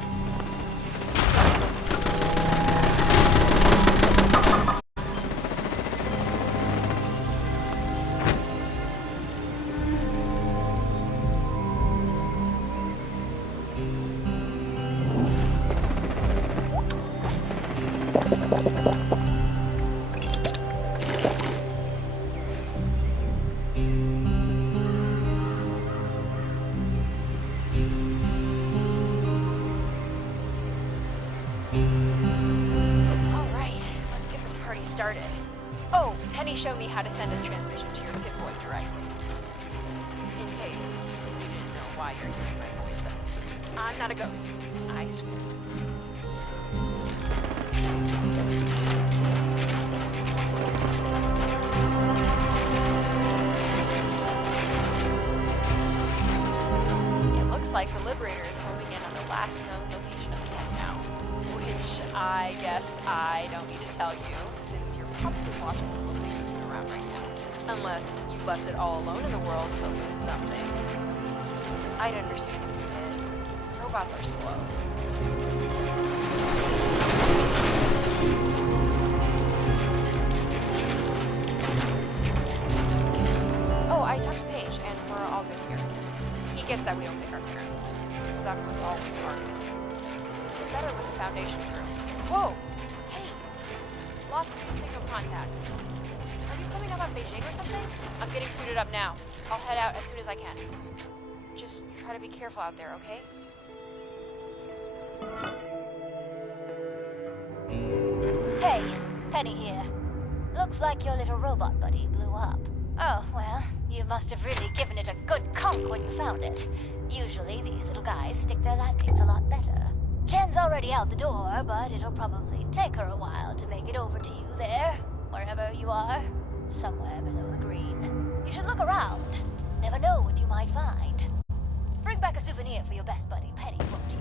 Started. Oh, Penny showed me how to send a transmission to your Pip-Boy directly. In case you didn't know why you're hearing my voice, though. I'm not a ghost. I swear. like the Liberators homing in on the last known location of the tech now. Which I guess I don't need to tell you, since you're probably watching the locations around right now. Unless you left it all alone in the world to lose something. I'd understand if you did. Robots are slow. Oh, I talked to Paige, and we're all good here. He gets that we don't pick our parents. Stuff was always hard. It's better with the Foundation crew. Whoa! Hey! Lost new signal contact. Are you coming up on Beijing or something? I'm getting suited up now. I'll head out as soon as I can. Just try to be careful out there, okay? Hey, Penny here. Looks like your little robot buddy blew up. Oh, well, you must have really given it a good conk when you found it. Usually these little guys stick their landings a lot better. Jen's already out the door, but it'll probably take her a while to make it over to you there, wherever you are. Somewhere below the green. You should look around. Never know what you might find. Bring back a souvenir for your best buddy, Penny, won't you?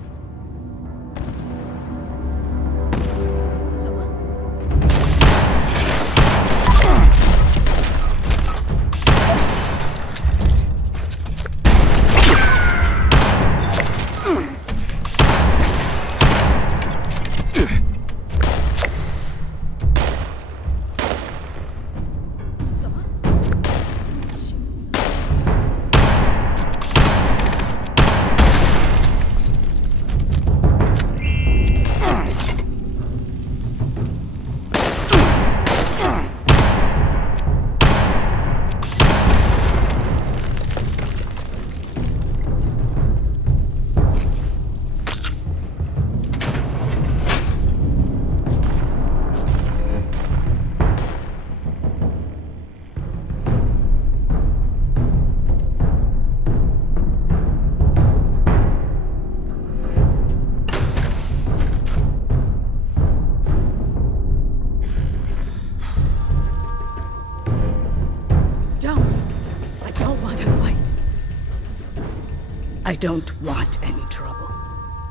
I don't want any trouble.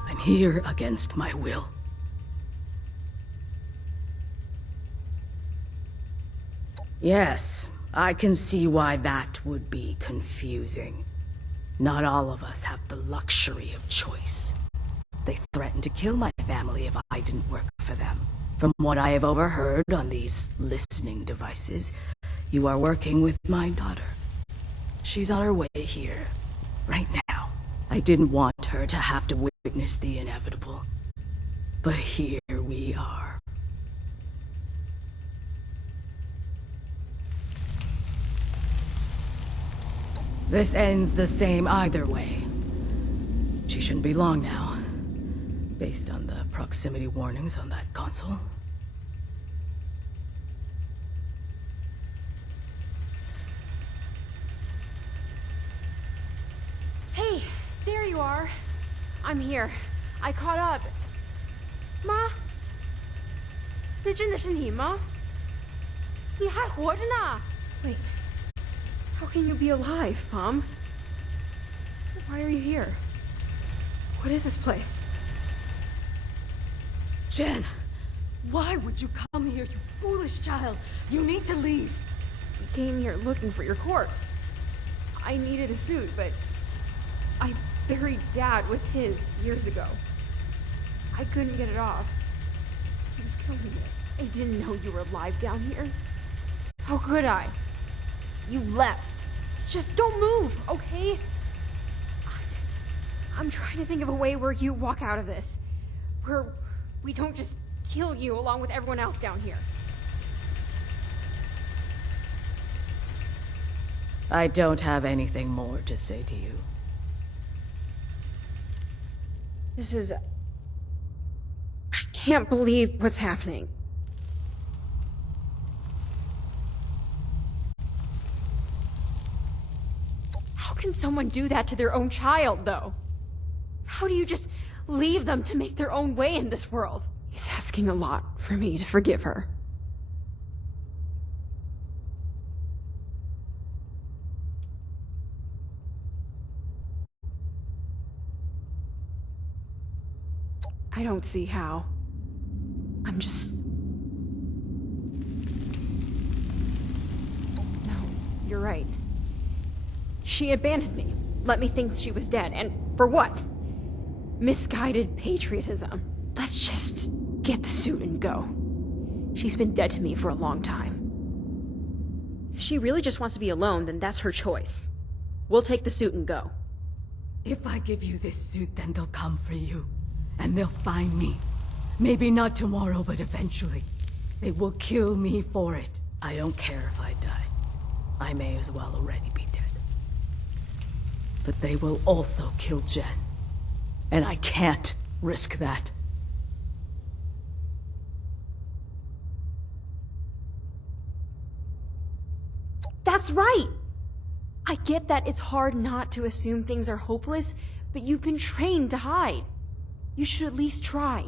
I'm here against my will. Yes, I can see why that would be confusing. Not all of us have the luxury of choice. They threatened to kill my family if I didn't work for them. From what I have overheard on these listening devices, you are working with my daughter. She's on her way here, right now. I didn't want her to have to witness the inevitable. But here we are. This ends the same either way. She shouldn't be long now, based on the proximity warnings on that console. Hey, there you are. I'm here. I caught up. Ma? 你真的是你吗？你还活着呢？ Wait. How can you be alive, Mom? Why are you here? What is this place? Jen, why would you come here, you foolish child? You need to leave. We came here looking for your corpse. I needed a suit, but I buried Dad with his years ago. I couldn't get it off. He was killing me. I didn't know you were alive down here. How could I? You left. Just don't move, okay? I'm trying to think of a way where you walk out of this. Where we don't just kill you along with everyone else down here. I don't have anything more to say to you. This is... I can't believe what's happening. How can someone do that to their own child, though? How do you just leave them to make their own way in this world? He's asking a lot for me to forgive her. I don't see how. I'm just... No, you're right. She abandoned me. Let me think she was dead. And for what? Misguided patriotism. Let's just get the suit and go. She's been dead to me for a long time. If she really just wants to be alone, then that's her choice. We'll take the suit and go. If I give you this suit, then they'll come for you. And they'll find me. Maybe not tomorrow, but eventually. They will kill me for it. I don't care if I die. I may as well already be dead. But they will also kill Jen. And I can't risk that. That's right! I get that it's hard not to assume things are hopeless, but you've been trained to hide. You should at least try.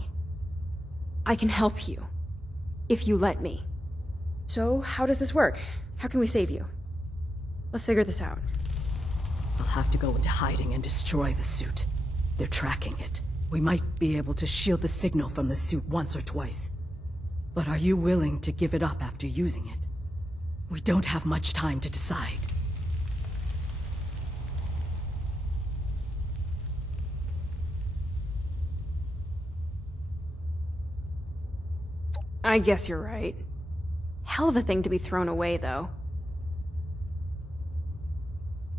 I can help you, if you let me. So, how does this work? How can we save you? Let's figure this out. I'll have to go into hiding and destroy the suit. They're tracking it. We might be able to shield the signal from the suit once or twice. But are you willing to give it up after using it? We don't have much time to decide. I guess you're right. Hell of a thing to be thrown away, though.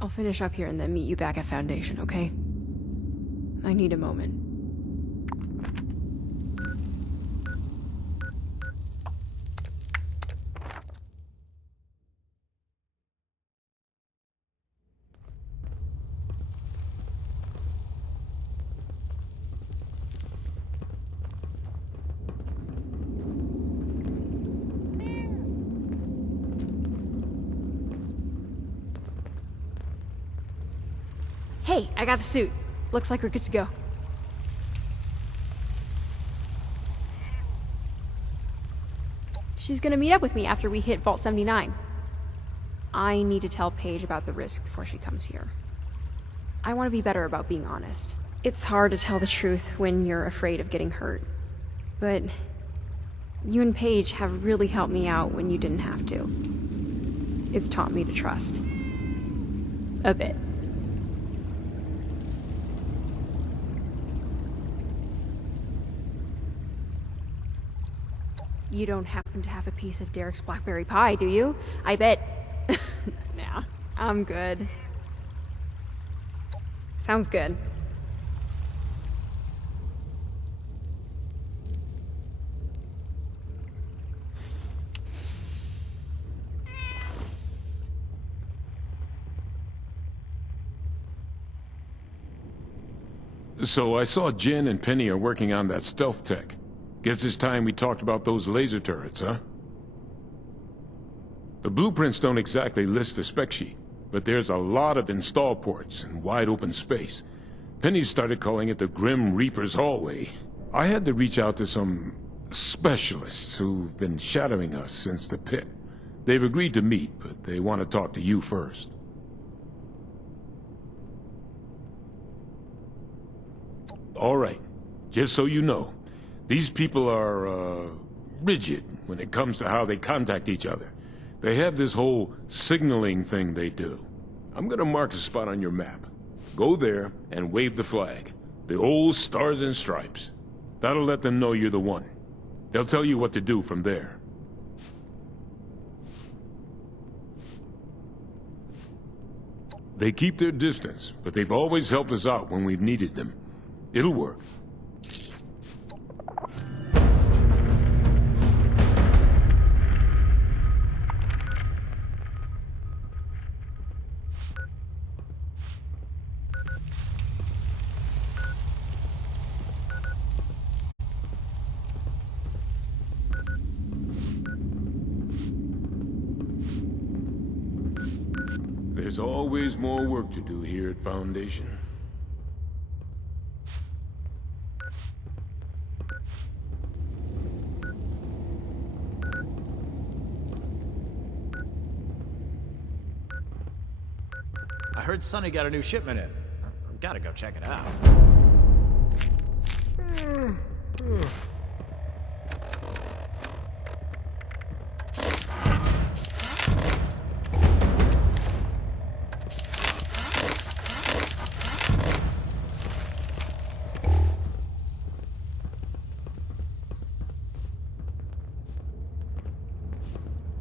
I'll finish up here and then meet you back at Foundation, okay? I need a moment. Hey, I got the suit. Looks like we're good to go. She's gonna meet up with me after we hit Vault 79. I need to tell Paige about the risk before she comes here. I want to be better about being honest. It's hard to tell the truth when you're afraid of getting hurt. But you and Paige have really helped me out when you didn't have to. It's taught me to trust. A bit. You don't happen to have a piece of Derek's blackberry pie, do you? I bet... Nah, I'm good. Sounds good. So I saw Jen and Penny are working on that stealth tech. Guess it's time we talked about those laser turrets, huh? The blueprints don't exactly list the spec sheet, but there's a lot of install ports and wide open space. Penny started calling it the Grim Reaper's Hallway. I had to reach out to some specialists who've been shadowing us since the pit. They've agreed to meet, but they want to talk to you first. All right, just so you know, these people are, rigid when it comes to how they contact each other. They have this whole signaling thing they do. I'm gonna mark a spot on your map. Go there and wave the flag. The old stars and stripes. That'll let them know you're the one. They'll tell you what to do from there. They keep their distance, but they've always helped us out when we've needed them. It'll work. There's always more work to do here at Foundation. I heard Sonny got a new shipment in. I've gotta go check it out.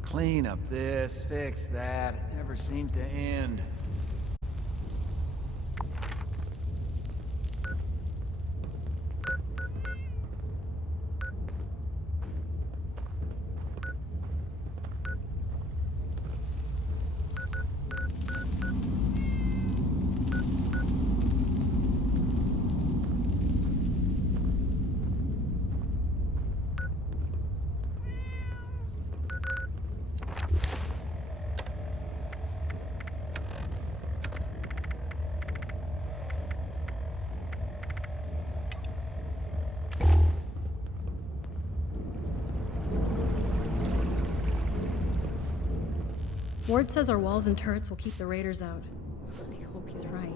Clean up this, fix that. It never seemed to end. Ward says our walls and turrets will keep the raiders out. I hope he's right.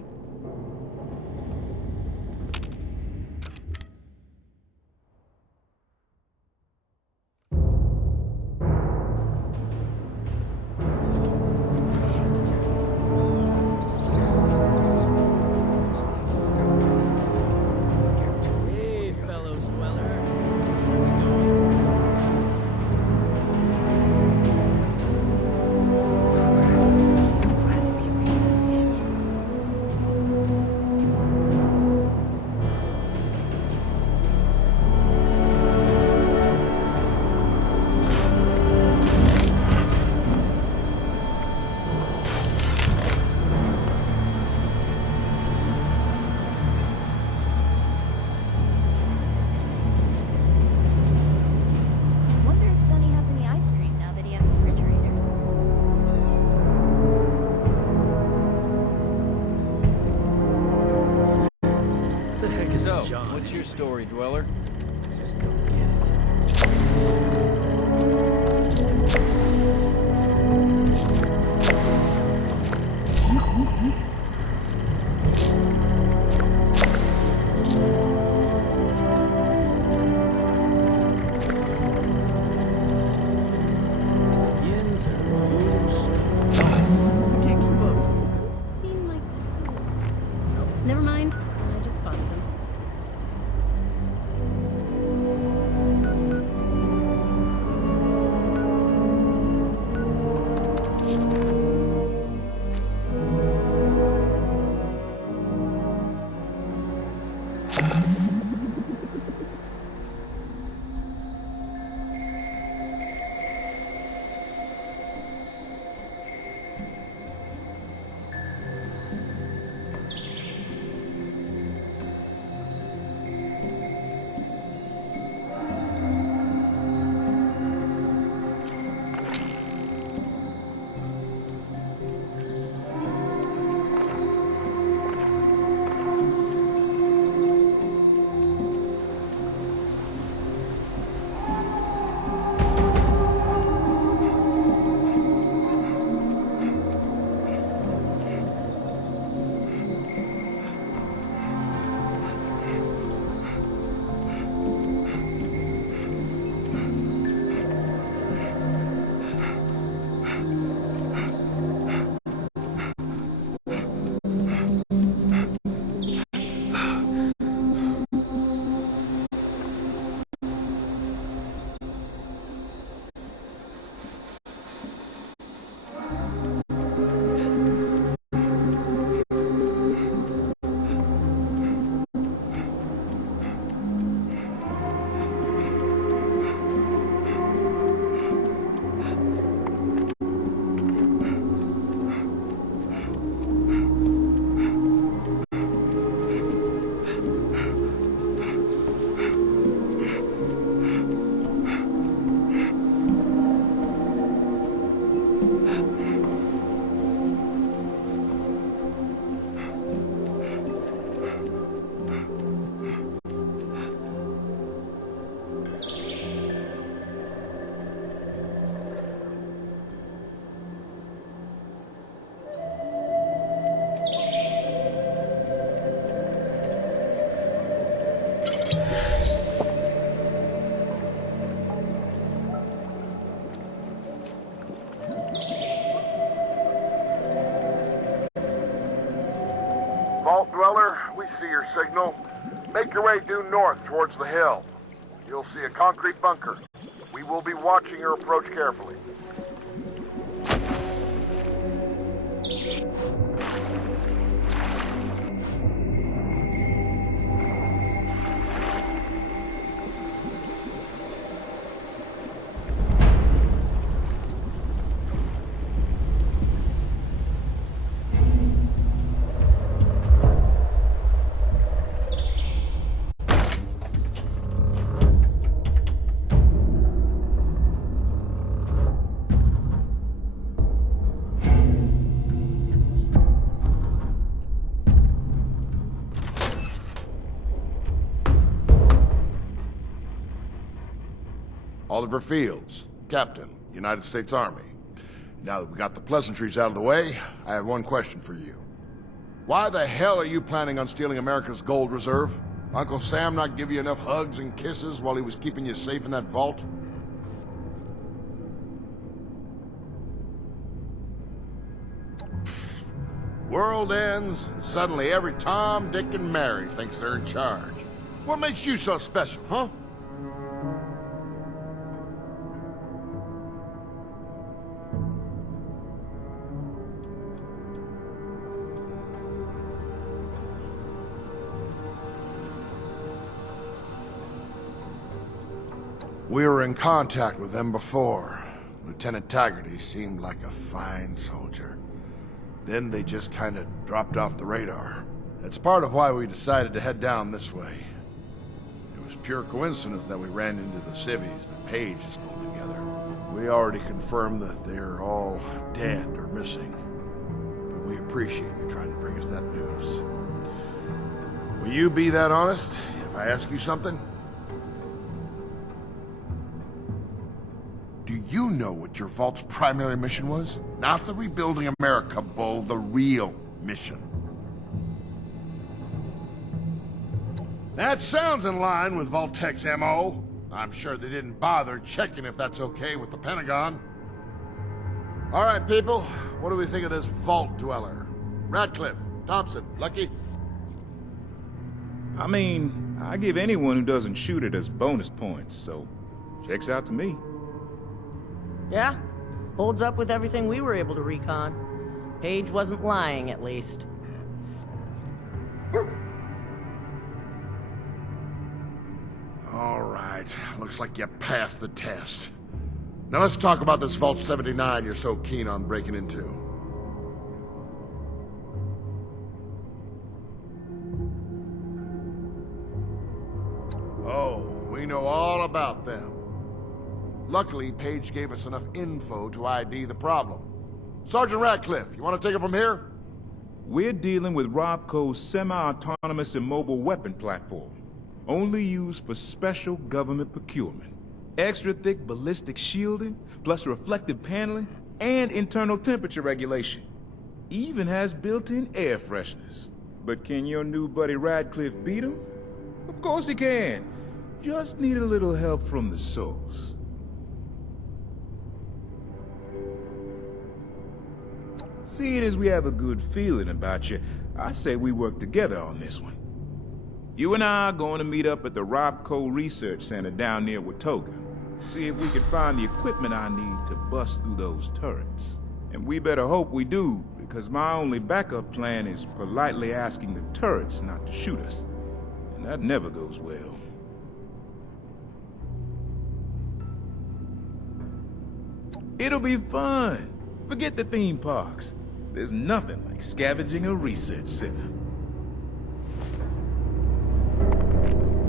Hey, fellow dweller. Wonder if Sonny has any ice cream now that he has a refrigerator. What the heck is So, John? what's your story, Dweller? Just don't get it. Is it yins or yoos? I can't keep up. Those seem like tools. Oh, never mind. I just spotted them. Dweller, we see your signal. Make your way due north towards the hill. You'll see a concrete bunker. We will be watching your approach carefully. Oliver Fields, Captain, United States Army. Now that we got the pleasantries out of the way, I have one question for you. Why the hell are you planning on stealing America's gold reserve? Uncle Sam not give you enough hugs and kisses while he was keeping you safe in that vault? World ends, and suddenly every Tom, Dick, and Mary thinks they're in charge. What makes you so special, huh? We were in contact with them before. Lieutenant Taggarty seemed like a fine soldier. Then they just kind of dropped off the radar. That's part of why we decided to head down this way. It was pure coincidence that we ran into the civvies that Paige has pulled together. We already confirmed that they're all dead or missing. But we appreciate you trying to bring us that news. Will you be that honest if I ask you something? Do you know what your vault's primary mission was? Not the rebuilding America, Bull, the real mission. That sounds in line with Vault-Tech's MO. I'm sure they didn't bother checking if that's okay with the Pentagon. All right, people, what do we think of this Vault Dweller? Radcliffe, Thompson, Lucky? I mean, I give anyone who doesn't shoot it as bonus points, so checks out to me. Yeah, holds up with everything we were able to recon. Paige wasn't lying, at least. All right, looks like you passed the test. Now let's talk about this Vault 79 you're so keen on breaking into. Oh, we know all about them. Luckily, Paige gave us enough info to ID the problem. Sergeant Radcliffe, you want to take it from here? We're dealing with Robco's semi-autonomous immobile weapon platform. Only used for special government procurement. Extra thick ballistic shielding, plus reflective paneling, and internal temperature regulation. Even has built-in air fresheners. But can your new buddy Radcliffe beat him? Of course he can. Just need a little help from the source. Seeing as we have a good feeling about you, I say we work together on this one. You and I are going to meet up at the Robco Research Center down near Watoga. See if we can find the equipment I need to bust through those turrets. And we better hope we do, because my only backup plan is politely asking the turrets not to shoot us. And that never goes well. It'll be fun. Forget the theme parks. There's nothing like scavenging a research center.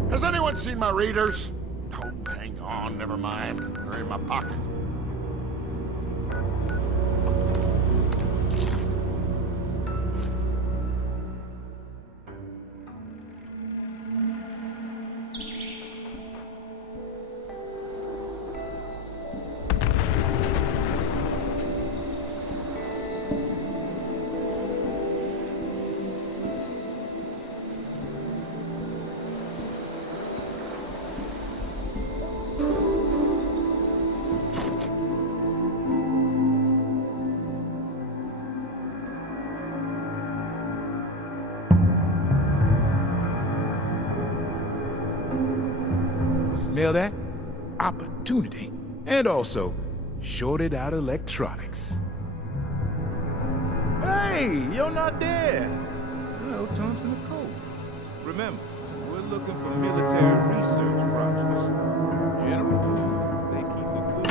Has anyone seen my readers? Oh, hang on, never mind. They're in my pocket. Smell that? Opportunity. And also, shorted out electronics. Hey, you're not dead. Hello, Thompson and Cole. Remember, we're looking for military research projects. Generally, they keep the good.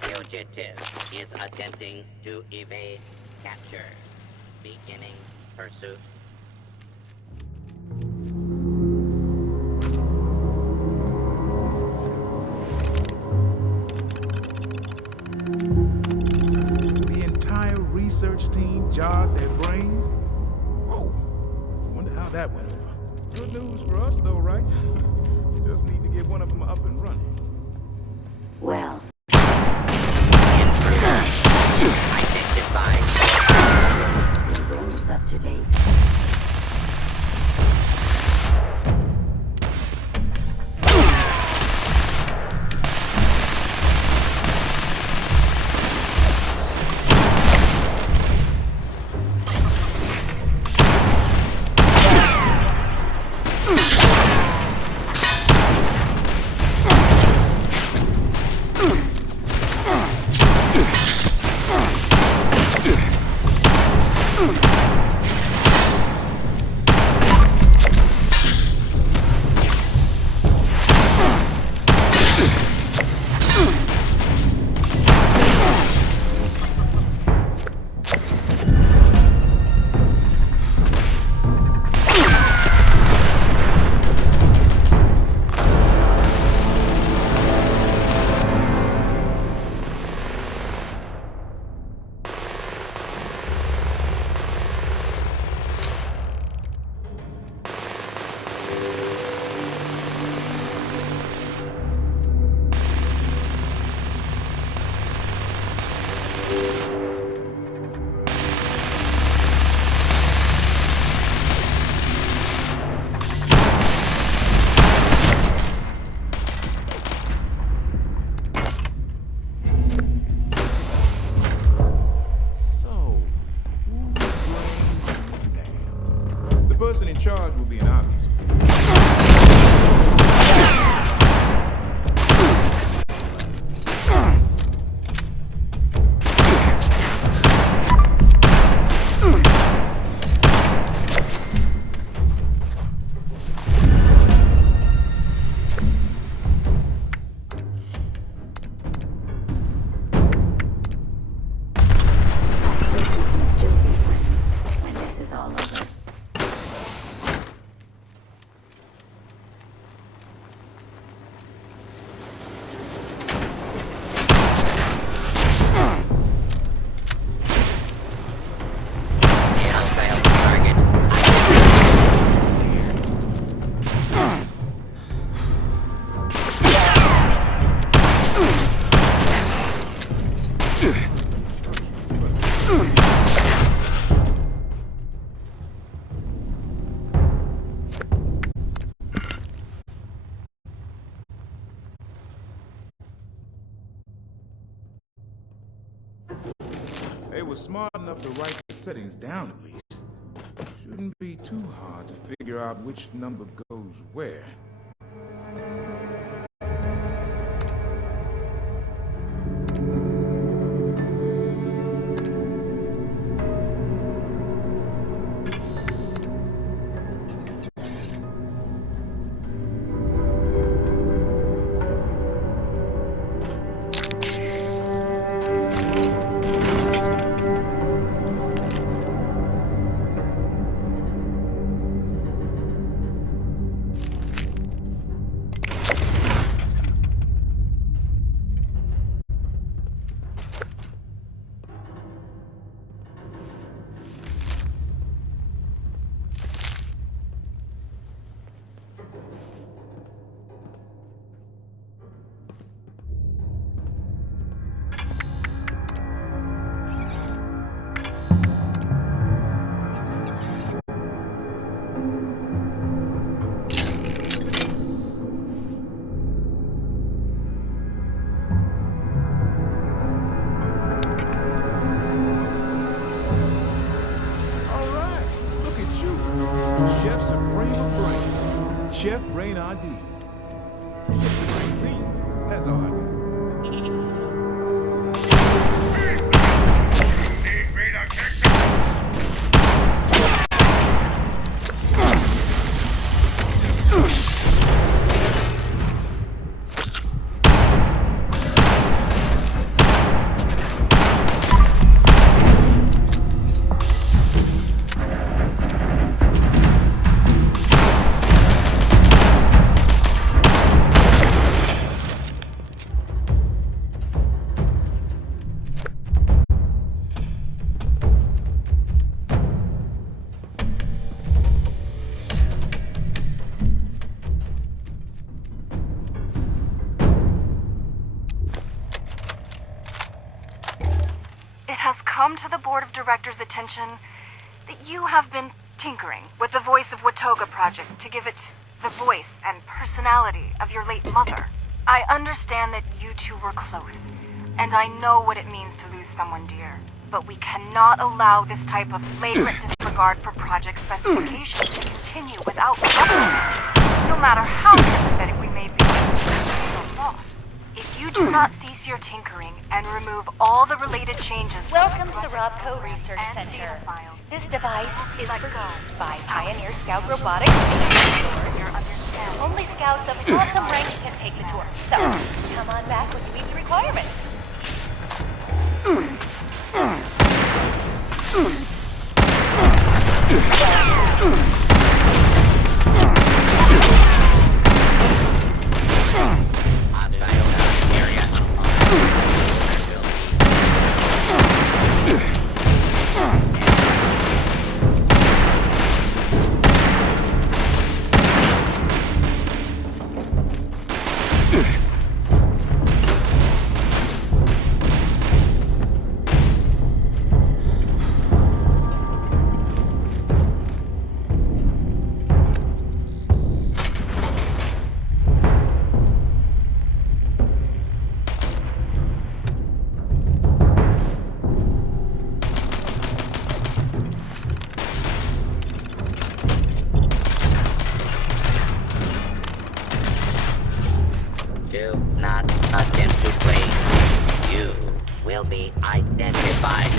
Fugitive is attempting to evade capture. Beginning pursuit. The entire research team jogged their brains? Whoa. Wonder how that went over. Good news for us, though, right? Just need to get one of them up and running. Well. Identified. Rules up to date. The person in charge will be an obvious. They were smart enough to write the settings down at least. Shouldn't be too hard to figure out which number goes where. Chef Supreme of Brain. Chef Brain ID. Chef Supreme Team. That's all I do. Come to the board of directors' attention that you have been tinkering with the Voice of Watoga project to give it the voice and personality of your late mother. I understand that you two were close, and I know what it means to lose someone dear, but we cannot allow this type of flagrant disregard for project specifications to continue without government. No matter how sympathetic we may be to your loss, if you do not cease your tinkering and remove all the related changes... Welcome to the Robco Research Center. This device is for use by Pioneer Scout Robotics. Only scouts of awesome rank can take the tour, so come on back when you meet the requirements. Do not attempt to flee. You will be identified.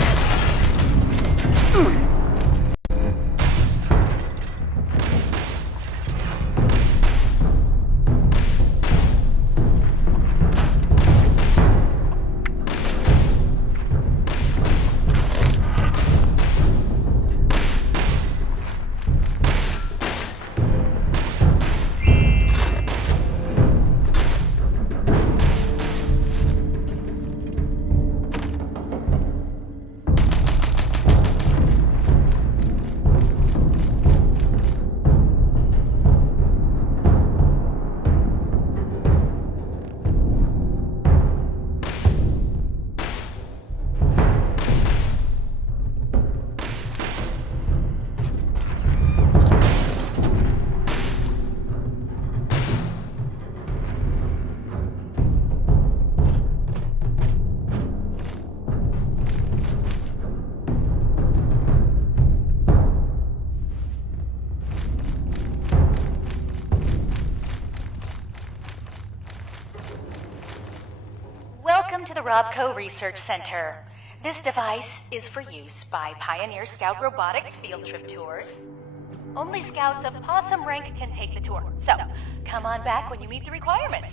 Robco Research Center. This device is for use by Pioneer Scout Robotics field trip tours. Only scouts of Possum rank can take the tour, so come on back when you meet the requirements.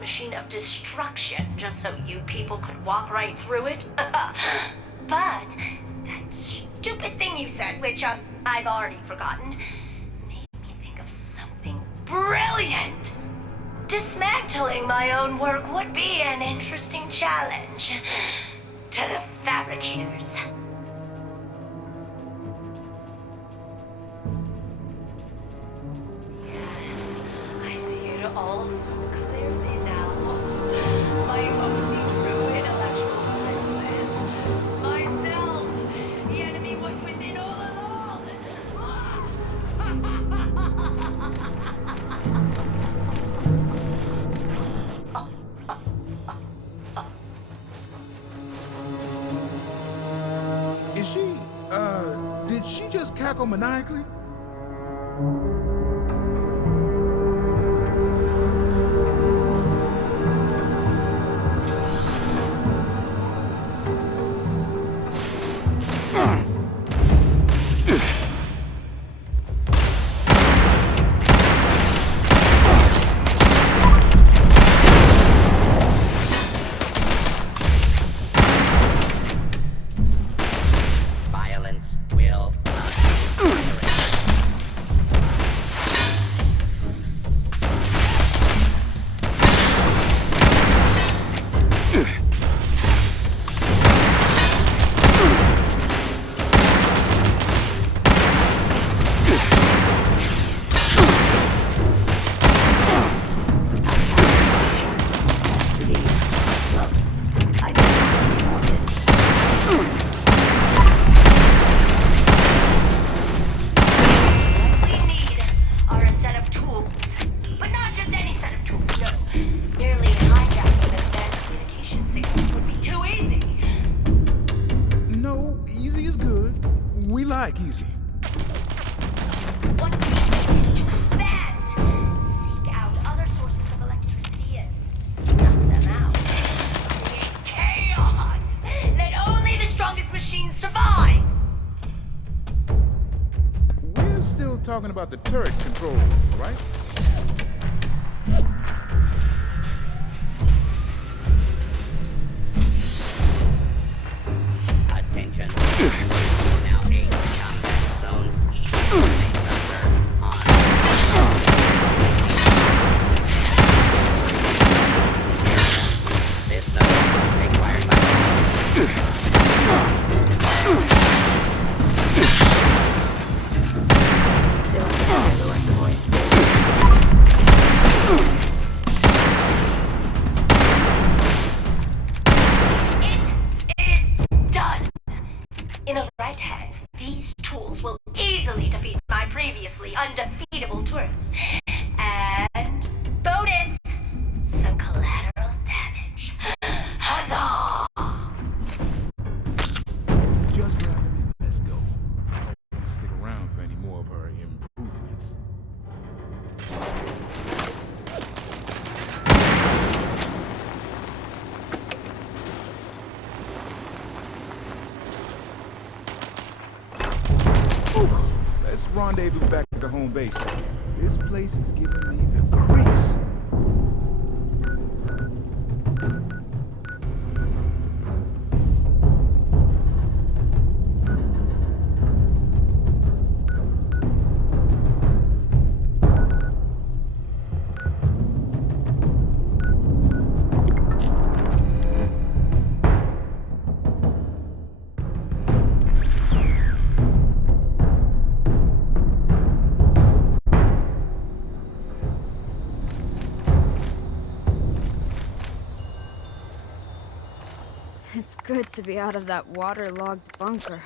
Machine of destruction just so you people could walk right through it. But that stupid thing you said, which I've already forgotten, made me think of something brilliant. Dismantling my own work would be an interesting challenge to the fabricators. Yes, I see it all so clearly now. My only true intellectual senses. Myself, the enemy was within all along. Is she, did she just cackle maniacally? Violence will like easy. What we need is to expand. Seek out other sources of electricity and knock them out. still talking about the turret control, right? Attention. Now in combat zone. This number required by In the right hands, these tools will easily defeat my previously undefeatable turrets. And bonus, some collateral damage. Huzzah! Just grab him and let's go. I don't want to stick around for any more of her improvements. Let's rendezvous back to home base. This place is giving me the creeps. It's good to be out of that waterlogged bunker.